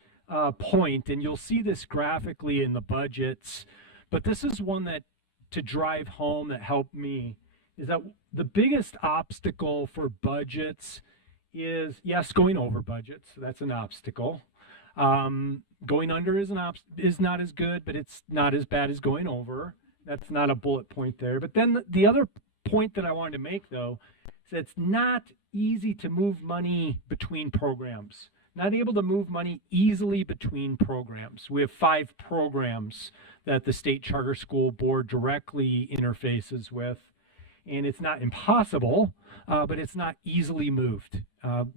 point, and you'll see this graphically in the budgets, but this is one that to drive home that helped me, is that the biggest obstacle for budgets is, yes, going over budgets. That's an obstacle. Going under is not as good, but it's not as bad as going over. That's not a bullet point there. But then the other point that I wanted to make, though, is that it's not easy to move money between programs. Not able to move money easily between programs. We have 5 programs that the State Charter School Board directly interfaces with, and it's not impossible, but it's not easily moved.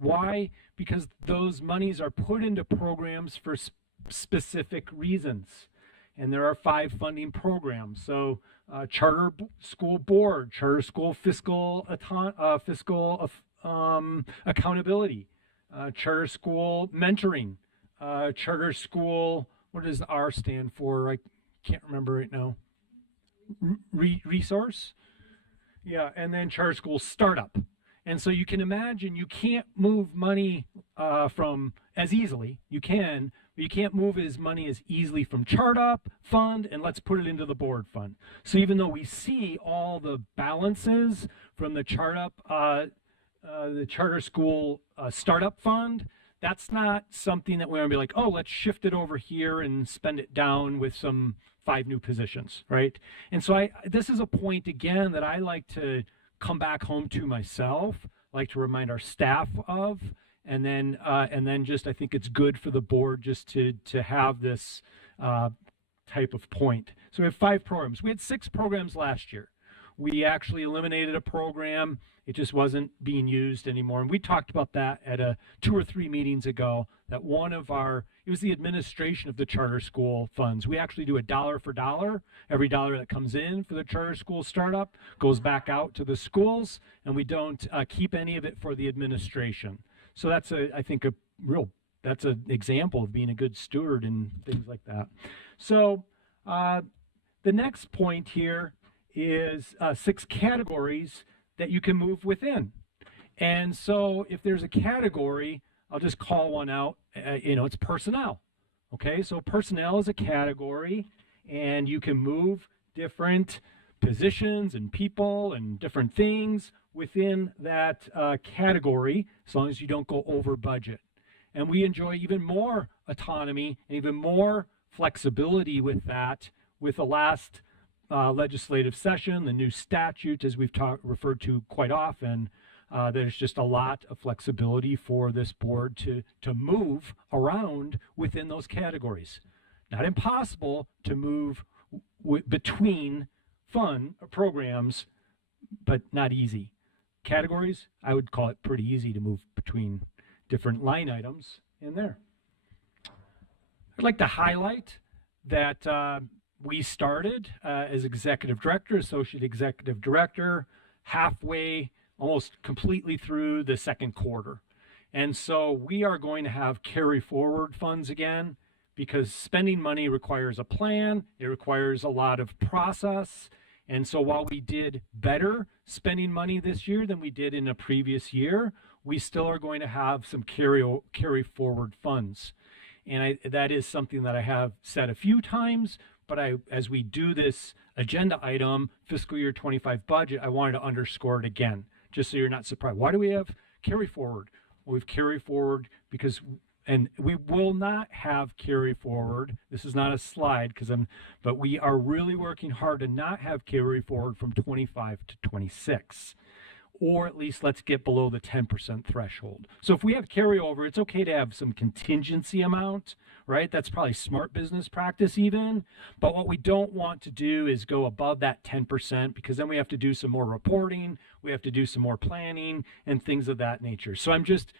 Why? Because those monies are put into programs for specific reasons, and there are 5 funding programs. So Charter School Board, Charter School Fiscal Accountability, Charter School Mentoring, Charter School, what does R stand for? I can't remember right now. Resource? Yeah, and then Charter School Startup. And so you can imagine you can't move money from as easily. You can, but you can't move money as easily from Chart Fund and let's put it into the board fund. So even though we see all the balances from the the Charter School Startup Fund, that's not something that we're going to be like, oh, let's shift it over here and spend it down with some 5 new positions, right? And so this is a point, again, that I like to come back home to myself, like to remind our staff of, and then just I think it's good for the board just to have this type of point. So we have 5 programs. We had 6 programs last year. We actually eliminated a program. It just wasn't being used anymore. And we talked about that at 2 or 3 meetings ago, that it was the administration of the charter school funds. We actually do a dollar for dollar. Every dollar that comes in for the charter school startup goes back out to the schools, and we don't keep any of it for the administration. So that's that's an example of being a good steward and things like that. So the next point here is 6 categories that you can move within. And so if there's a category, I'll just call one out, it's personnel. Okay, so personnel is a category, and you can move different positions and people and different things within that category, as long as you don't go over budget. And we enjoy even more autonomy and even more flexibility with that with the last legislative session, the new statute, as we've referred to quite often. There's just a lot of flexibility for this board to move around within those categories. Not impossible to move between programs, but not easy. Categories, I would call it pretty easy to move between different line items in there. I'd like to highlight that we started as executive director, associate executive director, halfway, almost completely through the second quarter. And so we are going to have carry forward funds again, because spending money requires a plan. It requires a lot of process. And so while we did better spending money this year than we did in a previous year, we still are going to have some carry forward funds. And that is something that I have said a few times, but as we do this agenda item, fiscal year 25 budget, I wanted to underscore it again, just so you're not surprised. Why do we have carry forward? Well, we've carry forward because, and we will not have carry forward. This is not a slide, but we are really working hard to not have carry forward from 25 to 26. or at least let's get below the 10% threshold. So if we have carryover, it's okay to have some contingency amount, right? That's probably smart business practice even. But what we don't want to do is go above that 10% because then we have to do some more reporting, we have to do some more planning and things of that nature. So I'm just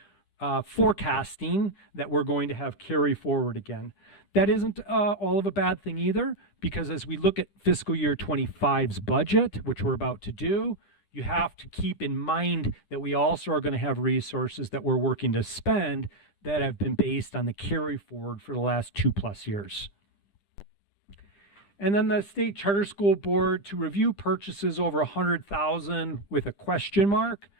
forecasting that we're going to have carry forward again. That isn't all of a bad thing either, because as we look at fiscal year 25's budget, which we're about to do, you have to keep in mind that we also are going to have resources that we're working to spend that have been based on the carry forward for the last 2+ years. And then the state charter school board to review purchases over 100,000 with a question mark.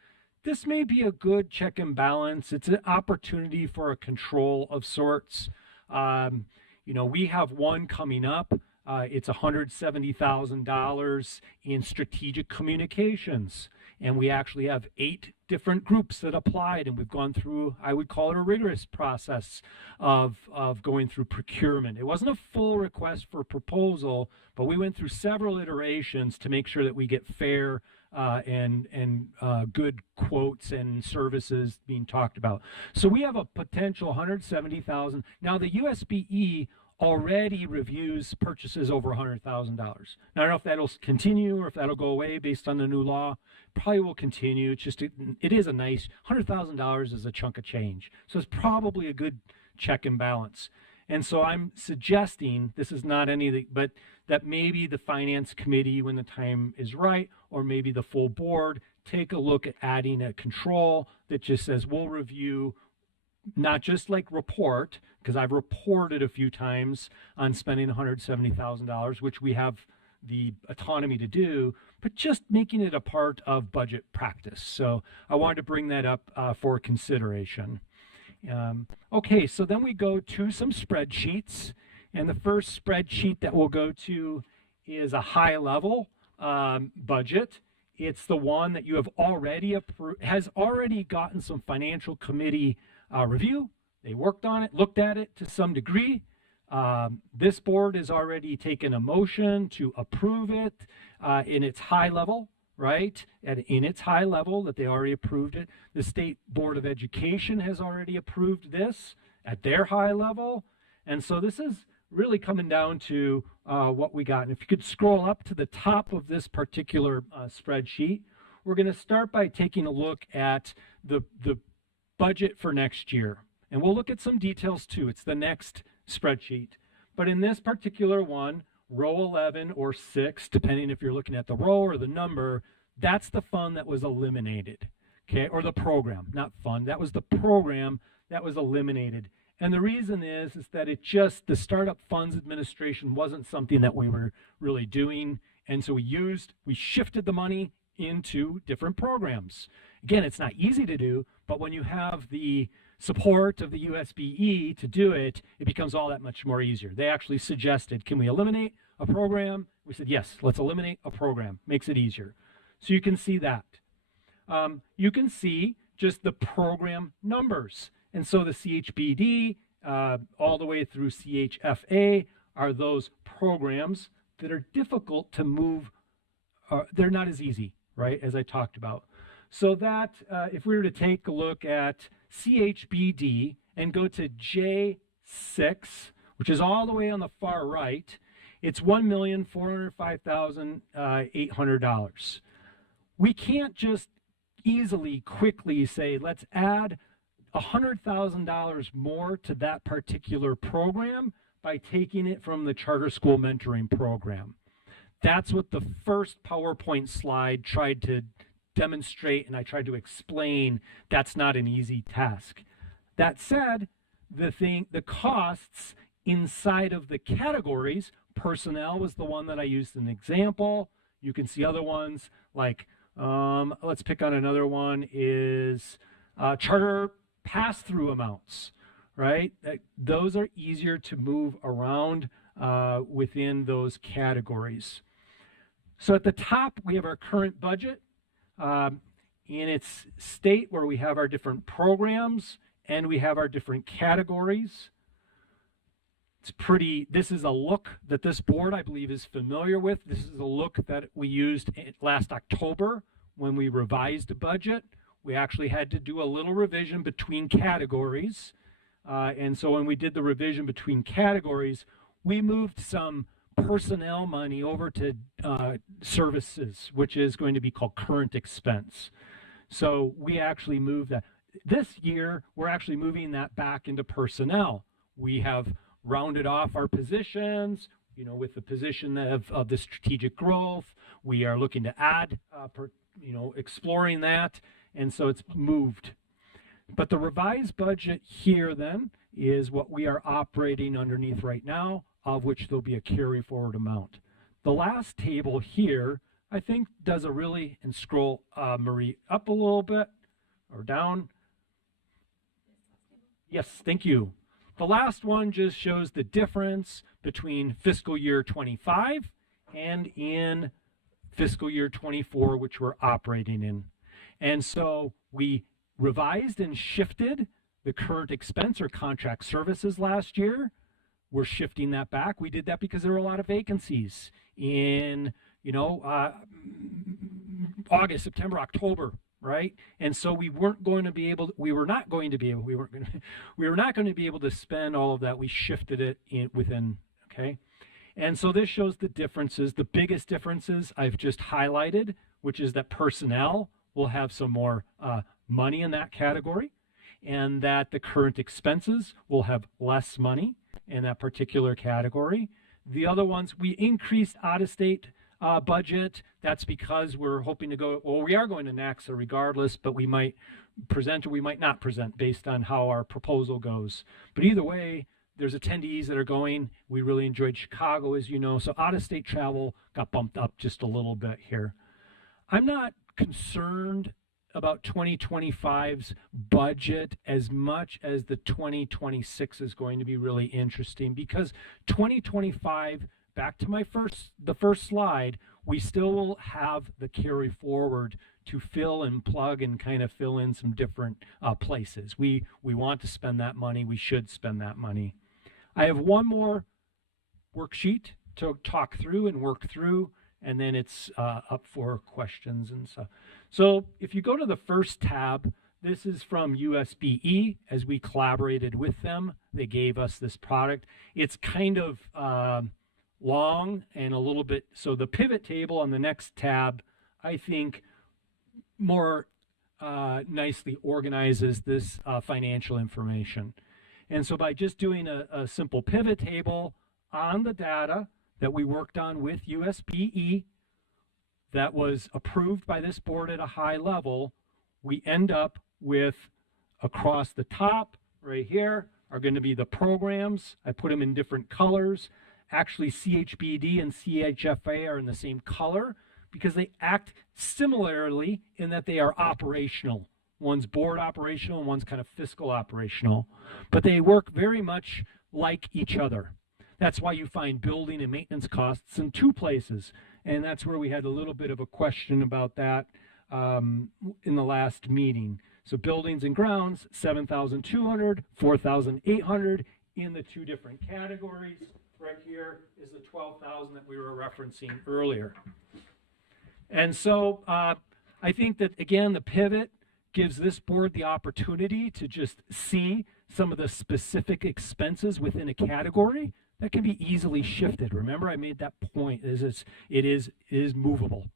This may be a good check and balance. It's an opportunity for a control of sorts. We have one coming up. It's $170,000 in strategic communications. And we actually have 8 different groups that applied, and we've gone through, I would call it a rigorous process of going through procurement. It wasn't a full request for proposal, but we went through several iterations to make sure that we get fair and good quotes and services being talked about. So we have a potential 170,000. Now the USBE already reviews purchases over $100,000. Now, I don't know if that'll continue or if that'll go away based on the new law. Probably will continue. It's just, it is a nice, $100,000 is a chunk of change. So it's probably a good check and balance. And so I'm suggesting, this is not anything, but that maybe the finance committee, when the time is right, or maybe the full board, take a look at adding a control that just says, we'll review, not just like report, because I've reported a few times on spending $170,000, which we have the autonomy to do, but just making it a part of budget practice. So I wanted to bring that up for consideration. Okay, so then we go to some spreadsheets, and the first spreadsheet that we'll go to is a high-level budget. It's the one that you have already has already gotten some financial committee review. They worked on it, looked at it to some degree. This board has already taken a motion to approve it in its high level, right? In its high level that they already approved it. The State Board of Education has already approved this at their high level. And so this is really coming down to what we got. And if you could scroll up to the top of this particular spreadsheet, we're going to start by taking a look at the budget for next year. And we'll look at some details too. It's the next spreadsheet. But in this particular one, row 11 or 6, depending if you're looking at the row or the number, that's the fund that was eliminated, okay? Or the program, not fund. That was the program that was eliminated. And the reason is that the Startup Funds Administration wasn't something that we were really doing. And so we shifted the money into different programs. Again, it's not easy to do, but when you have the support of the USBE to do it, it becomes all that much more easier. They actually suggested, can we eliminate a program? We said, yes, let's eliminate a program. Makes it easier. So you can see that. You can see just the program numbers. And so the CHBD all the way through CHFA are those programs that are difficult to move. They're not as easy, right, as I talked about. So that if we were to take a look at CHBD and go to J6, which is all the way on the far right, it's $1,405,800. We can't just easily, quickly say, let's add $100,000 more to that particular program by taking it from the charter school mentoring program. That's what the first PowerPoint slide tried to demonstrate, and I tried to explain. That's not an easy task. That said, the costs inside of the categories, personnel was the one that I used as an example. You can see other ones like, let's pick on another one, is charter pass-through amounts, right? Those are easier to move around within those categories. So at the top, we have our current budget. In its state where we have our different programs and we have our different categories. This is a look that this board, I believe, is familiar with. This is a look that we used last October when we revised the budget, we actually had to do a little revision between categories. And so when we did the revision between categories, we moved some personnel money over to services, which is going to be called current expense. So we actually moved that. This year, we're actually moving that back into personnel. We have rounded off our positions, with the position of the strategic growth. We are looking to add, exploring that. And so it's moved. But the revised budget here then is what we are operating underneath right now, of which there'll be a carry forward amount. The last table here, I think, does a really, and scroll Marie up a little bit or down. Yes, thank you. The last one just shows the difference between fiscal year 25 and in fiscal year 24, which we're operating in. And so we revised and shifted the current expense or contract services last year. We're shifting that back. We did that because there were a lot of vacancies in, August, September, October, right? And so we not going to be able to spend all of that. We shifted it within, okay? And so this shows the differences. The biggest differences I've just highlighted, which is that personnel will have some more money in that category, and that the current expenses will have less money in that particular category. The other ones, we increased out-of-state budget. That's because we're hoping to go, we are going to NACSA regardless, but we might present or we might not present based on how our proposal goes. But either way, there's attendees that are going. We really enjoyed Chicago, as you know, so out-of-state travel got bumped up just a little bit here. I'm not concerned about 2025's budget as much as the 2026 is going to be really interesting, because 2025, back to the first slide, we still will have the carry forward to fill and plug and kind of fill in some different places. We want to spend that money. We should spend that money. I have one more worksheet to talk through and work through, and then it's up for questions and stuff. So if you go to the first tab, this is from USBE. As we collaborated with them, they gave us this product. It's kind of long and a little bit, so the pivot table on the next tab, I think, more nicely organizes this financial information. And so by just doing a simple pivot table on the data that we worked on with USBE, that was approved by this board at a high level, we end up with, across the top right here are going to be the programs. I put them in different colors. Actually, CHBD and CHFA are in the same color because they act similarly in that they are operational. One's board operational and one's kind of fiscal operational, but they work very much like each other. That's why you find building and maintenance costs in two places. And that's where we had a little bit of a question about that in the last meeting. So buildings and grounds, 7,200, 4,800 in the two different categories. Right here is the 12,000 that we were referencing earlier. And so I think that, again, the pivot gives this board the opportunity to just see some of the specific expenses within a category that can be easily shifted. Remember, I made that point, it is movable.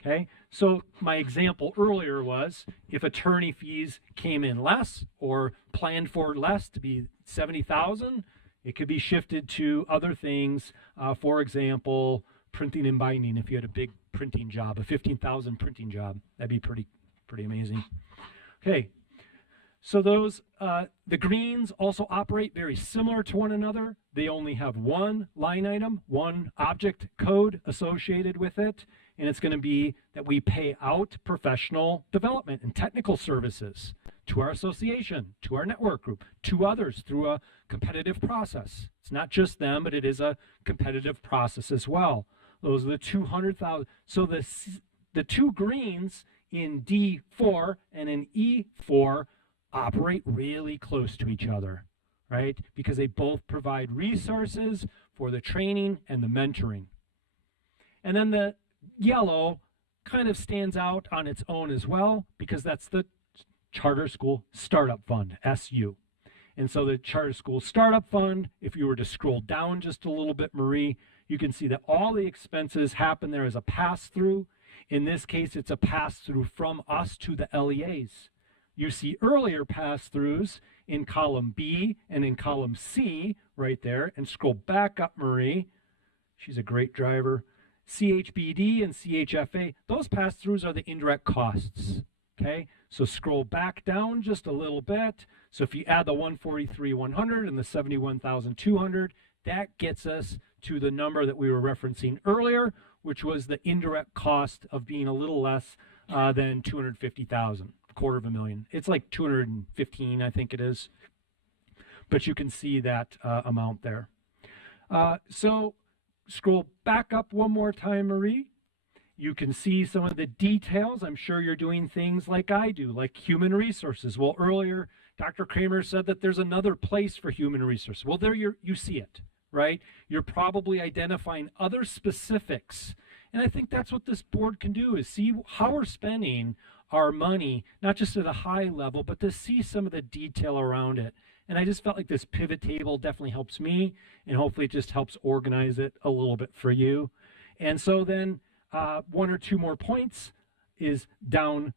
Okay, so my example earlier was if attorney fees came in less or planned for less to be 70,000, it could be shifted to other things. For example, printing and binding. If you had a big printing job, a 15,000 printing job, that'd be pretty amazing. Okay, so those the greens also operate very similar to one another. They only have one line item, one object code associated with it. And it's going to be that we pay out professional development and technical services to our association, to our network group, to others through a competitive process. It's not just them, but it is a competitive process as well. Those are the 200,000. So the two greens in D4 and in E4 operate really close to each other, right? Because they both provide resources for the training and the mentoring. And then the yellow kind of stands out on its own as well, because that's the Charter School Startup Fund, SU. And so the Charter School Startup Fund, if you were to scroll down just a little bit, Marie, you can see that all the expenses happen there as a pass-through. In this case, it's a pass-through from us to the LEAs. You see earlier pass-throughs in column B and in column C right there, and scroll back up, Marie. She's a great driver. CHBD and CHFA, those pass-throughs are the indirect costs, okay? So scroll back down just a little bit. So if you add the 143,100 and the 71,200, that gets us to the number that we were referencing earlier, which was the indirect cost of being a little less than 250,000, $250,000. It's like 215, I think it is. But you can see that amount there. So scroll back up one more time, Marie. You can see some of the details. I'm sure you're doing things like I do, like human resources. Well, earlier, Dr. Kramer said that there's another place for human resources. Well, there you see it, right? You're probably identifying other specifics. And I think that's what this board can do, is see how we're spending our money, not just at a high level, but to see some of the detail around it. And I just felt like this pivot table definitely helps me, and hopefully it just helps organize it a little bit for you. And so then one or two more points is down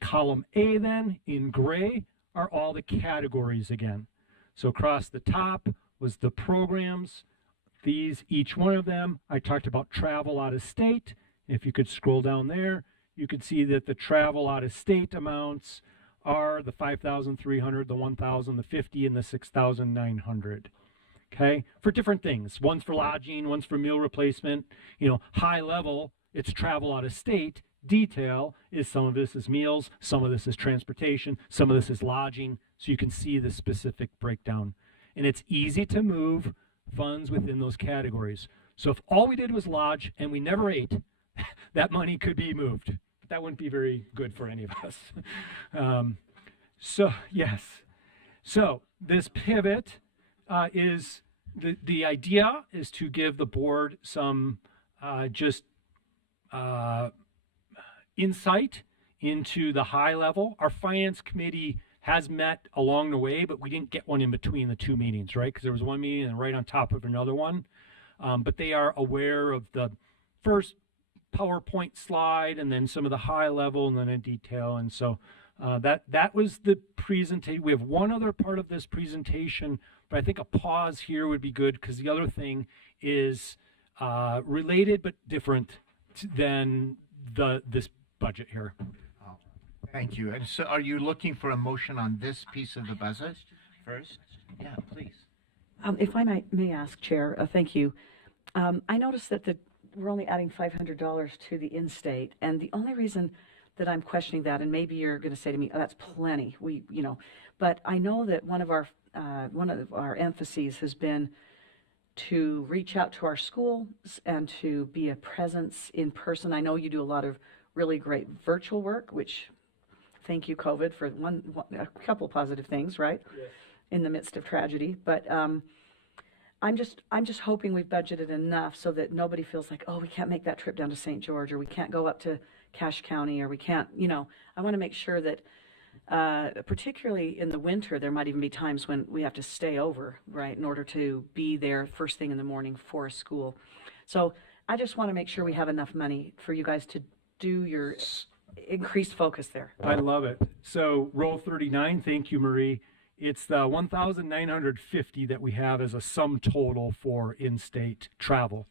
column A then in gray are all the categories again. So across the top was the programs. These, each one of them, I talked about travel out of state. If you could scroll down there, you could see that the travel out of state amounts are the 5,300, the 1,000, the 50, and the 6,900. Okay, for different things. One's for lodging, one's for meal replacement. You know, high level, it's travel out of state. Detail is some of this is meals, some of this is transportation, some of this is lodging. So you can see the specific breakdown. And it's easy to move funds within those categories. So if all we did was lodge and we never ate, that money could be moved. But that wouldn't be very good for any of us. So yes. So this pivot is the idea is to give the board some insight into the high level. Our finance committee has met along the way, but we didn't get one in between the two meetings, right? Because there was one meeting and right on top of another one. But they are aware of the first PowerPoint slide and then some of the high level and then in detail. And so that was the presentation. We have one other part of this presentation, but I think a pause here would be good because the other thing is related but different than this budget here. Oh, thank you. And so are you looking for a motion on this piece of the budget first? Yeah, please. If I may ask, Chair, thank you. I noticed that we're only adding $500 to the in-state, and the only reason that I'm questioning that, and maybe you're going to say to me, oh, that's plenty. But I know that one of our emphases has been to reach out to our schools and to be a presence in person. I know you do a lot of really great virtual work, which thank you, COVID, for a couple positive things, right? Yes. In the midst of tragedy. But I'm just hoping we've budgeted enough so that nobody feels like, oh, we can't make that trip down to St. George, or we can't go up to Cache County, or we can't, I want to make sure that particularly in the winter, there might even be times when we have to stay over, right, in order to be there first thing in the morning for a school. So I just want to make sure we have enough money for you guys to do your increased focus there. I love it. So row 39, thank you, Marie. It's the 1,950 that we have as a sum total for in-state travel.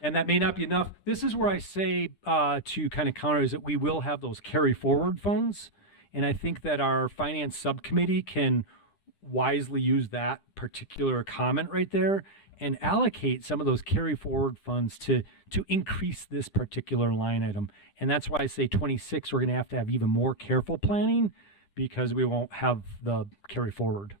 And that may not be enough. This is where I say to kind of counter is that we will have those carry forward funds. And I think that our finance subcommittee can wisely use that particular comment right there and allocate some of those carry forward funds to increase this particular line item. And that's why I say 26, we're going to have even more careful planning because we won't have the carry forward.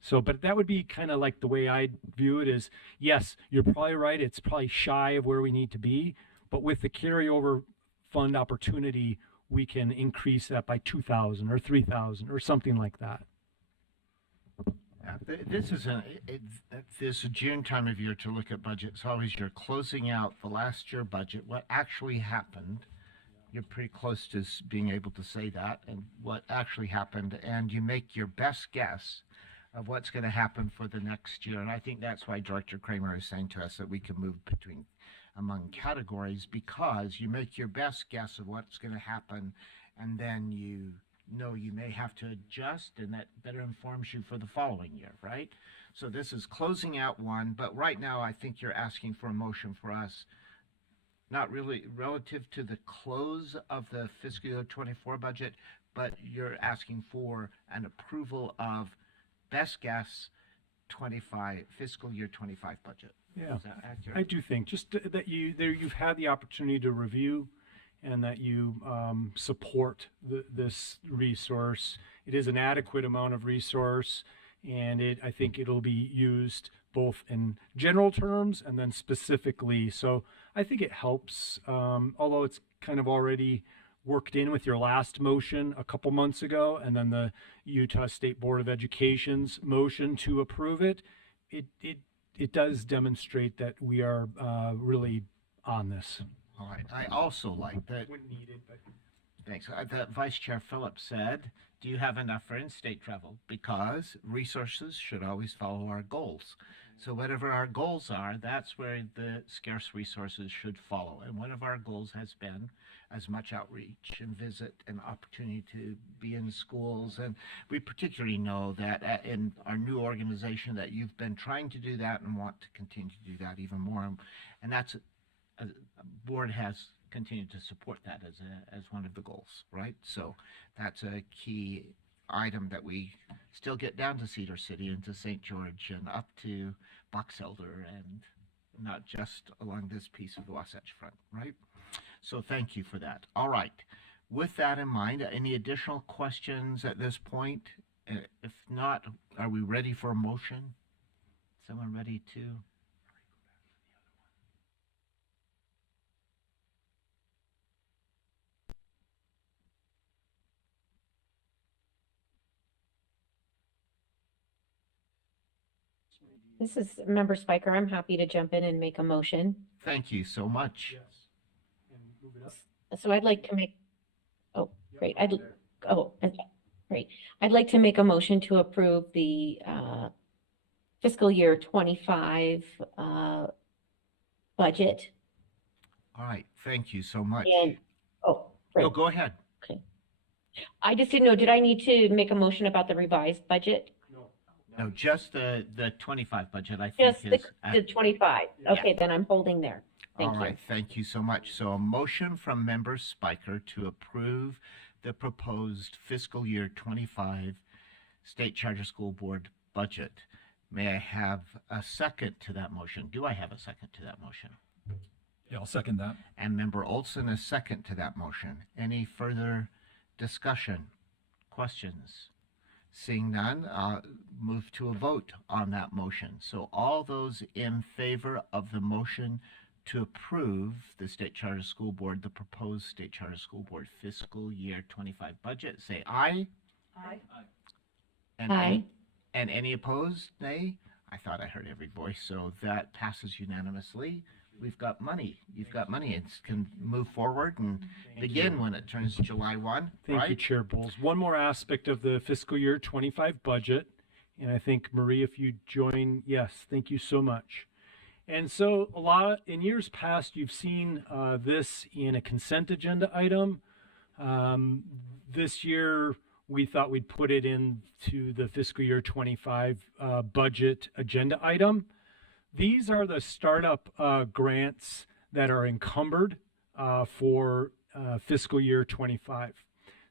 So, but that would be kind of like the way I view it is, yes, you're probably right. It's probably shy of where we need to be, but with the carryover fund opportunity, we can increase that by 2,000 or 3,000 or something like that. Yeah, This is this June time of year to look at budgets. Always you're closing out the last year budget, what actually happened. You're pretty close to being able to say that and what actually happened, and you make your best guess of what's going to happen for the next year. And I think that's why Director Kramer is saying to us that we can move among categories, because you make your best guess of what's going to happen, and then you know you may have to adjust, and that better informs you for the following year, right? So this is closing out one, but right now I think you're asking for a motion for us, not really relative to the close of the fiscal year 24 budget, but you're asking for an approval of best guess 25 fiscal year 25 budget. Yeah, Is that accurate? I do think just that you've had the opportunity to review, and that you support this resource. It is an adequate amount of resource, and I think it'll be used both in general terms and then specifically. So I think it helps, although it's kind of already worked in with your last motion a couple months ago, and then the Utah State Board of Education's motion to approve it. It does demonstrate that we are really on this. All right. I also like that. When needed, but Thanks. That Vice Chair Phillips said, do you have enough for in-state travel? Because resources should always follow our goals. So whatever our goals are, that's where the scarce resources should follow. And one of our goals has been as much outreach and visit and opportunity to be in schools. And we particularly know that in our new organization that you've been trying to do that and want to continue to do that even more. And that's a board has continued to support that as one of the goals, right? So that's a key item that we still get down to Cedar City and to St. George and up to Box Elder, and not just along this piece of the Wasatch Front, right? So thank you for that. All right. With that in mind, any additional questions at this point? If not, are we ready for a motion? Someone ready to? This is Member Spiker. I'm happy to jump in and make a motion. Thank you so much. yes. And move it up. So I'd like to make, Yep, great. there. Great. I'd like to make a motion to approve the fiscal year 25 budget. All right. Thank you so much. And, great. No, go ahead. I just didn't know, did I need to make a motion about the revised budget? No, just the 25 budget, I think Just is. the 25. Okay, then I'm holding there. Thank All you. right, thank you so much. So a motion from Member Spiker to approve the proposed fiscal year 25 State Charter School Board budget. May I have a second to that motion? Do I have a second to that motion? Yeah, I'll second that. And Member Olson, a second to that motion. Any further discussion, questions? Seeing none, move to a vote on that motion. So all those in favor of the motion to approve the State Charter School Board, the proposed State Charter School Board fiscal year 25 budget, say aye. Aye. And Aye. and any opposed, nay? I thought I heard every voice, so that passes unanimously. We've got money. You've got money. It can move forward and begin when it turns July 1, Thank right? you, Chair Bowles. One more aspect of the fiscal year 25 budget, and I think, Marie, if you join, yes, thank you so much. And so in years past, you've seen this in a consent agenda item. This year, we thought we'd put it into the fiscal year 25 budget agenda item. These are the startup grants that are encumbered for fiscal year 25.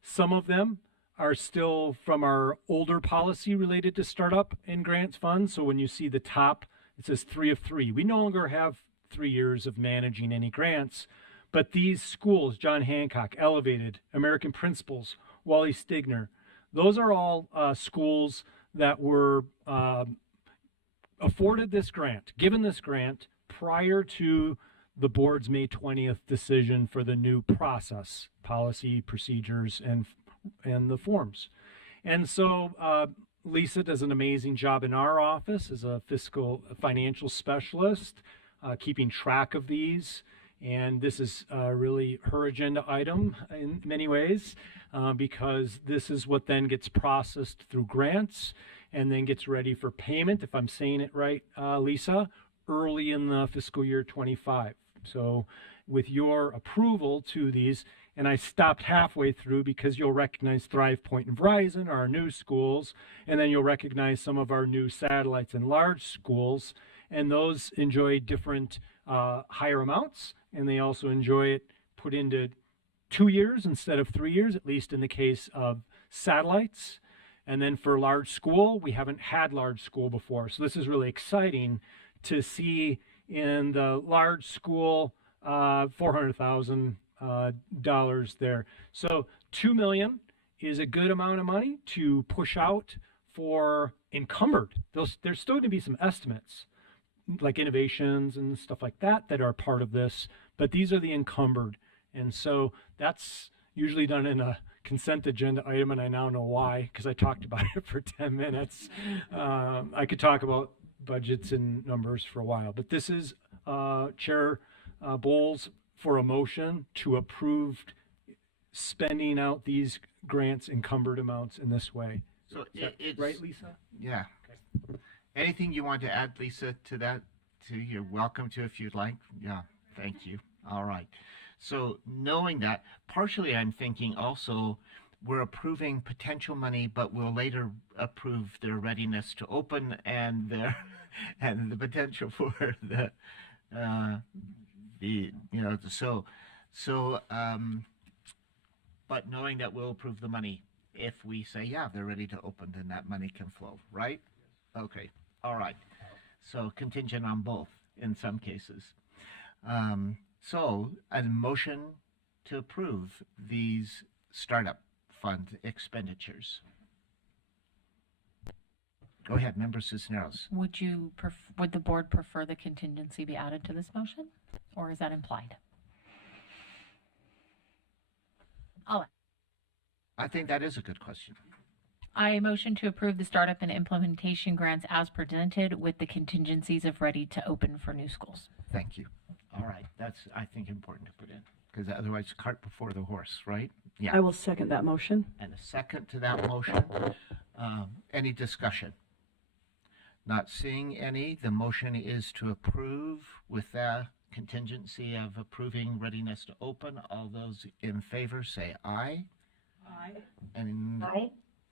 Some of them are still from our older policy related to startup and grants funds. So when you see the top, it says 3 of 3. We no longer have 3 years of managing any grants, but these schools, John Hancock, Elevated, American Principals, Wally Stigner, those are all schools that were afforded this grant, given this grant prior to the board's May 20th decision for the new process, policy, procedures, and the forms. And so Lisa does an amazing job in our office as a financial specialist, keeping track of these. And this is really her agenda item in many ways, because this is what then gets processed through grants and then gets ready for payment, if I'm saying it right, Lisa, early in the fiscal year 25. So with your approval to these, and I stopped halfway through because you'll recognize Thrive Point and Verizon, our new schools, and then you'll recognize some of our new satellites and large schools, and those enjoy different higher amounts, and they also enjoy it put into 2 years instead of 3 years, at least in the case of satellites. And then for large school, we haven't had large school before, so this is really exciting to see in the large school, $400,000 there. So $2 million is a good amount of money to push out for encumbered. There's still going to be some estimates, like innovations and stuff like that are part of this, but these are the encumbered. And so that's usually done in a consent agenda item, and I now know why, because I talked about it for 10 minutes. I could talk about budgets and numbers for a while, but this is Chair Bowles for a motion to approve spending out these grants encumbered amounts in this way. So it's right, Lisa? Yeah. Okay. Anything you want to add, Lisa, to that? You're welcome to if you'd like. Yeah, thank you. All right. So knowing that, partially I'm thinking also we're approving potential money, but we'll later approve their readiness to open and their and the potential for but knowing that we'll approve the money if we say, yeah, they're ready to open, then that money can flow, right? Okay, all right. So contingent on both in some cases. So a motion to approve these startup fund expenditures. Go ahead, Member Cisneros. Would the board prefer the contingency be added to this motion, or is that implied? I think that is a good question. I motion to approve the startup and implementation grants as presented with the contingencies of ready to open for new schools. Thank you. All right, that's, I think, important to put in, because otherwise cart before the horse, right? Yeah. I will second that motion. And a second to that motion. Any discussion? Not seeing any. The motion is to approve with the contingency of approving readiness to open. All those in favor say aye. Aye.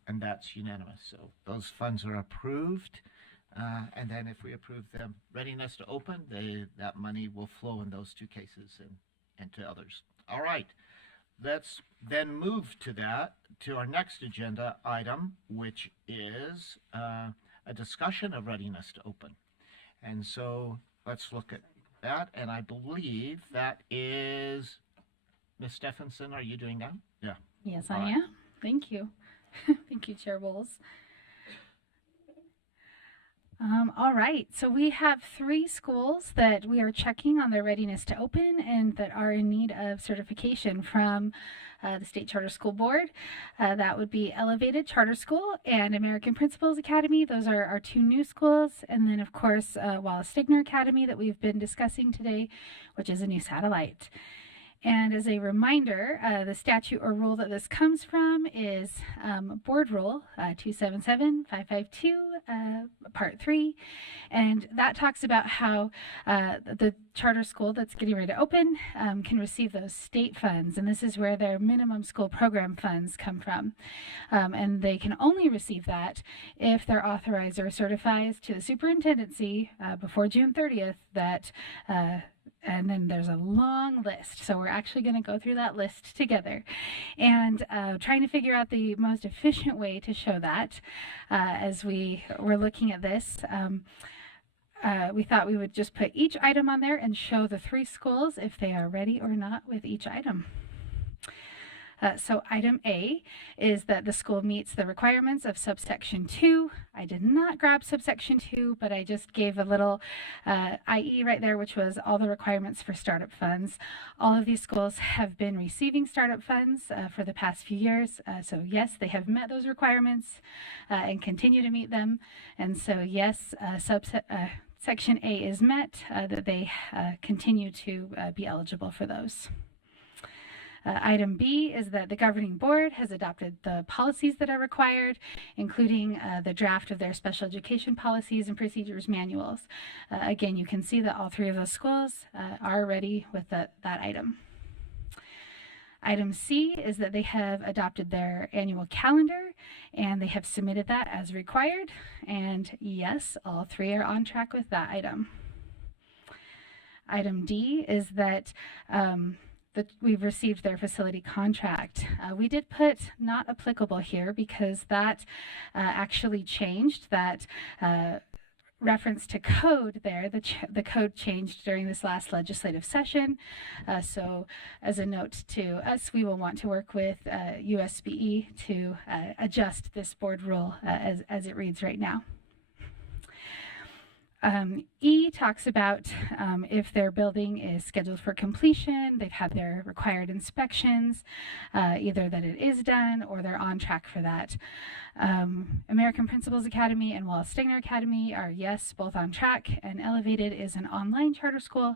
And that's unanimous. So those funds are approved. And then if we approve them readiness to open, that money will flow in those two cases and to others. All right. Let's then move to our next agenda item, which is a discussion of readiness to open. And so let's look at that. And I believe that is Ms. Stephenson. Are you doing that? Yeah. Yes, All I right. am. Thank you. Thank you, Chair Bowles. All right, so we have 3 schools that we are checking on their readiness to open and that are in need of certification from the State Charter School Board. That would be Elevated Charter School and American Principals Academy. Those are our 2 new schools. And then, of course, Wallace Stigner Academy that we've been discussing today, which is a new satellite. And as a reminder, the statute or rule that this comes from is Board Rule 277552, Part 3. And that talks about how the charter school that's getting ready to open can receive those state funds. And this is where their minimum school program funds come from. And they can only receive that if their authorizer certifies to the superintendency before June 30th that and then there's a long list. So we're actually going to go through that list together and trying to figure out the most efficient way to show that as we were looking at this. We thought we would just put each item on there and show the 3 schools if they are ready or not with each item. So item A is that the school meets the requirements of subsection 2. I did not grab subsection 2, but I just gave a little IE right there, which was all the requirements for startup funds. All of these schools have been receiving startup funds for the past few years. So yes, they have met those requirements and continue to meet them. And so yes, Section A is met, that they continue to be eligible for those. Item B is that the governing board has adopted the policies that are required, including the draft of their special education policies and procedures manuals. Again, you can see that all 3 of those schools are ready with that item. Item C is that they have adopted their annual calendar and they have submitted that as required. And yes, all 3 are on track with that item. Item D is that we've received their facility contract. We did put not applicable here because that actually changed. That reference to code there, the code changed during this last legislative session. So as a note to us, we will want to work with USBE to adjust this board rule as it reads right now. E talks about if their building is scheduled for completion, they've had their required inspections, either that it is done or they're on track for that. American Principals Academy and Wallace Stegner Academy are, yes, both on track, and Elevated is an online charter school,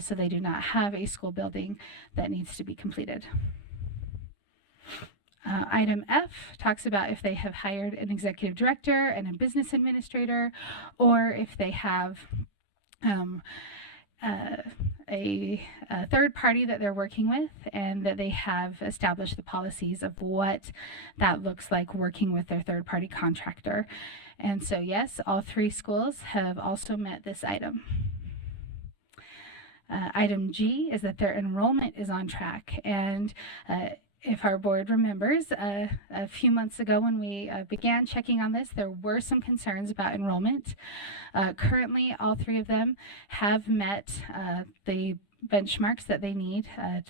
so they do not have a school building that needs to be completed. Item F talks about if they have hired an executive director and a business administrator, or if they have a third party that they're working with, and that they have established the policies of what that looks like working with their third party contractor. And so yes, all 3 schools have also met this item. Item G is that their enrollment is on track, and if our board remembers, a few months ago when we began checking on this, there were some concerns about enrollment. Currently, all 3 of them have met the benchmarks that they need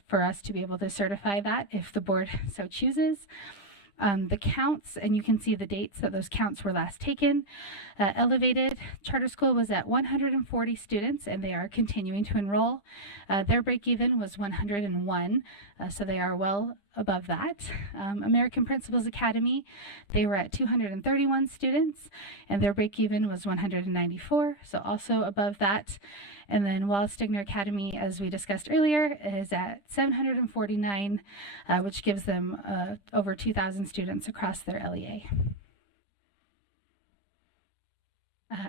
for us to be able to certify that if the board so chooses. The counts, and you can see the dates that those counts were last taken. Elevated Charter School was at 140 students, and they are continuing to enroll. Their break even was 101, so they are well above that. American Principals Academy, they were at 231 students, and their break even was 194, so also above that. And then Wallace Stegner Academy, as we discussed earlier, is at 749, which gives them over 2,000 students across their LEA.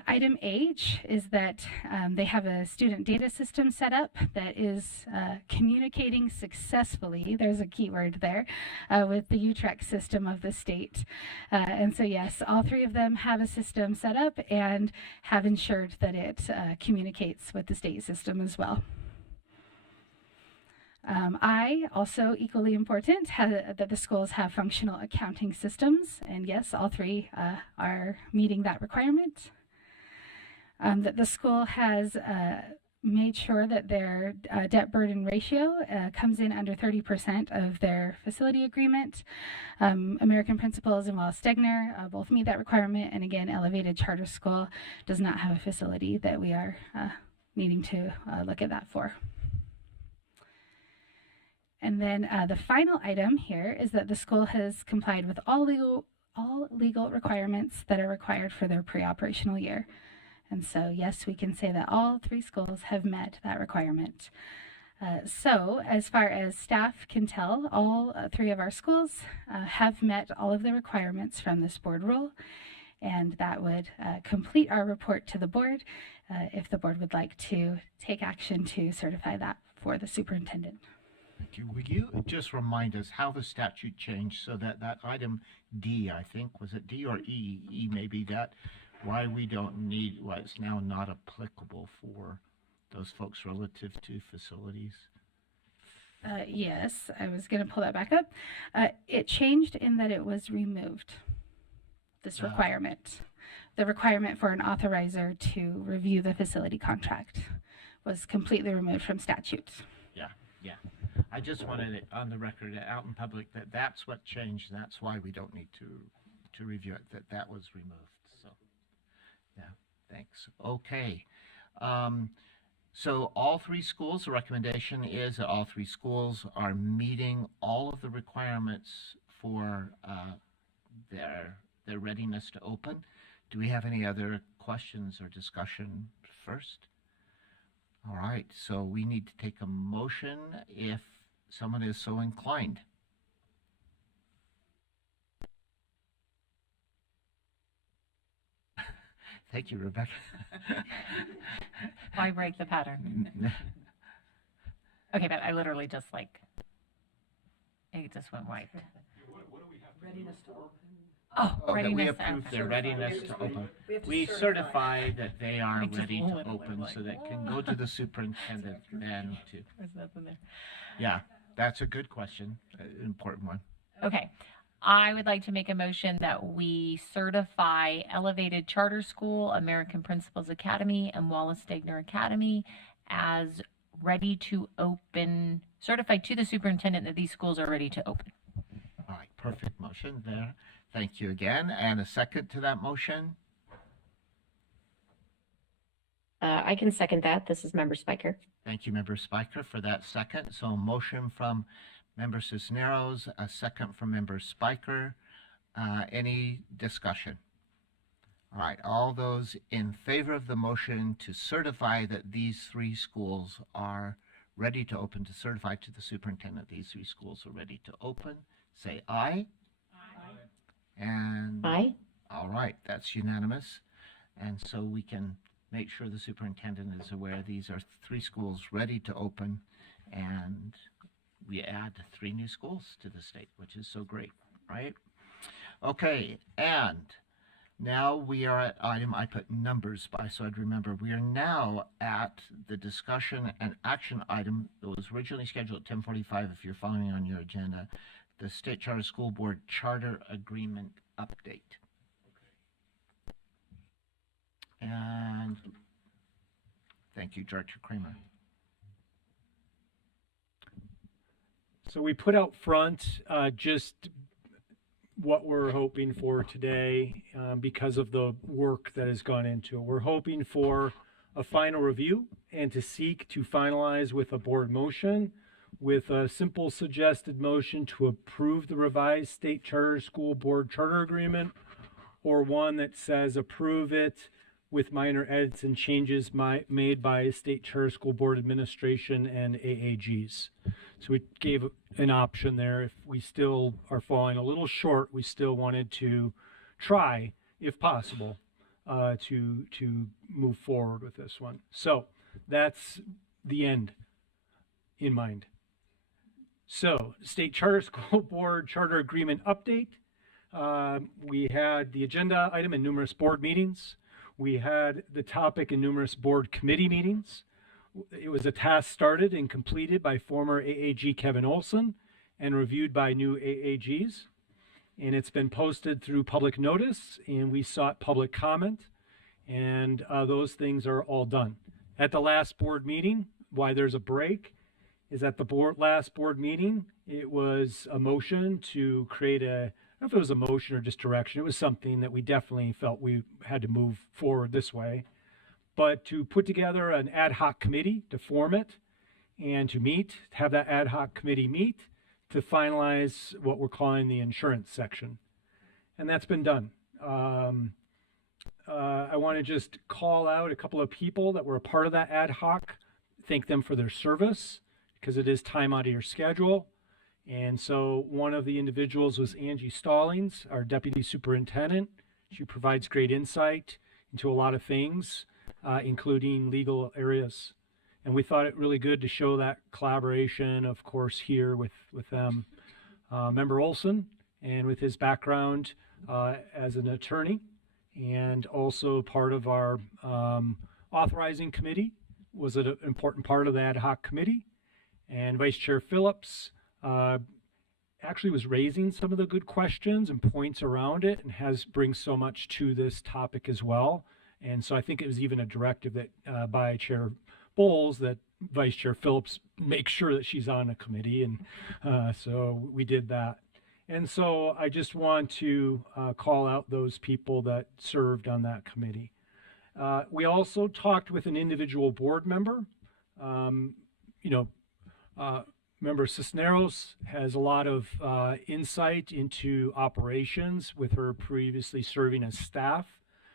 Item H is that they have a student data system set up that is communicating successfully, there's a keyword there, with the UTREC system of the state. And so yes, all 3 of them have a system set up and have ensured that it communicates with the state system as well. I, also equally important, that the schools have functional accounting systems, and yes, all 3 are meeting that requirement. That the school has made sure that their debt burden ratio comes in under 30% of their facility agreement. American Principals and Wallace Stegner both meet that requirement, and again, Elevated Charter School does not have a facility that we are needing to look at that for. And then the final item here is that the school has complied with all legal requirements that are required for their pre-operational year. And so, yes, we can say that all 3 schools have met that requirement. So, as far as staff can tell, all 3 of our schools have met all of the requirements from this board rule, and that would complete our report to the board if the board would like to take action to certify that for the superintendent. Thank you. Would you just remind us how the statute changed so that item D, I think, was it D or E? E maybe that. Why we don't need, why it's now not applicable for those folks relative to facilities? Yes, I was going to pull that back up. It changed in that it was removed, this requirement. The requirement for an authorizer to review the facility contract was completely removed from statutes. Yeah. I just wanted it on the record, out in public, that that's what changed, and that's why we don't need to review it, that was removed, so, yeah, thanks. Okay. So all three schools, the recommendation is that all three schools are meeting all of the requirements for their readiness to open. Do we have any other questions or discussion first? All right, so we need to take a motion if someone is so inclined. Thank you, Rebecca. Why break the pattern? Okay, but I literally just it just went white. Readiness to open. Oh, That we readiness. approve their Okay. readiness to open. We certify that they are ready to open, so that can go to the superintendent then to. There's nothing there. Yeah, that's a good question, an important one. Okay. I would like to make a motion that we certify Elevated Charter School, American Principals Academy, and Wallace Stegner Academy as ready to open, certified to the superintendent that these schools are ready to open. All right, perfect motion there. Thank you again. And a second to that motion? I can second that. This is Member Spiker. Thank you, Member Spiker, for that second. So a motion from Member Cisneros, a second from Member Spiker. Any discussion? All right, all those in favor of the motion to certify that these three schools are ready to open, to certify to the superintendent these three schools are ready to open, say aye. Aye. And Aye. all right, that's unanimous. And so we can make sure the superintendent is aware these are three schools ready to open, and we add 3 new schools to the state, which is so great, right? Okay, and now we are at item, I put numbers by so I'd remember. We are now at the discussion and action item that was originally scheduled at 10:45 if you're following on your agenda, the State Charter School Board Charter Agreement Update. And thank you, Director Kramer. So we put out front just what we're hoping for today because of the work that has gone into it. We're hoping for a final review and to seek to finalize with a board motion with a simple suggested motion to approve the revised State Charter School Board Charter Agreement, or one that says approve it with minor edits and changes made by State Charter School Board Administration and AAGs. So we gave an option there. If we still are falling a little short, we still wanted to try, if possible, to move forward with this one. So that's the end in mind. So State Charter School Board Charter Agreement Update. We had the agenda item in numerous board meetings. We had the topic in numerous board committee meetings. It was a task started and completed by former AAG Kevin Olson and reviewed by new AAGs. And it's been posted through public notice, and we sought public comment, and those things are all done. At the last board meeting, why there's a break is at the last board meeting, it was a motion to create I don't know if it was a motion or just direction. It was something that we definitely felt we had to move forward this way. But to put together an ad hoc committee to form it and to meet, have that ad hoc committee meet to finalize what we're calling the insurance section. And that's been done. I want to just call out a couple of people that were a part of that ad hoc, thank them for their service, because it is time out of your schedule. And so one of the individuals was Angie Stallings, our deputy superintendent. She provides great insight into a lot of things, including legal areas. And we thought it really good to show that collaboration, of course, here with them. Member Olson, and with his background as an attorney, and also part of our authorizing committee, was an important part of the ad hoc committee. And Vice Chair Phillips actually was raising some of the good questions and points around it, and brings so much to this topic as well. And so I think it was even a directive that by Chair Bowles that Vice Chair Phillips make sure that she's on a committee, and so we did that. And so I just want to call out those people that served on that committee. We also talked with an individual board member. Member Cisneros has a lot of insight into operations with her previously serving as staff.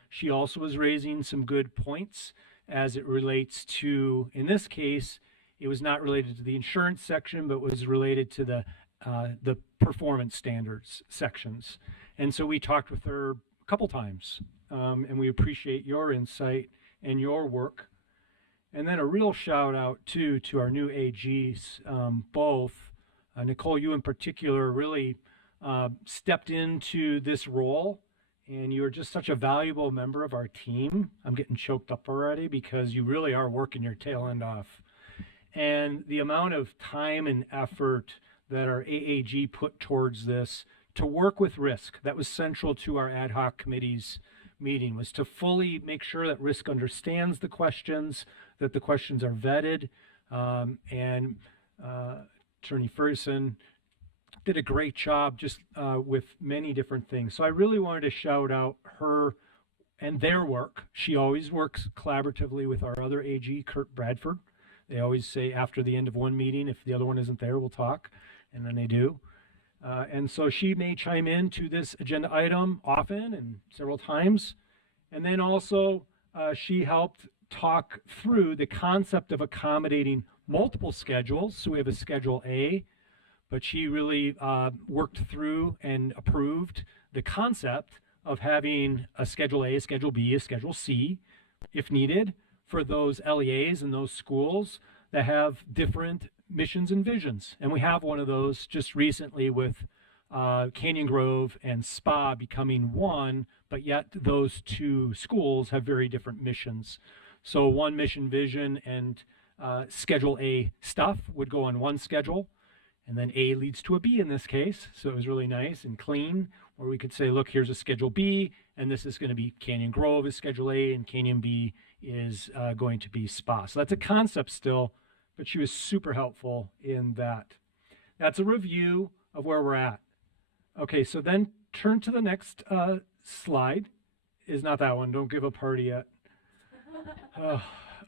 She also was raising some good points as it relates to, in this case, it was not related to the insurance section, but was related to the performance standards sections. And so we talked with her a couple times, and we appreciate your insight and your work. And then a real shout out too to our new AGs, both. Nicole, you in particular really stepped into this role, and you're just such a valuable member of our team. I'm getting choked up already because you really are working your tail end off. And the amount of time and effort that our AAG put towards this to work with risk, that was central to our ad hoc committee's meeting, was to fully make sure that risk understands the questions, that the questions are vetted, and Attorney Ferguson did a great job just with many different things. So I really wanted to shout out her and their work. She always works collaboratively with our other AG, Kurt Bradford. They always say after the end of one meeting, if the other one isn't there, we'll talk, and then they do. And so she may chime in to this agenda item often and several times. And then also she helped talk through the concept of accommodating multiple schedules. So we have a Schedule A, but she really worked through and approved the concept of having a Schedule A, a Schedule B, a Schedule C, if needed, for those LEAs and those schools that have different missions and visions. And we have one of those just recently with Canyon Grove and SPA becoming one, but yet those two schools have very different missions. So one mission vision and Schedule A stuff would go on one schedule, and then A leads to a B in this case. So it was really nice and clean, where we could say, look, here's a Schedule B, and this is going to be Canyon Grove is Schedule A, and Canyon B is going to be SPA. So that's a concept still, but she was super helpful in that. That's a review of where we're at. Okay, so then turn to the next slide. Is not that one. Don't give a party yet.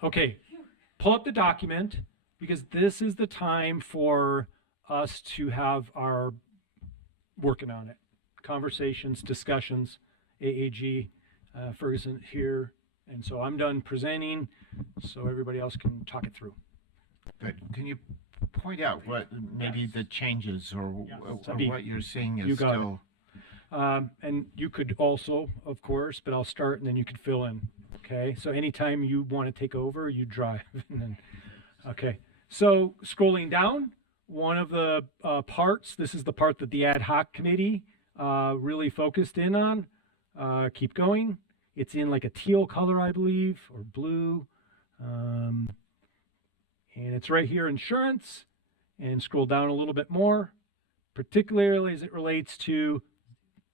Okay, pull up the document, because this is the time for us to have our working on it. Conversations, discussions, AAG, Ferguson here. And so I'm done presenting, so everybody else can talk it through. Good. Can you point out what maybe the changes or what you're seeing is still? And you could also, of course, but I'll start and then you could fill in. Okay. So anytime you want to take over, you drive. And then, okay. So scrolling down, one of the parts. This is the part that the ad hoc committee really focused in on. Keep going. It's in like a teal color, I believe, or blue. And it's right here, insurance. And scroll down a little bit more, particularly as it relates to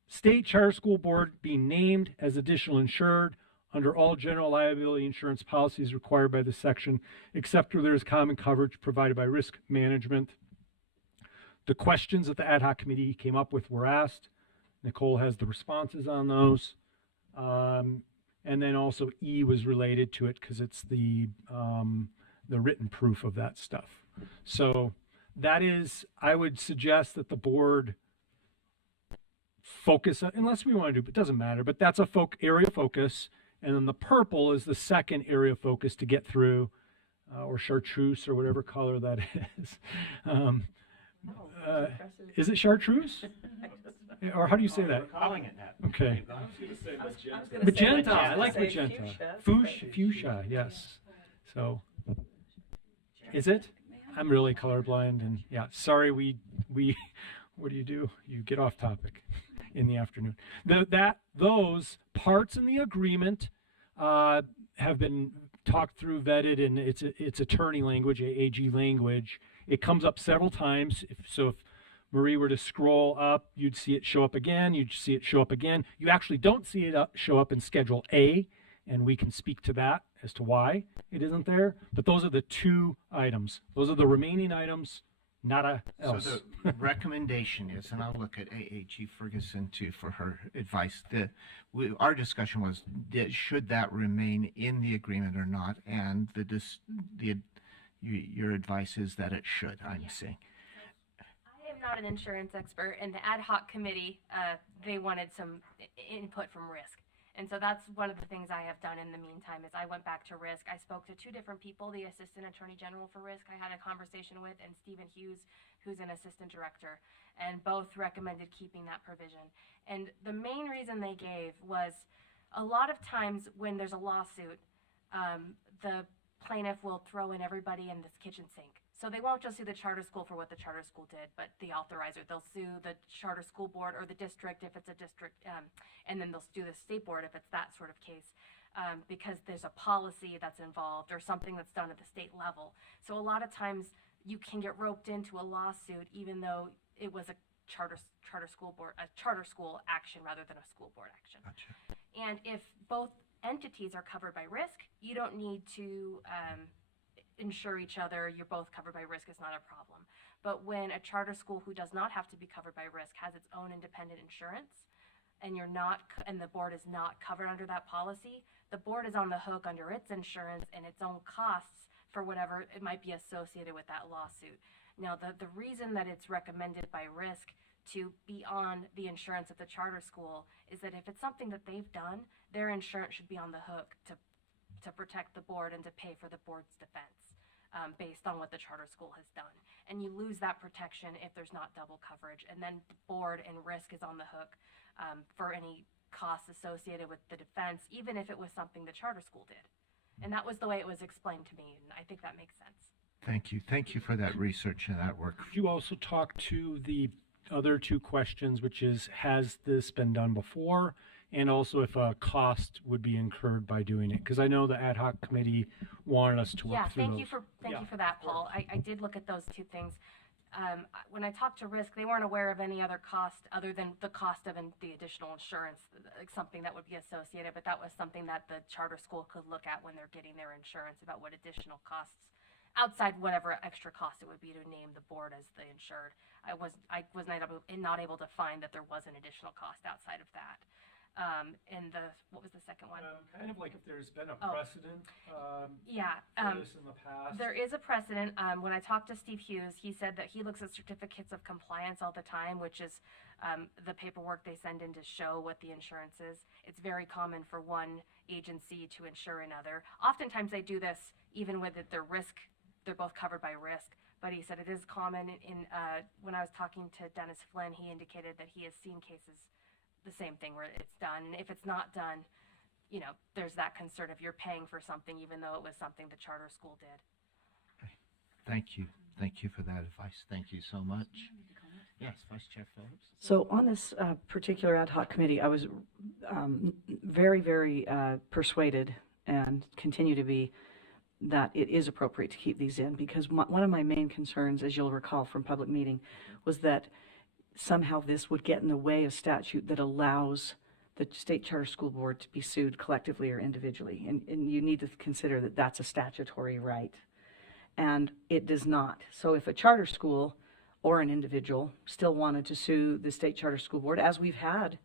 State Charter School Board being named as additional insured under all general liability insurance policies required by this section, except where there is common coverage provided by risk management. The questions that the ad hoc committee came up with were asked. Nicole has the responses on those. And then also E was related to it because it's the written proof of that stuff. So that is, I would suggest that the board focus, unless we want to do, but it doesn't matter, but that's a area of focus. And then the purple is the second area of focus to get through, or chartreuse or whatever color that is. Is it chartreuse? Or how do you say that? We're calling it that. Okay. I was gonna say Magenta. I like say magenta. fuchsia. Fuchsia, yes. So, is it? I'm really colorblind, and yeah, sorry. We, what do? You get off topic in the afternoon. Those parts in the agreement have been talked through, vetted, and it's attorney language, AG language. It comes up several times. If Marie were to scroll up, you'd see it show up again. You'd see it show up again. You actually don't see it show up in Schedule A, and we can speak to that as to why it isn't there. But those are the two items. Those are the remaining items, nada else. So the recommendation is, and I'll look at AAG Ferguson too for her advice. Our discussion was, should that remain in the agreement or not? And your advice is that it should, I'm saying. I am not an insurance expert, and the ad hoc committee, they wanted some input from risk. And so that's one of the things I have done in the meantime is I went back to risk. I spoke to two different people, the Assistant Attorney General for Risk I had a conversation with, and Stephen Hughes, who's an Assistant Director, and both recommended keeping that provision. And the main reason they gave was a lot of times when there's a lawsuit, the plaintiff will throw in everybody in this kitchen sink. So they won't just sue the charter school for what the charter school did, but the authorizer. They'll sue the charter school board or the district if it's a district, and then they'll sue the state board if it's that sort of case, because there's a policy that's involved or something that's done at the state level. So a lot of times you can get roped into a lawsuit even though it was a charter school action rather than a school board action. Gotcha. And if both entities are covered by risk, you don't need to insure each other. You're both covered by risk. It's not a problem. But when a charter school who does not have to be covered by risk has its own independent insurance, and the board is not covered under that policy, the board is on the hook under its insurance and its own costs for whatever it might be associated with that lawsuit. Now, the reason that it's recommended by risk to be on the insurance of the charter school is that if it's something that they've done, their insurance should be on the hook to protect the board and to pay for the board's defense based on what the charter school has done. And you lose that protection if there's not double coverage. And then the board and risk is on the hook for any costs associated with the defense, even if it was something the charter school did. And that was the way it was explained to me, and I think that makes sense. Thank you. Thank you for that research and that work. Could you also talk to the other two questions, which is, has this been done before? And also if a cost would be incurred by doing it, because I know the ad hoc committee wanted us to work through thank those. you for that, Paul. I did look at those two things. When I talked to risk, they weren't aware of any other cost other than the cost of the additional insurance, like something that would be associated, but that was something that the charter school could look at when they're getting their insurance about what additional costs outside whatever extra cost it would be to name the board as the insured. I was not able to find that there was an additional cost outside of that. What was the second one? Kind of like if there's been a precedent for this in the past. There is a precedent. When I talked to Steve Hughes, he said that he looks at certificates of compliance all the time, which is the paperwork they send in to show what the insurance is. It's very common for one agency to insure another. Oftentimes they do this even with their risk. They're both covered by risk. But he said it is common when I was talking to Dennis Flynn, he indicated that he has seen cases the same thing where it's done. And if it's not done, there's that concern if you're paying for something, even though it was something the charter school did. Okay. Thank you. Thank you for that advice. Thank you so much. Yes, Vice Chair Phillips. So on this particular ad hoc committee, I was very, very persuaded and continue to be that it is appropriate to keep these in, because one of my main concerns, as you'll recall from public meeting, was that somehow this would get in the way of statute that allows the state charter school board to be sued collectively or individually. And you need to consider that that's a statutory right. And it does not. So if a charter school or an individual still wanted to sue the state charter school board, as we've had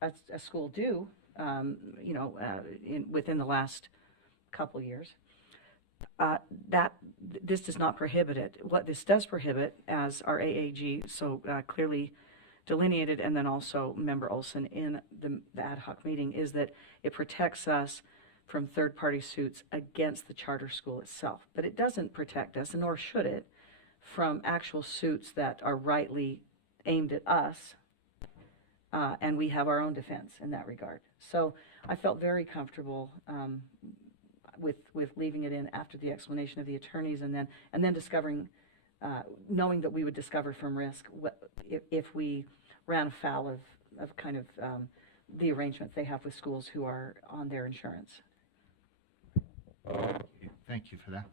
a school do, within the last couple years, this does not prohibit it. What this does prohibit, as our AAG so clearly delineated, and then also Member Olson in the ad hoc meeting, is that it protects us from third-party suits against the charter school itself. But it doesn't protect us, nor should it, from actual suits that are rightly aimed at us, and we have our own defense in that regard. So I felt very comfortable with leaving it in after the explanation of the attorneys, and then discovering, knowing that we would discover from risk if we ran afoul of kind of the arrangements they have with schools who are on their insurance. Thank you for that.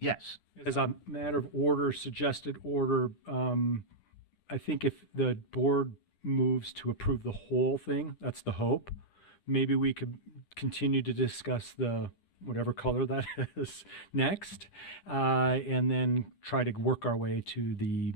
Yes. As a matter of order, suggested order, I think if the board moves to approve the whole thing, that's the hope, maybe we could continue to discuss the whatever color that is next, and then try to work our way to the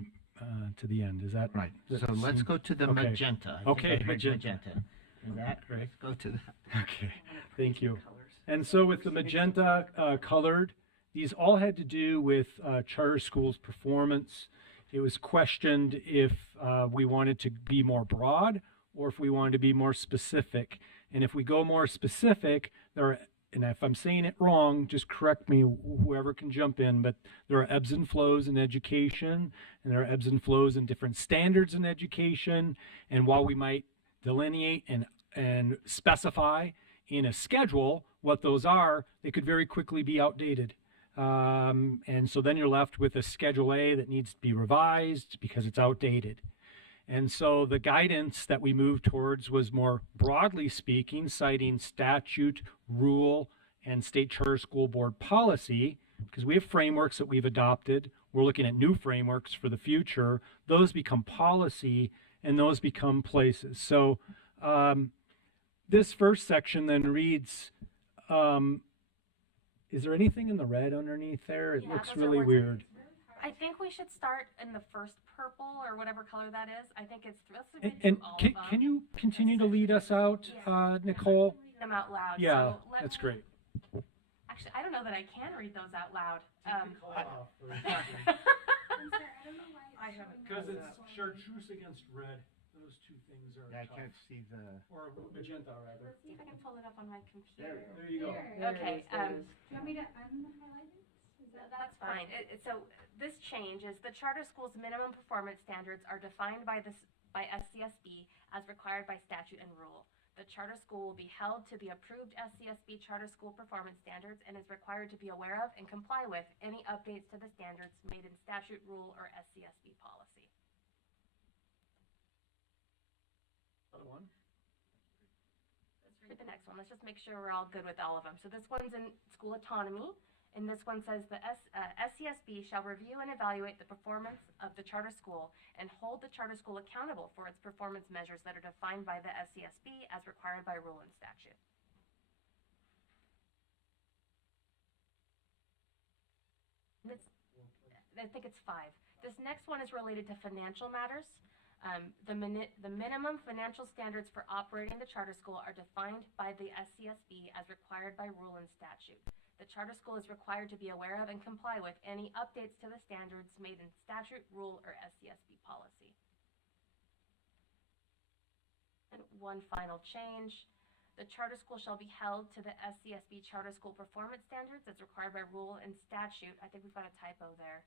end. Is that Right. does So that let's seem- go to the okay. magenta. I Okay, think I heard magenta. Is that Great. Let's go to that. Okay, thank you. And so with the magenta colored, these all had to do with charter schools' performance. It was questioned if we wanted to be more broad or if we wanted to be more specific. And if we go more specific, and if I'm saying it wrong, just correct me, whoever can jump in, but there are ebbs and flows in education, and there are ebbs and flows in different standards in education. And while we might delineate and specify in a schedule what those are, they could very quickly be outdated. And so then you're left with a Schedule A that needs to be revised because it's outdated. And so the guidance that we moved towards was more broadly speaking, citing statute, rule, and state charter school board policy, because we have frameworks that we've adopted. We're looking at new frameworks for the future. Those become policy, and those become places. So this first section then reads, is there anything in the red underneath there? It Yeah, looks those are really words. weird. I think we should start in the first purple or whatever color that is. I think it's let's And, read and through all can, of them. can you continue to lead us out, Yeah. Nicole? Read them out loud. Yeah, So let that's me- great. Actually, I don't know that I can read those out loud. I haven't. Because it's chartreuse against red. Those two things are I tough. can't see the. Or magenta, rather. Let's see if I can pull it up on my computer. There you go. Okay. Do you want me to unhighlight it? That's fine. So this change is the charter school's minimum performance standards are defined by SCSB as required by statute and rule. The charter school will be held to the approved SCSB charter school performance standards and is required to be aware of and comply with any updates to the standards made in statute, rule, or SCSB policy. Other one? Let's read the next one. Let's just make sure we're all good with all of them. So this one's in school autonomy. And this one says the SCSB shall review and evaluate the performance of the charter school and hold the charter school accountable for its performance measures that are defined by the SCSB as required by rule and statute. I think it's 5. This next one is related to financial matters. The minimum financial standards for operating the charter school are defined by the SCSB as required by rule and statute. The charter school is required to be aware of and comply with any updates to the standards made in statute, rule, or SCSB policy. And one final change. The charter school shall be held to the SCSB charter school performance standards as required by rule and statute. I think we've got a typo there.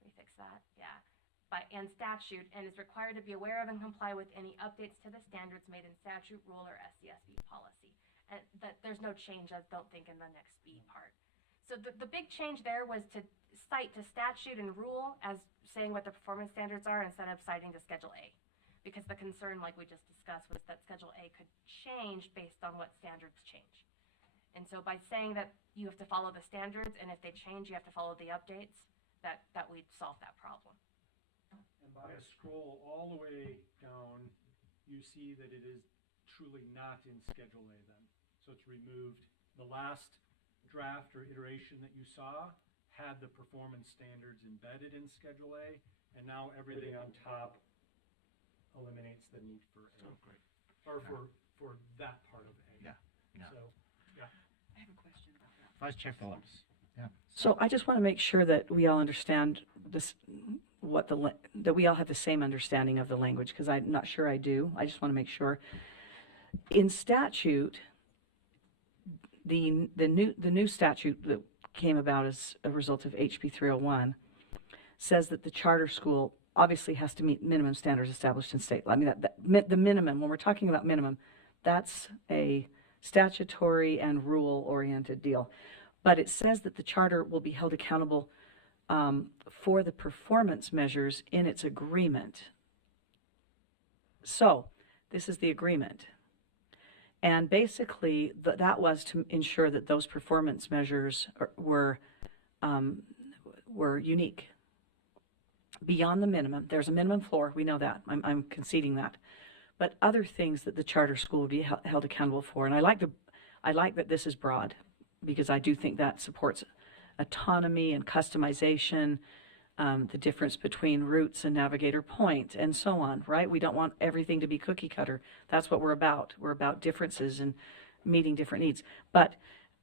Let me fix that. Yeah. And statute, and is required to be aware of and comply with any updates to the standards made in statute, rule, or SCSB policy. And that there's no change, I don't think, in the next B part. So the big change there was to cite to statute and rule as saying what the performance standards are instead of citing to Schedule A. Because the concern, like we just discussed, was that Schedule A could change based on what standards change. And so by saying that you have to follow the standards, and if they change, you have to follow the updates, that we'd solve that problem. And by a scroll all the way down, you see that it is truly not in Schedule A then. So it's removed. The last draft or iteration that you saw had the performance standards embedded in Schedule A, and now everything on top eliminates the need for A. Oh, great. Or for that part of A. Yeah, yeah. So, yeah. I have a question about that. Vice Chair Phillips. Yeah. So I just want to make sure that we all understand this, that we all have the same understanding of the language, because I'm not sure I do. I just want to make sure. In statute, the new statute that came about as a result of HB 301 says that the charter school obviously has to meet minimum standards established in state law. I mean, the minimum, when we're talking about minimum, that's a statutory and rule-oriented deal. But it says that the charter will be held accountable for the performance measures in its agreement. So, this is the agreement. And basically, that was to ensure that those performance measures were unique. Beyond the minimum, there's a minimum floor, we know that, I'm conceding that. but other things that the charter school would be held accountable for. And I like that this is broad, because I do think that supports autonomy and customization, the difference between routes and navigator point, and so on, right? We don't want everything to be cookie cutter. That's what we're about. We're about differences and meeting different needs. But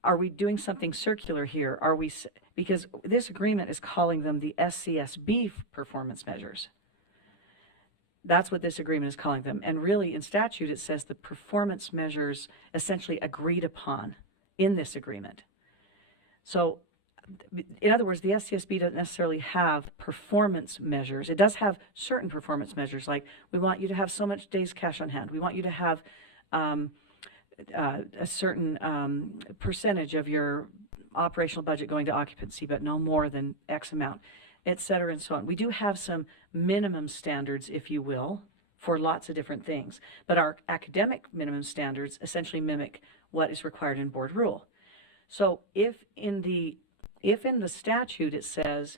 are we doing something circular here? Are we, because this agreement is calling them the SCSB performance measures. That's what this agreement is calling them. And really, in statute, it says the performance measures essentially agreed upon in this agreement. So, in other words, the SCSB doesn't necessarily have performance measures. It does have certain performance measures, like we want you to have so much days cash on hand. We want you to have a certain percentage of your operational budget going to occupancy, but no more than X amount, et cetera, and so on. We do have some minimum standards, if you will, for lots of different things. But our academic minimum standards essentially mimic what is required in board rule. So if in the statute it says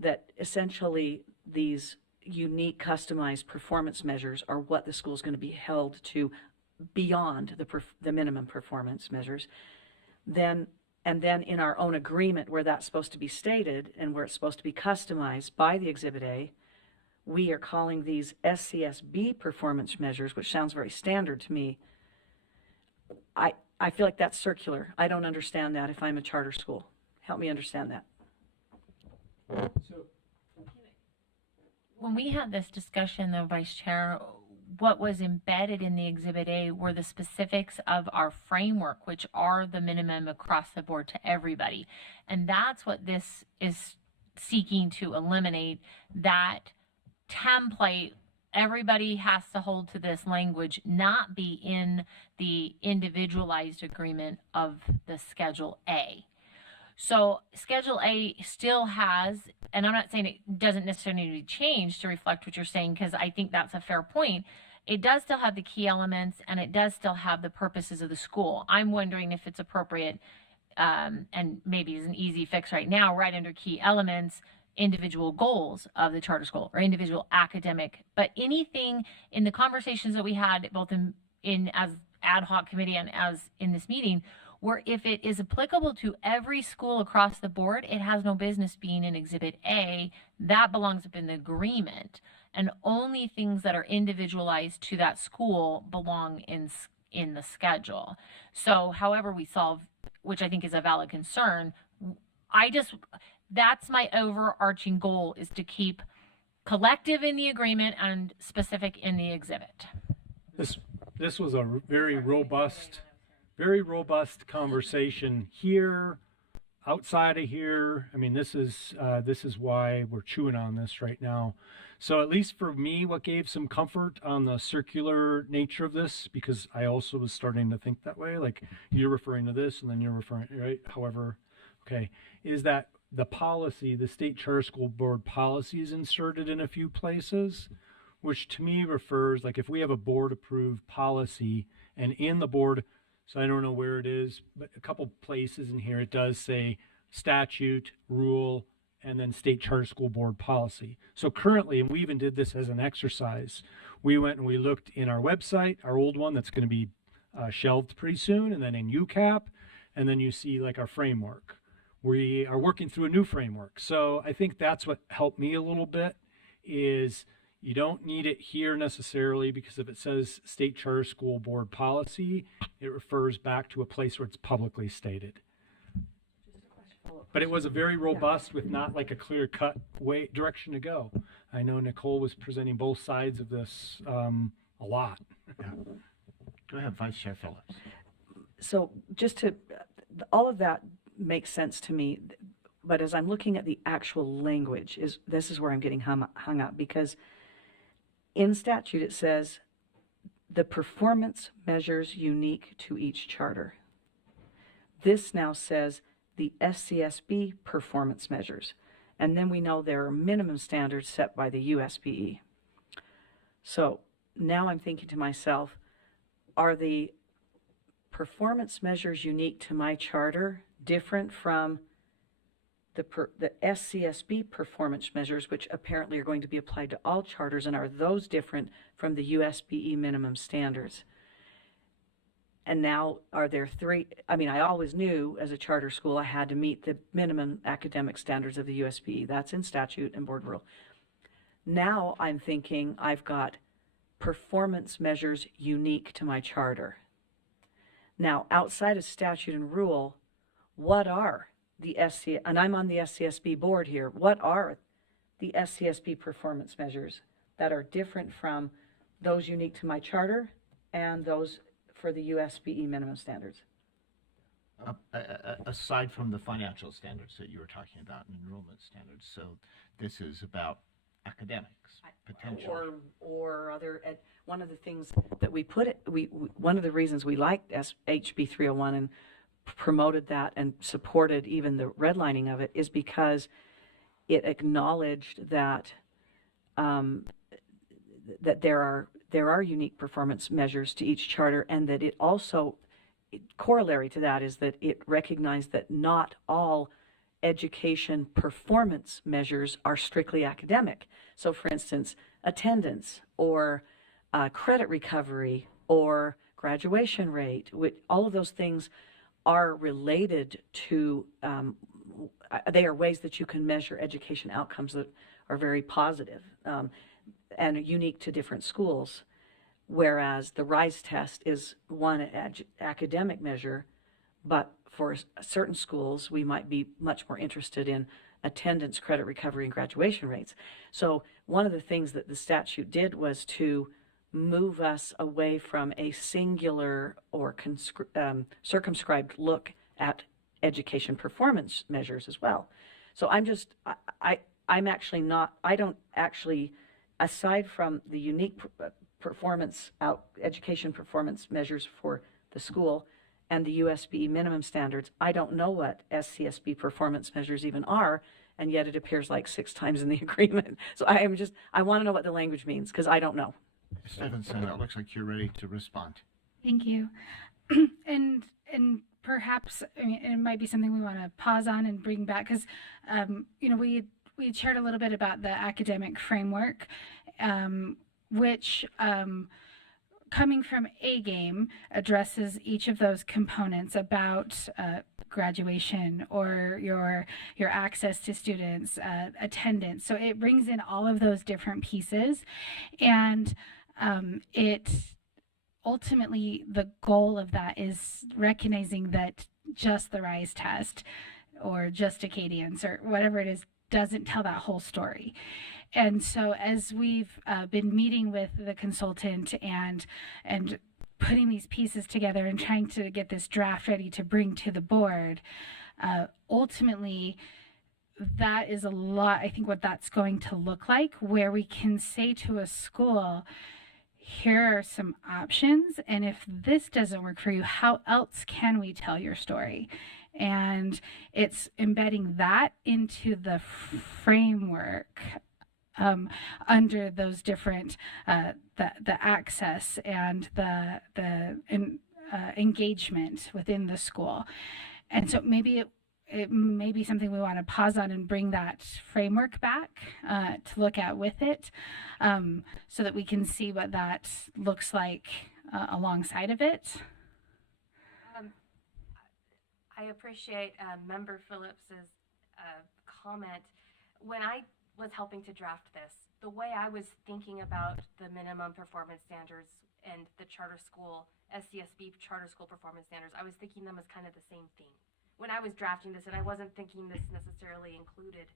that essentially these unique customized performance measures are what the school is going to be held to beyond the minimum performance measures, then in our own agreement where that's supposed to be stated and where it's supposed to be customized by the Exhibit A, we are calling these SCSB performance measures, which sounds very standard to me. I feel like that's circular. I don't understand that if I'm a charter school. Help me understand that. When we had this discussion, though, Vice Chair, what was embedded in the Exhibit A were the specifics of our framework, which are the minimum across the board to everybody. And that's what this is seeking to eliminate, that template. Everybody has to hold to this language, not be in the individualized agreement of the Schedule A. So Schedule A still has, and I'm not saying it doesn't necessarily need to be changed to reflect what you're saying, because I think that's a fair point. It does still have the key elements, and it does still have the purposes of the school. I'm wondering if it's appropriate, and maybe is an easy fix right now, right under key elements, individual goals of the charter school or individual academic. But anything in the conversations that we had, both in as ad hoc committee and as in this meeting, where if it is applicable to every school across the board, it has no business being in Exhibit A. That belongs up in the agreement, and only things that are individualized to that school belong in the schedule. So however we solve, which I think is a valid concern, that's my overarching goal, is to keep collective in the agreement and specific in the exhibit. This was a very robust conversation here, outside of here. I mean, this is why we're chewing on this right now. So at least for me, what gave some comfort on the circular nature of this, because I also was starting to think that way, like you're referring to this and then you're referring, right? However, okay, is that the policy, the state charter school board policy, is inserted in a few places, which to me refers, like if we have a board approved policy and in the board, so I don't know where it is, but a couple places in here, it does say statute, rule, and then state charter school board policy. So currently, and we even did this as an exercise, we went and we looked in our website, our old one that's going to be shelved pretty soon, and then in UCAP, and then you see like our framework. We are working through a new framework. So I think that's what helped me a little bit, is you don't need it here necessarily, because if it says state charter school board policy, it refers back to a place where it's publicly stated. But it was a very robust, with not like a clear cut direction to go. I know Nicole was presenting both sides of this a lot. Yeah. Go ahead, Vice Chair Phillips. So all of that makes sense to me, but as I'm looking at the actual language, this is where I'm getting hung up, because in statute it says the performance measures unique to each charter. This now says the SCSB performance measures, and then we know there are minimum standards set by the USPE. So now I'm thinking to myself, are the performance measures unique to my charter different from the SCSB performance measures, which apparently are going to be applied to all charters, and are those different from the USBE minimum standards? And now, are there three? I mean, I always knew as a charter school I had to meet the minimum academic standards of the USBE. That's in statute and board rule. Now I'm thinking I've got performance measures unique to my charter. Now, outside of statute and rule, what are the and I'm on the SCSB board here, what are the SCSB performance measures that are different from those unique to my charter and those for the USBE minimum standards? Aside from the financial standards that you were talking about and enrollment standards, so this is about academics, potential. Or other, one of the things that one of the reasons we liked HB 301 and promoted that and supported even the redlining of it is because it acknowledged that that there are unique performance measures to each charter, and that it also, corollary to that is that it recognized that not all education performance measures are strictly academic. So for instance, attendance or credit recovery or graduation rate, all of those things are related to, they are ways that you can measure education outcomes that are very positive and unique to different schools. Whereas the RISE test is one academic measure, but for certain schools, we might be much more interested in attendance, credit recovery, and graduation rates. So one of the things that the statute did was to move us away from a singular or circumscribed look at education performance measures as well. So I'm actually not, I don't actually, aside from the unique education performance measures for the school and the USBE minimum standards, I don't know what SCSB performance measures even are, and yet it appears like 6 times in the agreement. So I want to know what the language means, because I don't know. Stevenson, it looks like you're ready to respond. Thank you. and perhaps, I mean, it might be something we want to pause on and bring back, because we had shared a little bit about the academic framework, which coming from A-Game addresses each of those components about graduation or your access to students, attendance. So it brings in all of those different pieces, and it ultimately, the goal of that is recognizing that just the RISE test or just Acadians or whatever it is doesn't tell that whole story. And so as we've been meeting with the consultant and putting these pieces together and trying to get this draft ready to bring to the board, ultimately that is a lot, I think, what that's going to look like, where we can say to a school, here are some options, and if this doesn't work for you, how else can we tell your story? And it's embedding that into the framework under those different the access and the engagement within the school. And so maybe it may be something we want to pause on and bring that framework back to look at with it, so that we can see what that looks like alongside of it. I appreciate Member Phillips's comment. When I was helping to draft this, the way I was thinking about the minimum performance standards and the charter school, SCSB charter school performance standards, I was thinking them as kind of the same thing when I was drafting this, and I wasn't thinking this necessarily included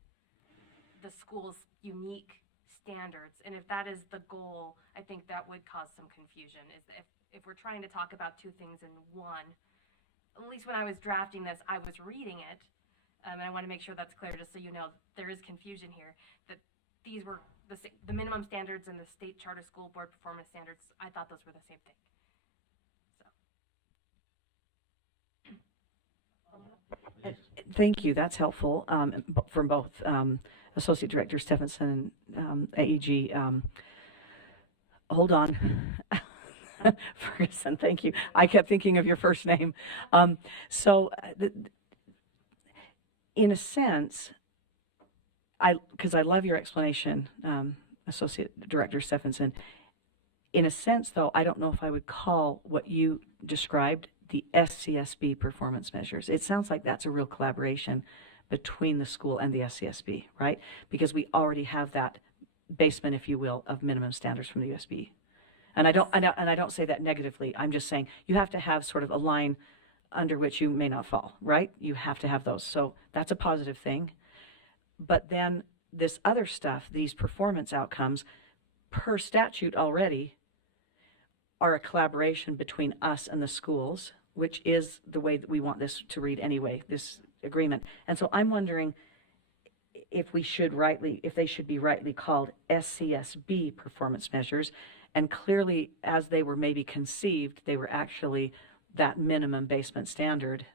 the school's unique standards. And if that is the goal, I think that would cause some confusion, is if we're trying to talk about two things in one. At least when I was drafting this, I was reading it, and I want to make sure that's clear, just so you know there is confusion here, that these were the minimum standards and the state charter school board performance standards. I thought those were the same thing. Thank you. That's helpful from both Associate Director Stephenson and AEG. Hold on. Ferguson, thank you. I kept thinking of your first name. in a sense, because I love your explanation, Associate Director Stephenson. In a sense, though, I don't know if I would call what you described the SCSB performance measures. It sounds like that's a real collaboration between the school and the SCSB, right? Because we already have that basement, if you will, of minimum standards from the USB. And I don't say that negatively. I'm just saying you have to have sort of a line under which you may not fall, right? You have to have those. So that's a positive thing. But then this other stuff, these performance outcomes, per statute already, are a collaboration between us and the schools, which is the way that we want this to read anyway, this agreement. And so I'm wondering if they should be rightly called SCSB performance measures. And clearly, as they were maybe conceived, they were actually that minimum basement standard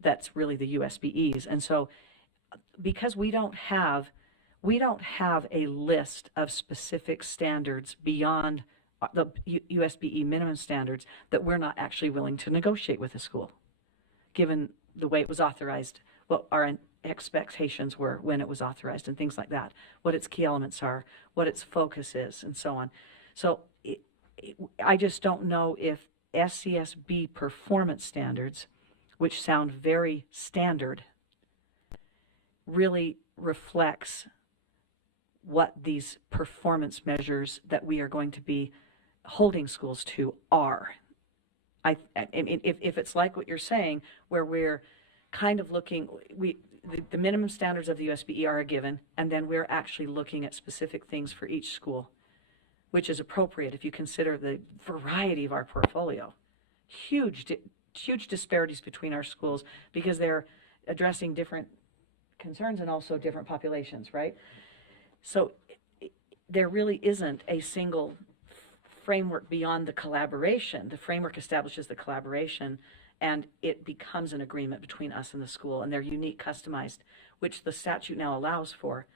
that's really the USBEs. And so because we don't have a list of specific standards beyond the USBE minimum standards that we're not actually willing to negotiate with the school, given the way it was authorized, what our expectations were when it was authorized and things like that, what its key elements are, what its focus is, and so on. So I just don't know if SCSB performance standards, which sound very standard, really reflects what these performance measures that we are going to be holding schools to are. I mean, if it's like what you're saying, where we're kind of looking, the minimum standards of the USBE are a given, and then we're actually looking at specific things for each school, which is appropriate if you consider the variety of our portfolio. Huge disparities between our schools because they're addressing different concerns and also different populations, right? So there really isn't a single framework beyond the collaboration. The framework establishes the collaboration, and it becomes an agreement between us and the school, and they're unique, customized, which the statute now allows for.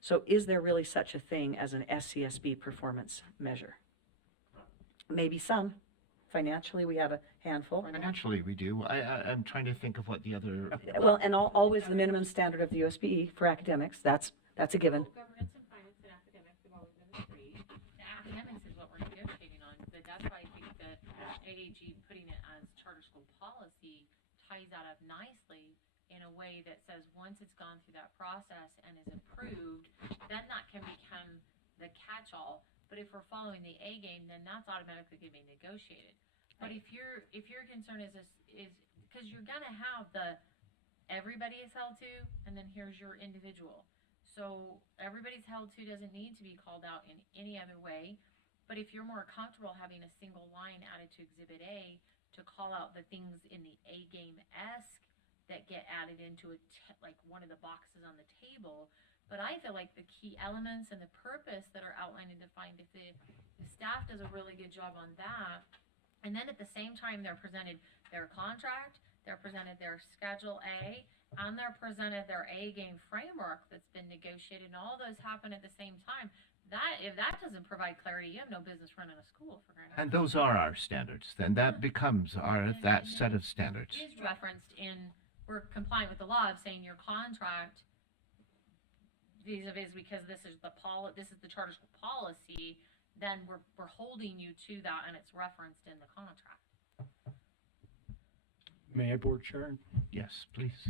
So is there really such a thing as an SCSB performance measure? Maybe some. Financially, we have a handful. Financially, we do. I'm trying to think of what the other. Well, and always the minimum standard of the USBE for academics. That's a given. Governance and finance and academics have always been agreed. The academics is what we're negotiating on, but that's why I think that AAG putting it as charter school policy ties that up nicely in a way that says once it's gone through that process and is approved, then that can become the catch-all. But if we're following the A game, then that's automatically going to be negotiated. But if your concern is because you're going to have everybody is held to, and then here's your individual. So everybody's held to doesn't need to be called out in any other way. But if you're more comfortable having a single line added to Exhibit A to call out the things in the A game-esque that get added into like one of the boxes on the table. But I feel like the key elements and the purpose that are outlined and defined, if the staff does a really good job on that, and then at the same time they're presented their contract, they're presented their Schedule A, and they're presented their A game framework that's been negotiated, and all those happen at the same time. If that doesn't provide clarity, you have no business running a school, for crying out loud. And those are our standards. Then that becomes that set of standards. It is referenced in, we're compliant with the law of saying your contract vis-a-vis, because this is the charter school policy, then we're holding you to that, and it's referenced in the contract. May I, Board Chair? Yes, please.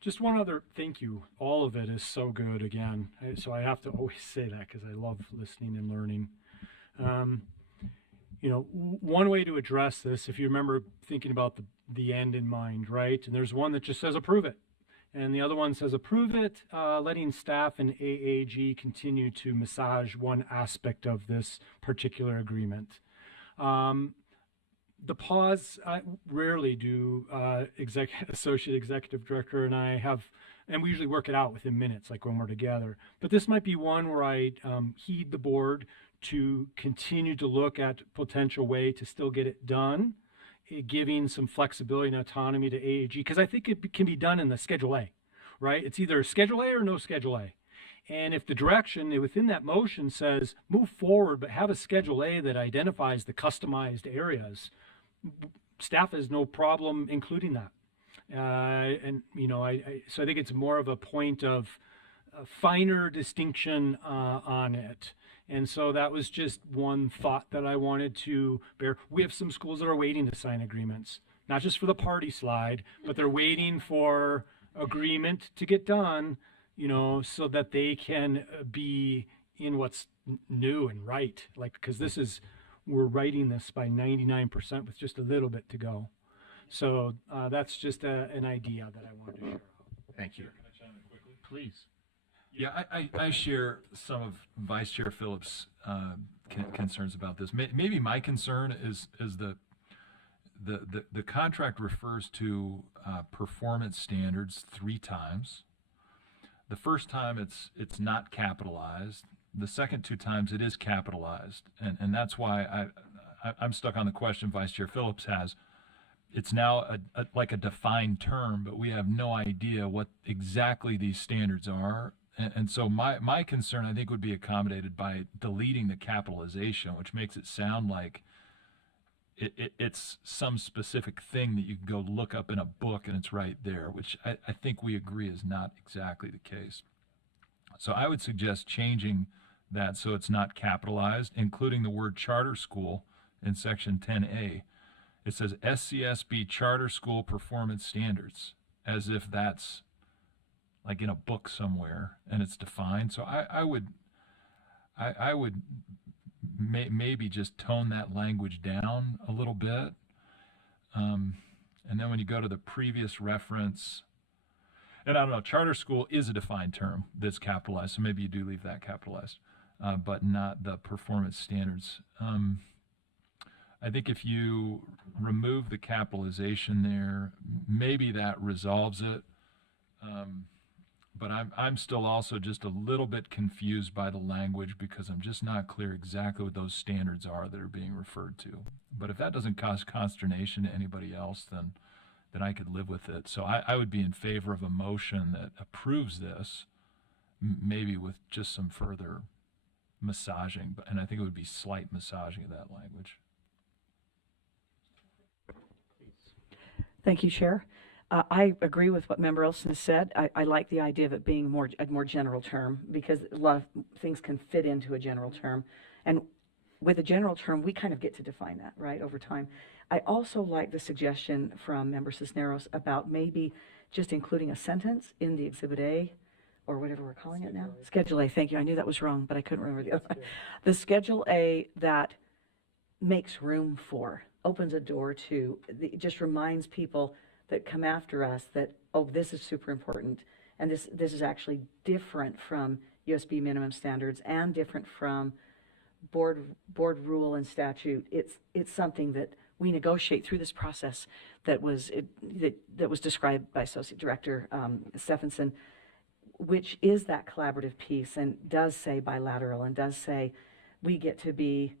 Just one other thank you. All of it is so good again. So I have to always say that because I love listening and learning. One way to address this, if you remember thinking about the end in mind, right? And there's one that just says approve it. And the other one says approve it, letting staff and AAG continue to massage one aspect of this particular agreement. The pause, I rarely do, associate executive director and I have, and we usually work it out within minutes, like when we're together. But this might be one where I heed the board to continue to look at potential way to still get it done, giving some flexibility and autonomy to AAG, because I think it can be done in the Schedule A, right? It's either Schedule A or no Schedule A. And if the direction within that motion says move forward, but have a Schedule A that identifies the customized areas, staff has no problem including that. And, you know, so I think it's more of a point of a finer distinction on it. And so that was just one thought that I wanted to bear. We have some schools that are waiting to sign agreements, not just for the party slide, but they're waiting for agreement to get done, you know, so that they can be in what's new and right. Like, because we're writing this by 99% with just a little bit to go. So that's just an idea that I wanted to share. Thank you. Can I chime in quickly? Please. Yeah, I share some of Vice Chair Phillips' concerns about this. Maybe my concern is the contract refers to performance standards 3 times. The first time it's not capitalized. The second 2 times it is capitalized, and that's why I'm stuck on the question Vice Chair Phillips has. It's now like a defined term, but we have no idea what exactly these standards are. And so my concern, I think, would be accommodated by deleting the capitalization, which makes it sound like it's some specific thing that you can go look up in a book and it's right there, which I think we agree is not exactly the case. So I would suggest changing that so it's not capitalized, including the word charter school in section 10A. It says SCSB charter school performance standards, as if that's like in a book somewhere and it's defined. So I would maybe just tone that language down a little bit. And then when you go to the previous reference, and I don't know, charter school is a defined term that's capitalized, so maybe you do leave that capitalized, but not the performance standards. I think if you remove the capitalization there, maybe that resolves it. But I'm still also just a little bit confused by the language because I'm just not clear exactly what those standards are that are being referred to. But if that doesn't cause consternation to anybody else, then I could live with it. So I would be in favor of a motion that approves this, maybe with just some further massaging, and I think it would be slight massaging of that language. Thank you, Chair. I agree with what Member Olson has said. I like the idea of it being a more general term because a lot of things can fit into a general term. And with a general term, we kind of get to define that, right, over time. I also like the suggestion from Member Cisneros about maybe just including a sentence in the Exhibit A, or whatever we're calling it now. Schedule A, thank you. I knew that was wrong, but I couldn't remember the other one. The Schedule A that makes room for, opens a door to, it just reminds people that come after us that, oh, this is super important, and this is actually different from USB minimum standards and different from board rule and statute. It's something that we negotiate through this process that was described by Associate Director Stephenson, which is that collaborative piece and does say bilateral and does say we get to be,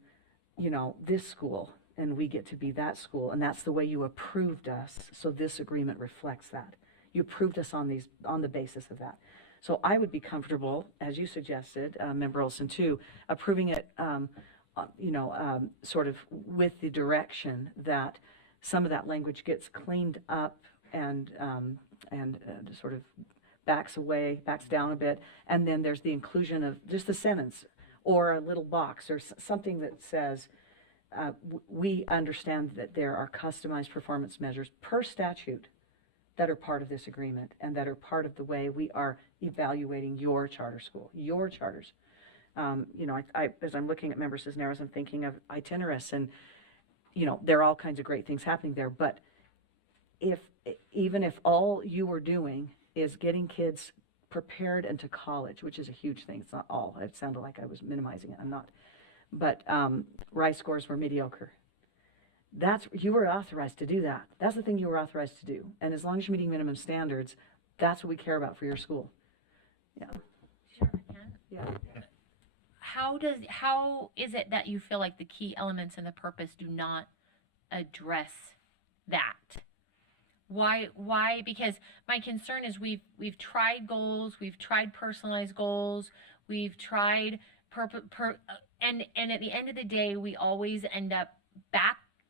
this school and we get to be that school, and that's the way you approved us. So this agreement reflects that. You approved us on the basis of that. So I would be comfortable, as you suggested, Member Olson too, approving it, sort of with the direction that some of that language gets cleaned up and sort of backs down a bit, and then there's the inclusion of just a sentence or a little box or something that says, we understand that there are customized performance measures per statute that are part of this agreement and that are part of the way we are evaluating your charter school, your charters. As I'm looking at Member Cisneros, I'm thinking of Itinerus, and there are all kinds of great things happening there. But even if all you were doing is getting kids prepared into college, which is a huge thing, it's not all. It sounded like I was minimizing it. I'm not. But RICE scores were mediocre. You were authorized to do that. That's the thing you were authorized to do. And as long as you're meeting minimum standards, that's what we care about for your school. Yeah. Sure, I can. Yeah. How is it that you feel like the key elements in the purpose do not address that? Why? Because my concern is we've tried goals, we've tried personalized goals, we've tried and at the end of the day, we always end up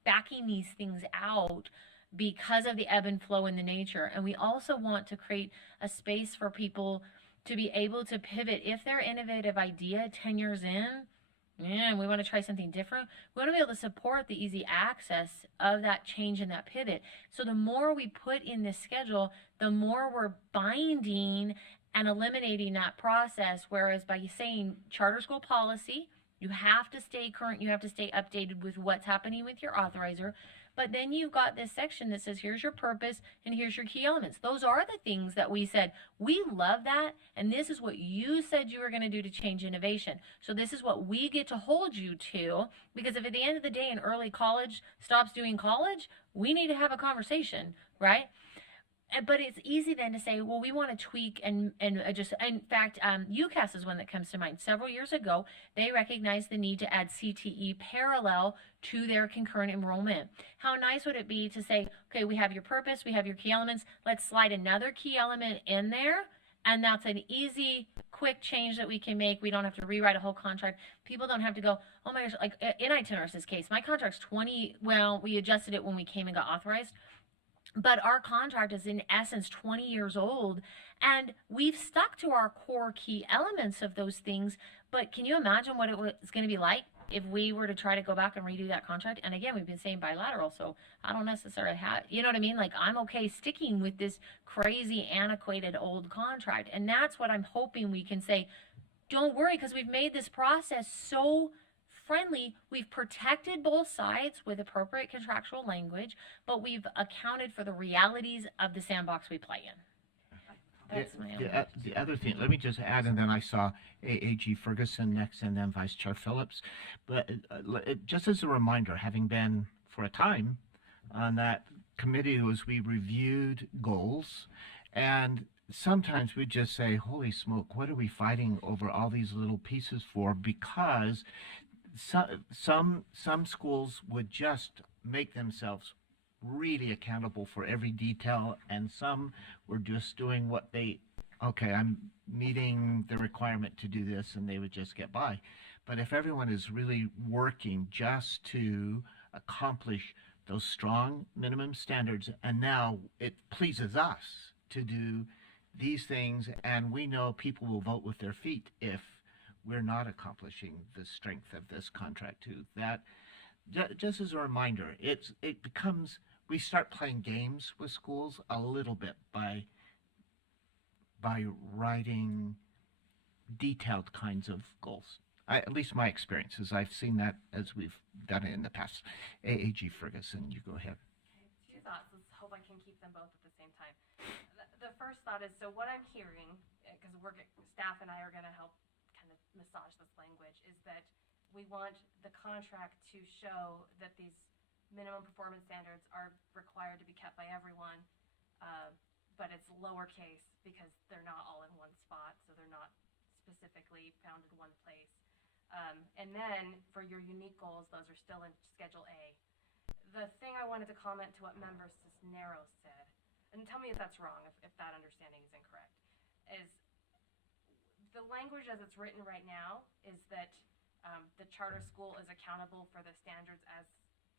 backing these things out because of the ebb and flow in the nature. And we also want to create a space for people to be able to pivot if their innovative idea 10 years in, and we want to try something different. We want to be able to support the easy access of that change and that pivot. So the more we put in this schedule, the more we're binding and eliminating that process. Whereas by saying charter school policy, you have to stay current, you have to stay updated with what's happening with your authorizer. But then you've got this section that says, here's your purpose and here's your key elements. Those are the things that we said, we love that. And this is what you said you were going to do to change innovation. So this is what we get to hold you to, because if at the end of the day an early college stops doing college, we need to have a conversation, right? But it's easy then to say, well, we want to tweak and adjust. In fact, UCAS is one that comes to mind. Several years ago, they recognized the need to add CTE parallel to their concurrent enrollment. How nice would it be to say, okay, we have your purpose, we have your key elements, let's slide another key element in there, and that's an easy, quick change that we can make. We don't have to rewrite a whole contract. People don't have to go, oh my gosh, like in Itiner's case, my contract's 20, well, we adjusted it when we came and got authorized. But our contract is in essence 20 years old, and we've stuck to our core key elements of those things. But can you imagine what it was going to be like if we were to try to go back and redo that contract? And again, we've been saying bilateral, so I don't necessarily have, you know what I mean? Like, I'm okay sticking with this crazy, antiquated old contract. And that's what I'm hoping we can say, don't worry, because we've made this process so friendly. We've protected both sides with appropriate contractual language, but we've accounted for the realities of the sandbox we play in. That's the other thing, let me just add, and then I saw AAG Ferguson next, and then Vice Chair Phillips. But just as a reminder, having been for a time on that committee, as we reviewed goals, and sometimes we just say, holy smoke, what are we fighting over all these little pieces for? Because some schools would just make themselves really accountable for every detail, and some were just doing what okay, I'm meeting the requirement to do this, and they would just get by. But if everyone is really working just to accomplish those strong minimum standards, and now it pleases us to do these things, and we know people will vote with their feet if we're not accomplishing the strength of this contract too. That, just as a reminder, it becomes, we start playing games with schools a little bit by writing detailed kinds of goals. At least my experience is I've seen that as we've done it in the past. AAG Ferguson, you go ahead. Two thoughts. Let's hope I can keep them both at the same time. The first thought is, so what I'm hearing, because staff and I are going to help massage this language, is that we want the contract to show that these minimum performance standards are required to be kept by everyone, but it's lowercase because they're not all in one spot, so they're not specifically found in one place. And then for your unique goals, those are still in Schedule A. The thing I wanted to comment to what Member Cisneros said, and tell me if that's wrong, if that understanding is incorrect, is the language as it's written right now is that the charter school is accountable for the standards as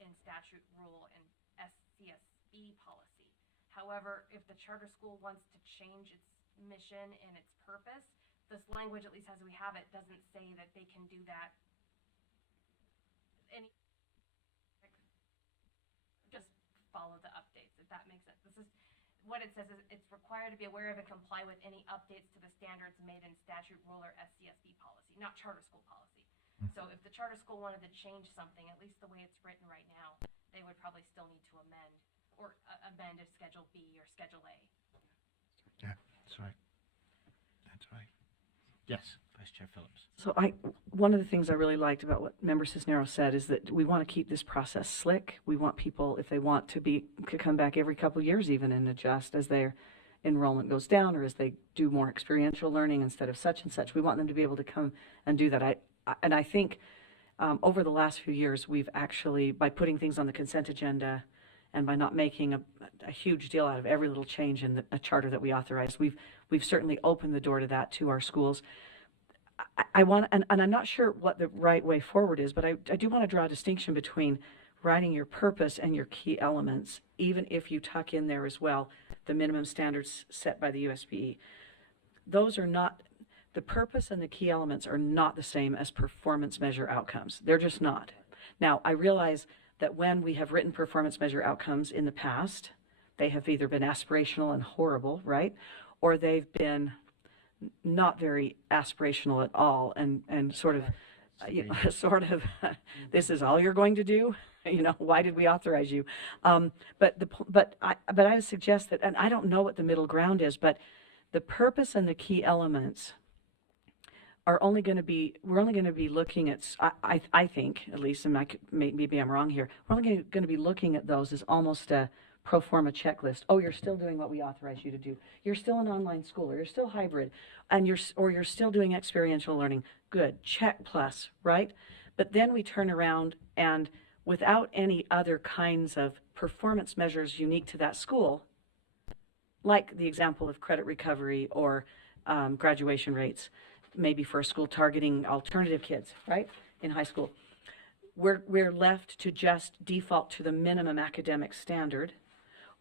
in statute, rule, and SCSB policy. However, if the charter school wants to change its mission and its purpose, this language, at least as we have it, doesn't say that they can do that. Just follow the updates, if that makes sense. This is what it says, is it's required to be aware of and comply with any updates to the standards made in statute, rule, or SCSB policy, not charter school policy. So if the charter school wanted to change something, at least the way it's written right now, they would probably still need to amend a Schedule B or Schedule A. Yeah, that's right. That's right. Yes, Vice Chair Phillips. So one of the things I really liked about what Member Cisneros said is that we want to keep this process slick. We want people, if they want to come back every couple of years even and adjust as their enrollment goes down, or as they do more experiential learning instead of such and such. We want them to be able to come and do that. I think over the last few years, we've actually, by putting things on the consent agenda and by not making a huge deal out of every little change in the charter that we authorized, we've certainly opened the door to that to our schools. I want, and I'm not sure what the right way forward is, but I do want to draw a distinction between writing your purpose and your key elements, even if you tuck in there as well the minimum standards set by the USBE. Those are not, the purpose and the key elements are not the same as performance measure outcomes. They're just not. Now, I realize that when we have written performance measure outcomes in the past, they have either been aspirational and horrible, right? Or they've been not very aspirational at all and sort of, this is all you're going to do? Why did we authorize you? But I would suggest that, and I don't know what the middle ground is, but the purpose and the key elements are only going to be, we're only going to be looking at, I think, at least, and maybe I'm wrong here, we're only going to be looking at those as almost a pro forma checklist. Oh, you're still doing what we authorize you to do. You're still an online school, or you're still hybrid, and you're still doing experiential learning. Good, check plus, right? But then we turn around and without any other kinds of performance measures unique to that school, like the example of credit recovery or graduation rates, maybe for a school targeting alternative kids, right, in high school, we're left to just default to the minimum academic standard,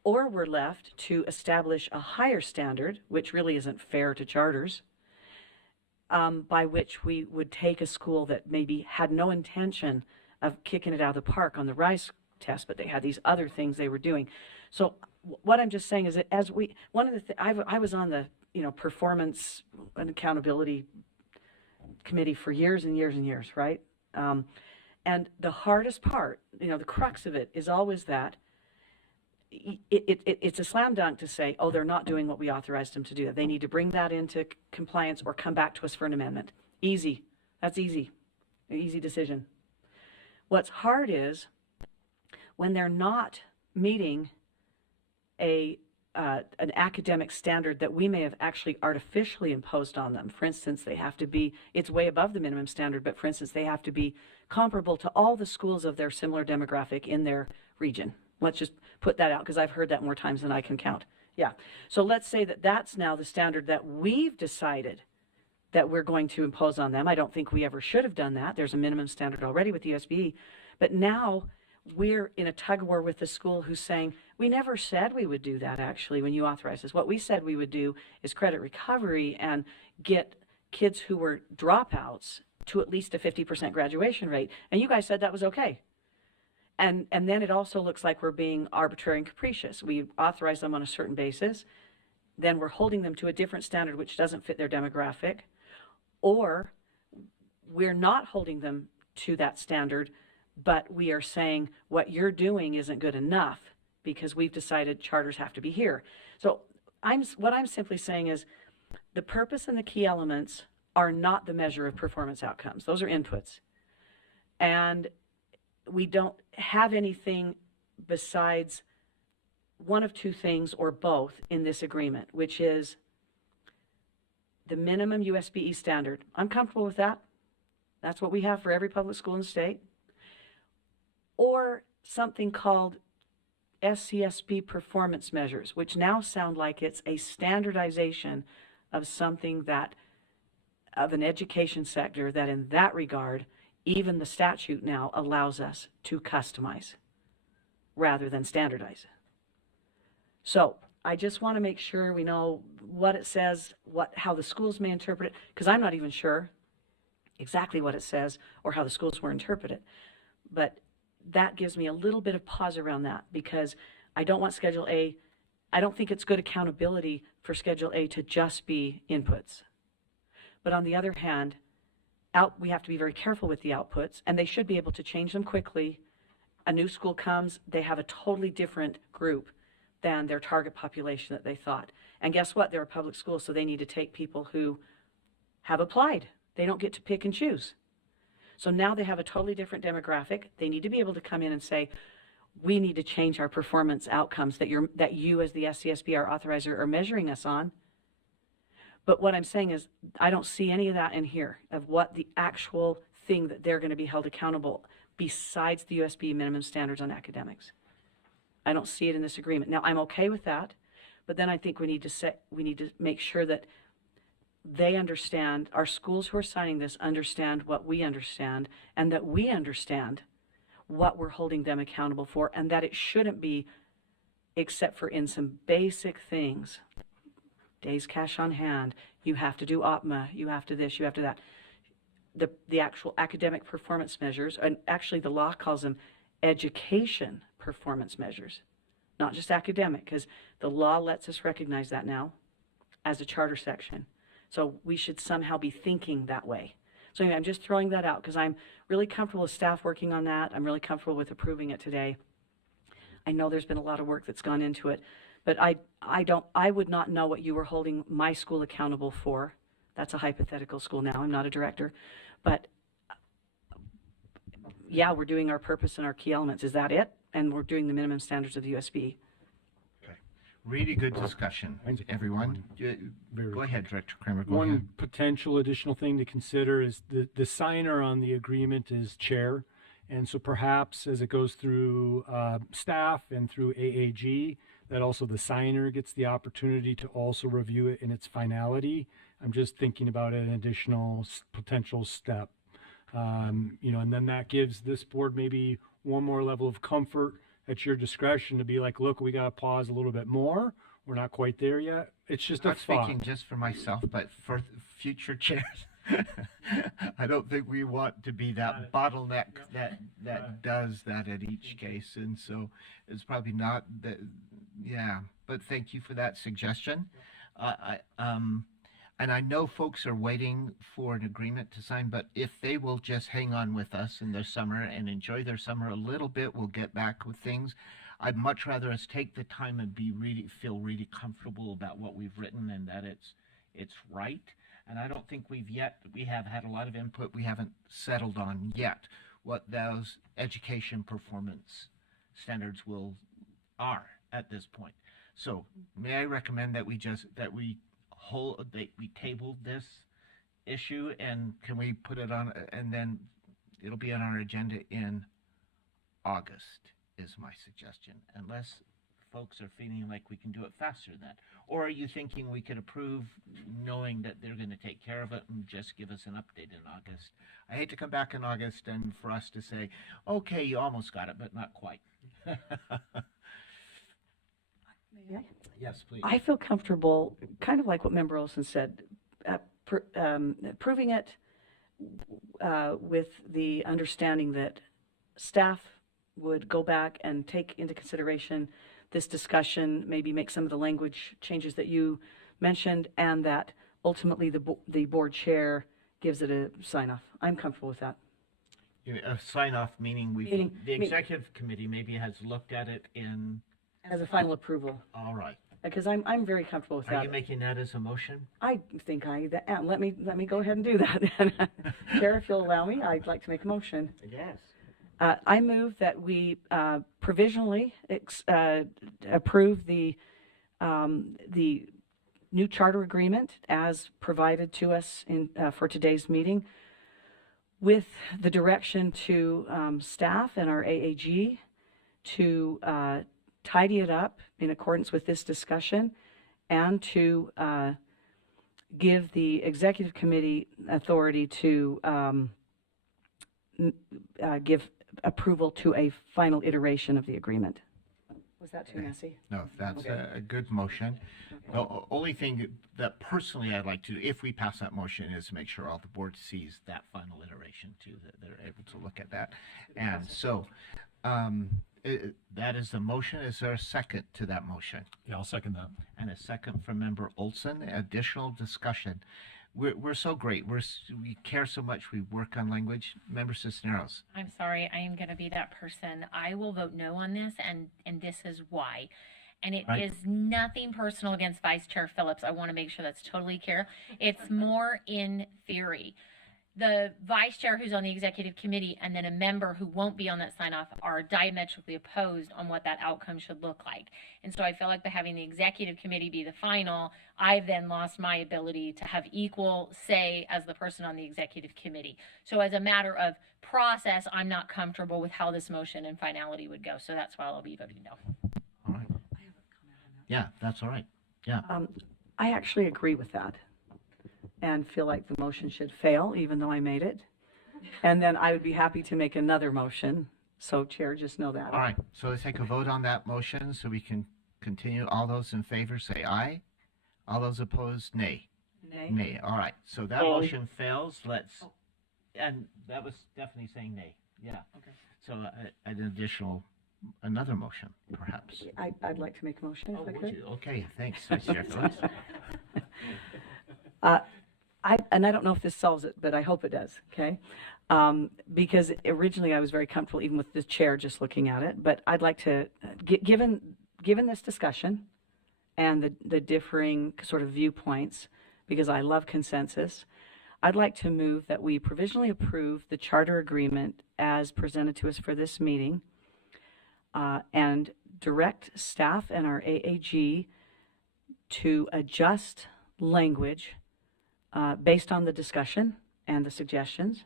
or we're left to establish a higher standard, which really isn't fair to charters, by which we would take a school that maybe had no intention of kicking it out of the park on the RISE test, but they had these other things they were doing. So what I'm just saying is that I was on the performance and accountability committee for years and years and years, right? And the hardest part, the crux of it is always that it's a slam dunk to say, oh, they're not doing what we authorized them to do. They need to bring that into compliance or come back to us for an amendment. Easy. That's easy. An easy decision. What's hard is when they're not meeting an academic standard that we may have actually artificially imposed on them. For instance, they have to be, it's way above the minimum standard, but for instance, they have to be comparable to all the schools of their similar demographic in their region. Let's just put that out because I've heard that more times than I can count. Yeah. So let's say that that's now the standard that we've decided that we're going to impose on them. I don't think we ever should have done that. There's a minimum standard already with the USBE. But now we're in a tug of war with the school who's saying, we never said we would do that actually when you authorized us. What we said we would do is credit recovery and get kids who were dropouts to at least a 50% graduation rate. And you guys said that was okay. And then it also looks like we're being arbitrary and capricious. We authorize them on a certain basis. Then we're holding them to a different standard which doesn't fit their demographic. Or we're not holding them to that standard, but we are saying what you're doing isn't good enough because we've decided charters have to be here. So what I'm simply saying is the purpose and the key elements are not the measure of performance outcomes. Those are inputs. And we don't have anything besides one of two things or both in this agreement, which is the minimum USBE standard. I'm comfortable with that. That's what we have for every public school in the state. Or something called SCSB performance measures, which now sound like it's a standardization of something that, of an education sector that in that regard, even the statute now allows us to customize rather than standardize. So I just want to make sure we know what it says, how the schools may interpret it, because I'm not even sure exactly what it says or how the schools will interpret it. But that gives me a little bit of pause around that because I don't want Schedule A, I don't think it's good accountability for Schedule A to just be inputs. But on the other hand, we have to be very careful with the outputs, and they should be able to change them quickly. A new school comes, they have a totally different group than their target population that they thought. And guess what? They're a public school, so they need to take people who have applied. They don't get to pick and choose. So now they have a totally different demographic. They need to be able to come in and say, we need to change our performance outcomes that you as the SCSB, our authorizer, are measuring us on. But what I'm saying is I don't see any of that in here of what the actual thing that they're going to be held accountable besides the USB minimum standards on academics. I don't see it in this agreement. Now, I'm okay with that, but then I think we need to make sure that they understand, our schools who are signing this understand what we understand, and that we understand what we're holding them accountable for, and that it shouldn't be, except for in some basic things. Days cash on hand, you have to do OPMA, you have to this, you have to that. The actual academic performance measures, and actually the law calls them education performance measures, not just academic, because the law lets us recognize that now as a charter section. So we should somehow be thinking that way. So anyway, I'm just throwing that out because I'm really comfortable with staff working on that. I'm really comfortable with approving it today. I know there's been a lot of work that's gone into it, but I would not know what you were holding my school accountable for. That's a hypothetical school now. I'm not a director, but yeah, we're doing our purpose and our key elements. Is that it? And we're doing the minimum standards of the USB. Really good discussion, everyone. Go ahead, Director Kramer. Go ahead. One potential additional thing to consider is the signer on the agreement is chair. And so perhaps as it goes through staff and through AAG, that also the signer gets the opportunity to also review it in its finality. I'm just thinking about an additional potential step. You know, and then that gives this board maybe one more level of comfort at your discretion to be like, look, we got to pause a little bit more. We're not quite there yet. It's just I'm a not thought. speaking just for myself, but for future chairs. I don't think we want to be that bottleneck that does that at each case, and so it's probably not that. Yeah, but thank you for that suggestion. And I know folks are waiting for an agreement to sign, but if they will just hang on with us in their summer and enjoy their summer a little bit, we'll get back with things. I'd much rather us take the time and feel really comfortable about what we've written and that it's right. And I don't think we have had a lot of input. We haven't settled on yet what those education performance standards are at this point. So may I recommend that we tabled this issue, and can we put it on, and then it'll be on our agenda in August is my suggestion, unless folks are feeling like we can do it faster than that. Or are you thinking we could approve knowing that they're going to take care of it and just give us an update in August? I hate to come back in August and for us to say, okay, you almost got it, but not quite. Yes, please. I feel comfortable, kind of like what Member Olson said, proving it with the understanding that staff would go back and take into consideration this discussion, maybe make some of the language changes that you mentioned, and that ultimately the board chair gives it a sign-off. I'm comfortable with that. A sign-off meaning the executive committee maybe has looked at it as a final approval. All right. Because I'm very comfortable with that. Are you making that as a motion? I think I am. Let me go ahead and do that. Chair, if you'll allow me, I'd like to make a motion. Yes. I move that we provisionally approve the new charter agreement as provided to us for today's meeting, with the direction to staff and our AAG to tidy it up in accordance with this discussion, and to give the executive committee authority to give approval to a final iteration of the agreement. Was that too messy? No, that's Okay. a good motion. Okay. The only thing that personally I'd like to do, if we pass that motion, is make sure all the board sees that final iteration too, that they're able to look at that. And so that is the motion. Is there a second to that motion? Yeah, I'll second that. And a second from Member Olson. Additional discussion. We're so great. We care so much. We work on language. Member Cisneros. I'm sorry, I am going to be that person. I will vote no on this, and this is why. And it is nothing personal against Vice Chair Phillips. I want to make sure that's totally clear. It's more in theory. The vice chair who's on the executive committee and then a member who won't be on that sign off are diametrically opposed on what that outcome should look like. And so I feel like by having the executive committee be the final, I've then lost my ability to have equal say as the person on the executive committee. So as a matter of process, I'm not comfortable with how this motion and finality would go. So that's why I'll be voting no. All right. Yeah, that's all right. Yeah. I actually agree with that and feel like the motion should fail, even though I made it. And then I would be happy to make another motion So Chair, just know that. All right, so let's take a vote on that motion so we can continue. All those in favor say aye. All those opposed, nay. Nay? Nay, all right, so that motion fails. Let's, and that was Stephanie saying nay, yeah. Okay. So an additional, another motion, perhaps. I'd like to make a motion if I would could. you? Okay, thanks, Vice Chair Phillips. And I don't know if this solves it, but I hope it does, okay? Because originally I was very comfortable even with the chair just looking at it, but I'd like to, given this discussion and the differing sort of viewpoints, because I love consensus, I'd like to move that we provisionally approve the charter agreement as presented to us for this meeting and direct staff and our AAG to adjust language based on the discussion and the suggestions,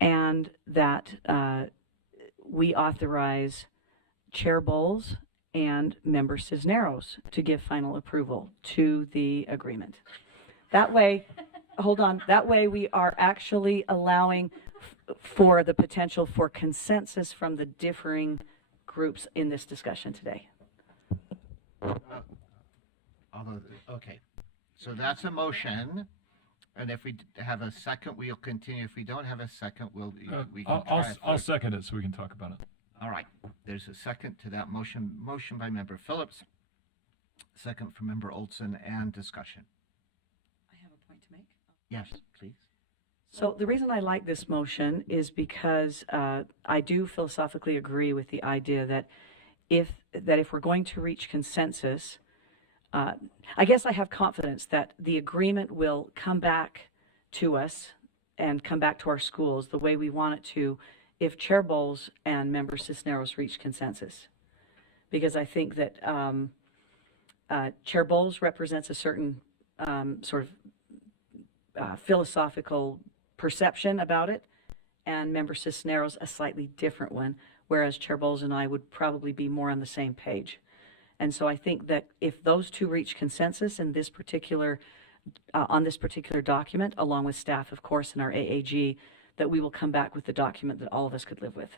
and that we authorize Chair Bowles and Member Cisneros to give final approval to the agreement. That way, hold on, that way we are actually allowing for the potential for consensus from the differing groups in this discussion today. Okay, so that's a motion, and if we have a second, we'll continue. If we don't have a second, we can try. I'll second it so we can talk about it. All right, there's a second to that motion. Motion by Member Phillips, second from Member Olson, and discussion. I have a point to make. Yes, please. So the reason I like this motion is because I do philosophically agree with the idea that if we're going to reach consensus, I guess I have confidence that the agreement will come back to us and come back to our schools the way we want it to if Chair Bowles and Member Cisneros reach consensus. Because I think that Chair Bowles represents a certain sort of philosophical perception about it, and Member Cisneros a slightly different one, whereas Chair Bowles and I would probably be more on the same page. And so I think that if those two reach consensus in this particular, on this particular document, along with staff, of course, and our AAG, that we will come back with the document that all of us could live with.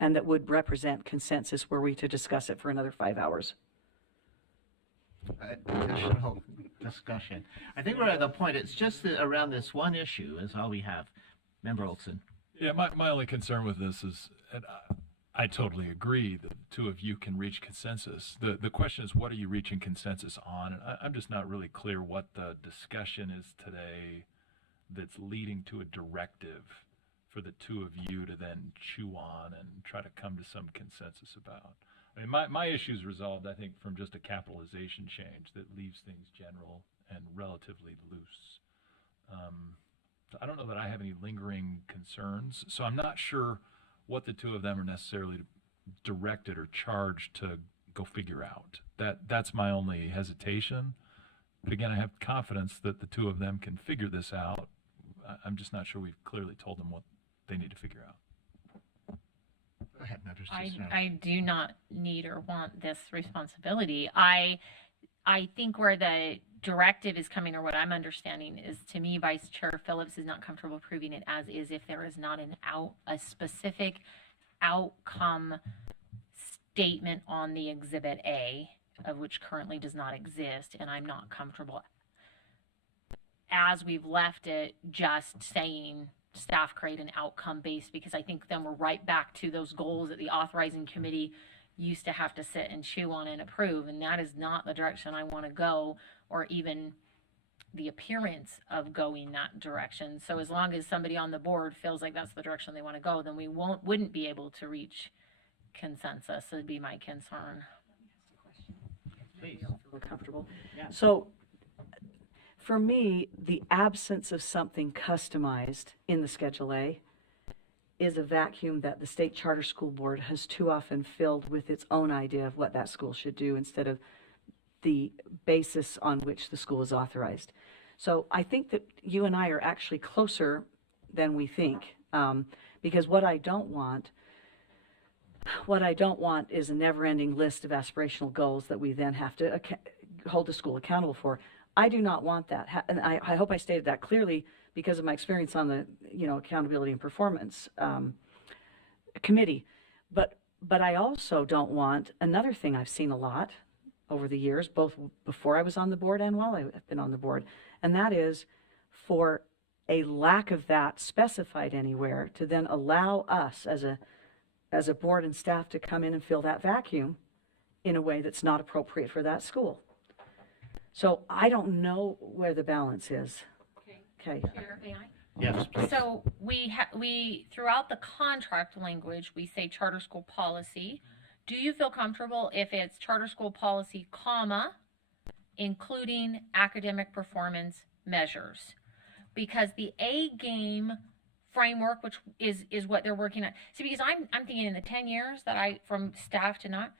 And that would represent consensus were we to discuss it for another 5 hours. Additional discussion. I think we're at the point, it's just that around this one issue is all we have. Member Olson. Yeah, my only concern with this is, and I totally agree that the two of you can reach consensus. The question is, what are you reaching consensus on? And I'm just not really clear what the discussion is today that's leading to a directive for the two of you to then chew on and try to come to some consensus about. I mean, my issue is resolved, I think, from just a capitalization change that leaves things general and relatively loose. So I don't know that I have any lingering concerns. So I'm not sure what the two of them are necessarily directed or charged to go figure out. That's my only hesitation. But again, I have confidence that the two of them can figure this out. I'm just not sure we've clearly told them what they need to figure out. Go ahead, Member Cisneros. I do not need or want this responsibility. I think where the directive is coming, or what I'm understanding, is, to me, Vice Chair Phillips is not comfortable approving it as is if there is not a specific outcome statement on the Exhibit A, of which currently does not exist, and I'm not comfortable as we've left it just saying staff create an outcome based, because I think then we're right back to those goals that the authorizing committee used to have to sit and chew on and approve, and that is not the direction I want to go, or even the appearance of going that direction. So as long as somebody on the board feels like that's the direction they want to go, then we wouldn't be able to reach consensus. Would be my concern. Please. Feel comfortable. Yeah. So for me, the absence of something customized in the Schedule A is a vacuum that the State Charter School Board has too often filled with its own idea of what that school should do instead of the basis on which the school is authorized. So I think that you and I are actually closer than we think, because what I don't want is a never-ending list of aspirational goals that we then have to hold the school accountable for. I do not want that, and I hope I stated that clearly because of my experience on the accountability and performance committee. But I also don't want, another thing I've seen a lot over the years, both before I was on the board and while I've been on the board, and that is for a lack of that specified anywhere to then allow us as a board and staff to come in and fill that vacuum in a way that's not appropriate for that school. So I don't know where the balance is. Okay. Chair, may I? Yes, please. So we throughout the contract language, we say charter school policy. Do you feel comfortable if it's charter school policy, comma, including academic performance measures? Because the A game framework, which is what they're working on. See, because I'm thinking in the 10 years that from staff to not,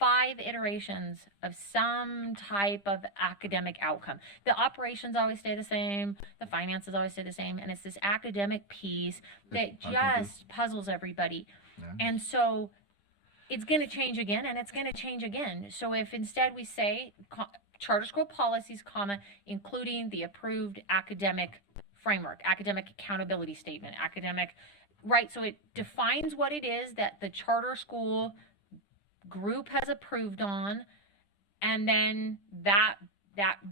5 iterations of some type of academic outcome. The operations always stay the same, the finances always stay the same, and it's this academic piece that just puzzles everybody. Yeah. And so it's going to change again, and it's going to change again. So if instead we say charter school policies, comma, including the approved academic framework, academic accountability statement, right? So it defines what it is that the charter school group has approved on, and then that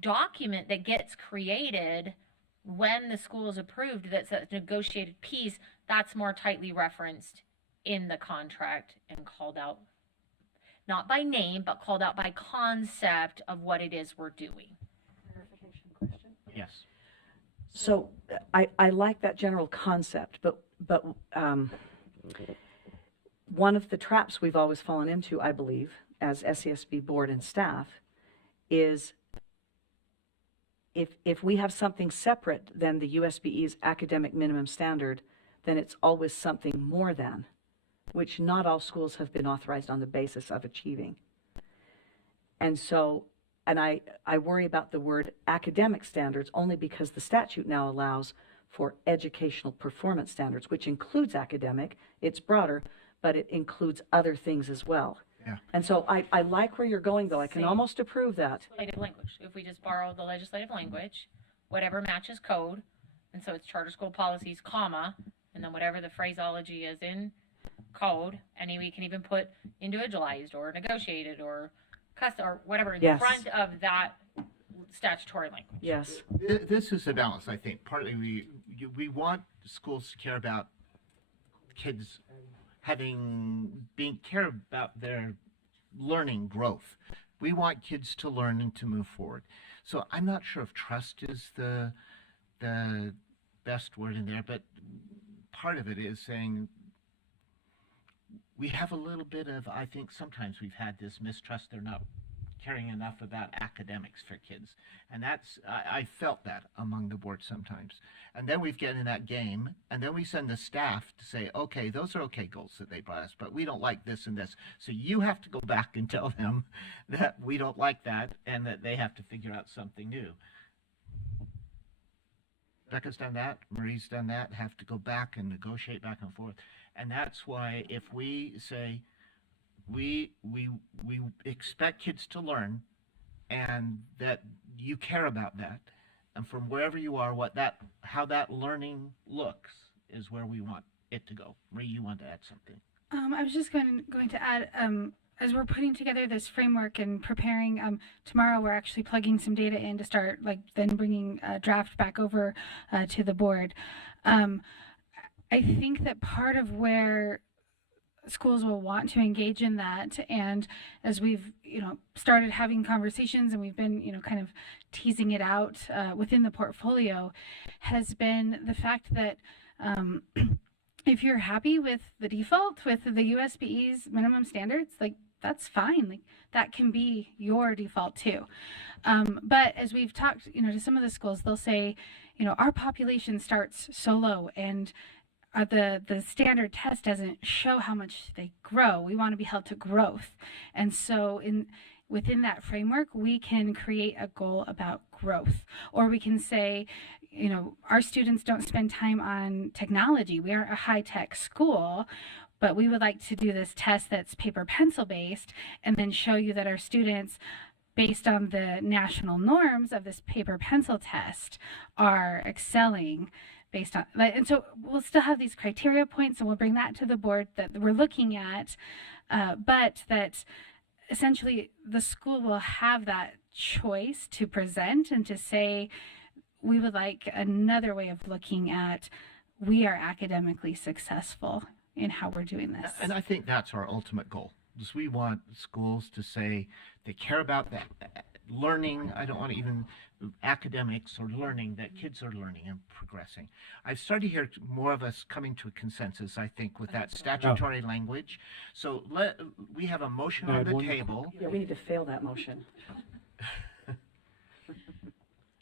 document that gets created when the school is approved, that's a negotiated piece, that's more tightly referenced in the contract and called out, not by name, but called out by concept of what it is we're doing. Clarification question? Yes. So I like that general concept, but one of the traps we've always fallen into, I believe, as SESB board and staff, is if we have something separate than the USBE's academic minimum standard, then it's always something more than, which not all schools have been authorized on the basis of achieving. And so, and I worry about the word academic standards only because the statute now allows for educational performance standards, which includes academic. It's broader, but it includes other things as well. Yeah. And so I like where you're going, though. I can almost approve that. Legislative language. If we just borrow the legislative language, whatever matches code, and so it's charter school policies, comma, and then whatever the phraseology is in code, and we can even put individualized or negotiated or custom or whatever in front of that statutory language. Yes. This is a balance, I think. Partly we want schools to care about kids being care about their learning growth. We want kids to learn and to move forward. So I'm not sure if trust is the best word in there, but part of it is saying we have a little bit of, I think sometimes we've had this mistrust. They're not caring enough about academics for kids. And that's, I felt that among the board sometimes. And then we get in that game, and then we send the staff to say, okay, those are okay goals that they brought us, but we don't like this and this. So you have to go back and tell them that we don't like that and that they have to figure out something new. Becca's done that, Marie's done that, have to go back and negotiate back and forth. And that's why if we say, we expect kids to learn and that you care about that, and from wherever you are, how that learning looks is where we want it to go. Marie, you want to add something? I was just going to add, as we're putting together this framework and preparing, tomorrow we're actually plugging some data in to start then bringing a draft back over to the board. I think that part of where schools will want to engage in that, and as we've started having conversations and we've been kind of teasing it out within the portfolio, has been the fact that if you're happy with the default with the USBE's minimum standards, that's fine. That can be your default too. But as we've talked to some of the schools, they'll say our population starts so low, and the standard test doesn't show how much they grow. We want to be held to growth. And so within that framework, we can create a goal about growth. Or we can say, our students don't spend time on technology. We aren't a high-tech school, but we would like to do this test that's paper pencil based and then show you that our students, based on the national norms of this paper pencil test, are excelling based on, and so we'll still have these criteria points, and we'll bring that to the board that we're looking at, but that essentially the school will have that choice to present and to say, we would like another way of looking at, we are academically successful in how we're doing this. And I think that's our ultimate goal, is we want schools to say they care about that learning. I don't want to even academics or learning, that kids are learning and progressing. I've started to hear more of us coming to a consensus, I think, with that statutory language. So we have a motion on the table. Yeah, we need to fail that motion.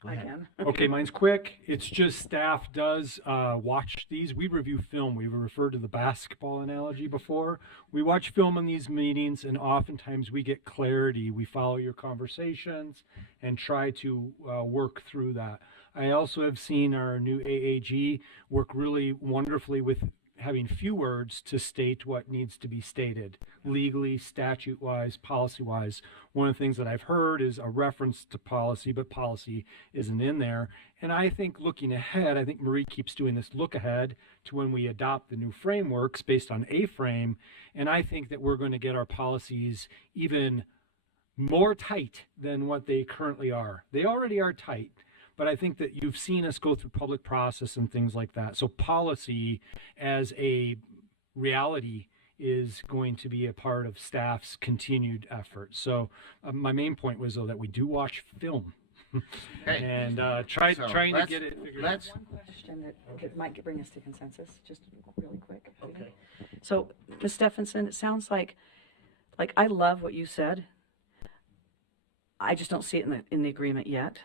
Go ahead. Again. Okay, mine's quick. It's just staff does watch these. We review film. We referred to the basketball analogy before. We watch film in these meetings, and oftentimes we get clarity. We follow your conversations and try to work through that. I also have seen our new AAG work really wonderfully with having few words to state what needs to be stated legally, statute-wise, policy-wise. One of the things that I've heard is a reference to policy, but policy isn't in there. And I think looking ahead, I think Marie keeps doing this look ahead to when we adopt the new frameworks based on A-frame. And I think that we're going to get our policies even more tight than what they currently are. They already are tight, but I think that you've seen us go through public process and things like that. So policy as a reality is going to be a part of staff's continued effort. So my main point was, though, that we do watch film. Okay. And trying to get it figured out. One question that might bring us to consensus, just really quick. Okay. So, Ms. Stephenson, it sounds like I love what you said. I just don't see it in the agreement yet.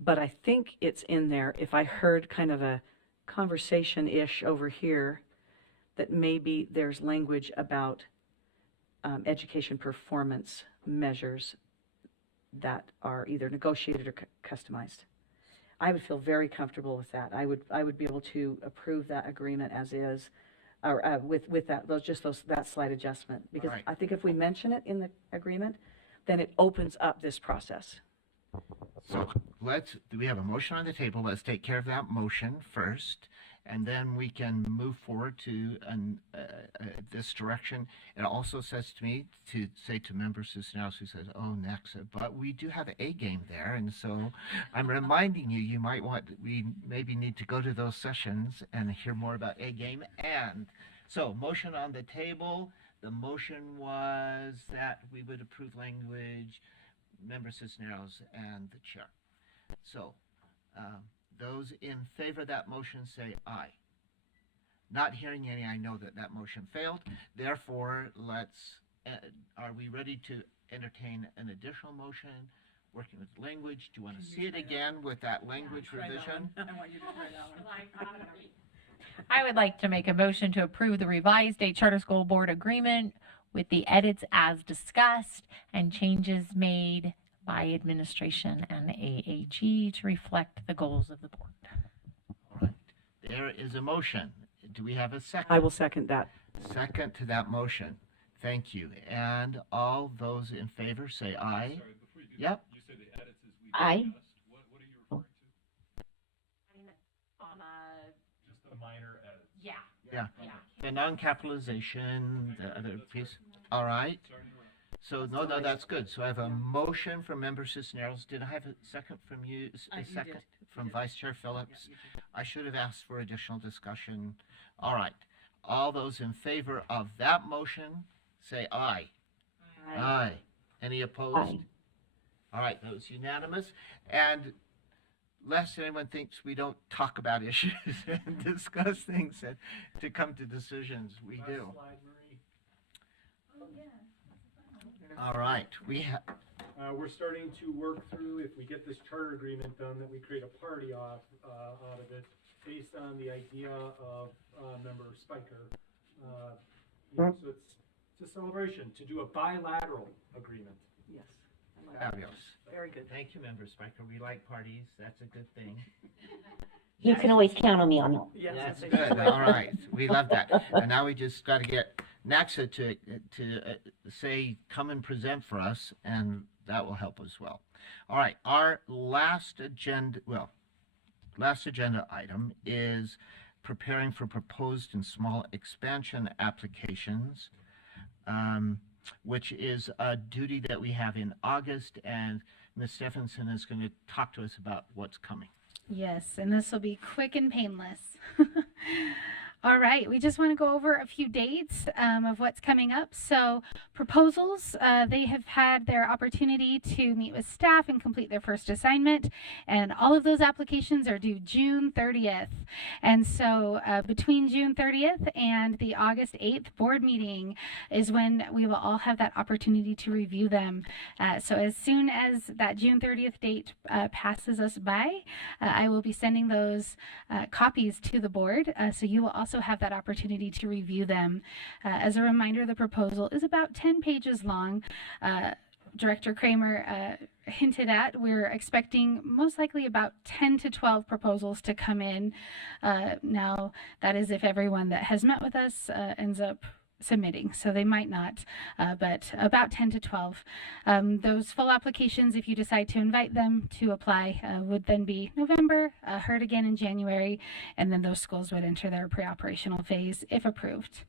But I think it's in there. If I heard kind of a conversation-ish over here, that maybe there's language about education performance measures that are either negotiated or customized. I would feel very comfortable with that. I would be able to approve that agreement as is, or with that that slight adjustment. Because Right. I think if we mention it in the agreement, then it opens up this process. So we have a motion on the table. Let's take care of that motion first, and then we can move forward to this direction. It also says to me to say to Member Cisneros, who says, oh, Nexa, but we do have a game there. And so I'm reminding you, we maybe need to go to those sessions and hear more about a game. And so motion on the table. The motion was that we would approve language, Member Cisneros and the chair. So those in favor of that motion say aye. Not hearing any, I know that motion failed. Therefore, are we ready to entertain an additional motion working with language? Do you want to see it again with that language revision? I want you to try that one. I would like to make a motion to approve the revised state charter school board agreement with the edits as discussed and changes made by administration and the AAG to reflect the goals of the board. All right. There is a motion. Do we have a second? I will second that. Second to that motion. Thank you. And all those in favor say aye. Sorry, before you do Yep. that, you say the edits as we Aye. discussed. What are you referring to? On Just the minor edits. yeah. Yeah. The non-capitalization, the other piece. All right. Sorry to interrupt. So no, that's good. So I have a motion from Member Cisneros. Did I have a second from you? A You second did. from Vice Chair Phillips? Yeah, you I should have asked for additional discussion. All right. All those in favor of that motion, say aye. Aye. Any opposed? Aye. All right, that was unanimous. And lest anyone thinks we don't talk about issues and discuss things and to come to decisions, we do. Slide, Marie. All right, We're starting to work through, if we get this charter agreement done, that we create a party out of it based on the idea of Member Spiker. So it's a celebration to do a bilateral agreement. Yes. I like that. fabulous. Very good. Thank you, Member Spiker. We like parties. That's a good thing. You can always count on me on that. Yes, That's that's good. All right. We love that. And now we just got to get NACSA to say, come and present for us, and that will help as well. All right. Our last agenda, last agenda item is preparing for proposed and small expansion applications, which is a duty that we have in August, and Ms. Stephenson is going to talk to us about what's coming. Yes, and this will be quick and painless. All right, we just want to go over a few dates of what's coming up. So proposals, they have had their opportunity to meet with staff and complete their first assignment, and all of those applications are due June 30th. And so between June 30th and the August 8th board meeting is when we will all have that opportunity to review them. So as soon as that June 30th date passes us by, I will be sending those copies to the board, so you will also have that opportunity to review them. As a reminder, the proposal is about 10 pages long. Director Kramer hinted at, we're expecting most likely about 10 to 12 proposals to come in. Now, that is if everyone that has met with us ends up submitting, so they might not, but about 10 to 12. Those full applications, if you decide to invite them to apply, would then be November, heard again in January, and then those schools would enter their pre-operational phase if approved.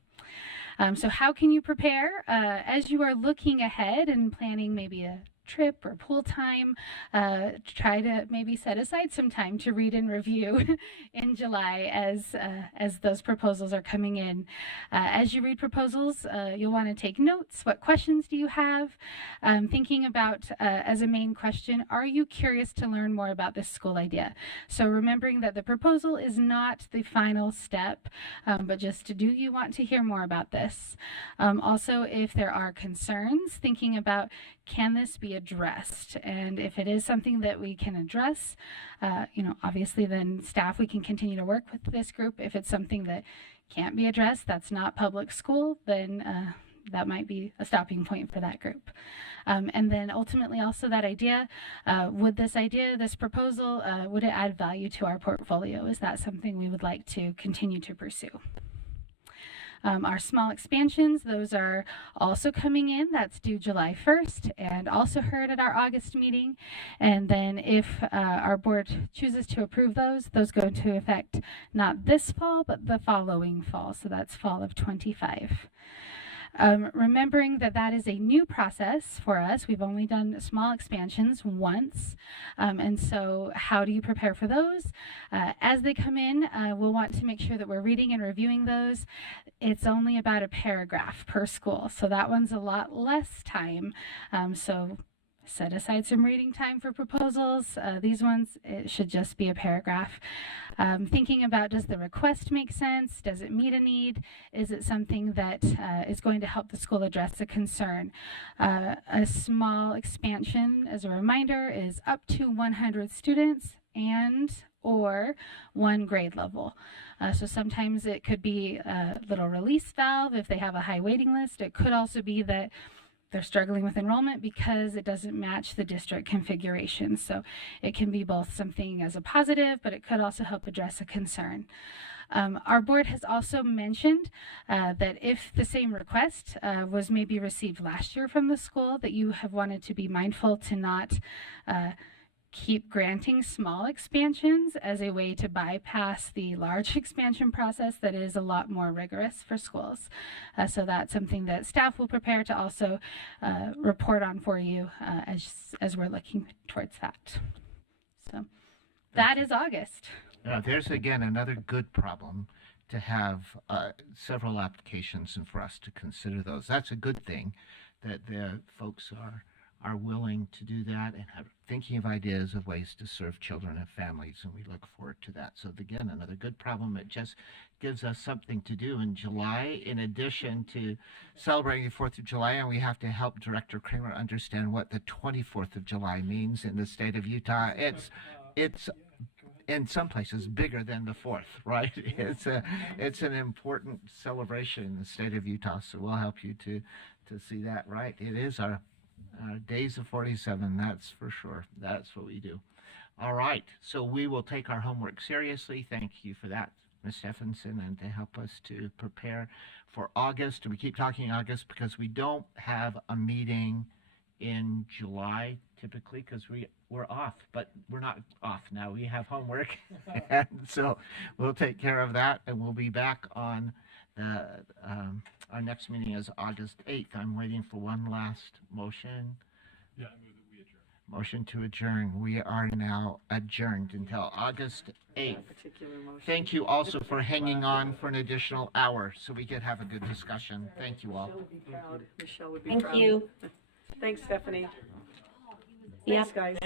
So how can you prepare as you are looking ahead and planning maybe a trip or pool time? Try to maybe set aside some time to read and review in July as those proposals are coming in. As you read proposals, you'll want to take notes. What questions do you have? Thinking about as a main question, are you curious to learn more about this school idea? So remembering that the proposal is not the final step, but just do you want to hear more about this? Also, if there are concerns, thinking about, can this be addressed? And if it is something that we can address, obviously then staff, we can continue to work with this group. If it's something that can't be addressed, that's not public school, then that might be a stopping point for that group. And then ultimately also that idea, would this proposal, would it add value to our portfolio? Is that something we would like to continue to pursue? Our small expansions, those are also coming in. That's due July 1st and also heard at our August meeting. And then if our board chooses to approve those go into effect not this fall, but the following fall. So that's fall of 25. Remembering that is a new process for us. We've only done small expansions once. And so how do you prepare for those? As they come in, we'll want to make sure that we're reading and reviewing those. It's only about a paragraph per school, so that one's a lot less time. So set aside some reading time for proposals. These ones, it should just be a paragraph. Thinking about, does the request make sense? Does it meet a need? Is it something that is going to help the school address a concern? A small expansion, as a reminder, is up to 100 students and or one grade level. So sometimes it could be a little release valve if they have a high waiting list. It could also be that they're struggling with enrollment because it doesn't match the district configuration. So it can be both something as a positive, but it could also help address a concern. Our board has also mentioned that if the same request was maybe received last year from the school, that you have wanted to be mindful to not keep granting small expansions as a way to bypass the large expansion process that is a lot more rigorous for schools. So that's something that staff will prepare to also report on for you as we're looking towards that. So that is August. There's again another good problem to have several applications and for us to consider those. That's a good thing that the folks are willing to do that and have thinking of ideas of ways to serve children and families, and we look forward to that. So again, another good problem. It just gives us something to do in July in addition to celebrating the 4th of July, and we have to help Director Kramer understand what the 24th of July means in the state of Utah. It's in some places bigger than the 4th, right? It's an important celebration in the state of Utah, so we'll help you to see that, right? It is our days of 47, that's for sure. That's what we do. All right, so we will take our homework seriously. Thank you for that, Ms. Stephenson, and to help us to prepare for August. We keep talking August because we don't have a meeting in July typically, because we're off, but we're not off now. We have homework. And so we'll take care of that, and we'll be back on the, our next meeting is August 8th. I'm waiting for one last motion. Yeah, I move that we adjourn. Motion to adjourn. We are now adjourned until August 8th. Particular motion. Thank you also for hanging on for an additional hour so we could have a good discussion. Thank you all. Michelle would be proud. Michelle would be Thank proud. you. Thanks, Stephanie. Yeah. Thanks, guys.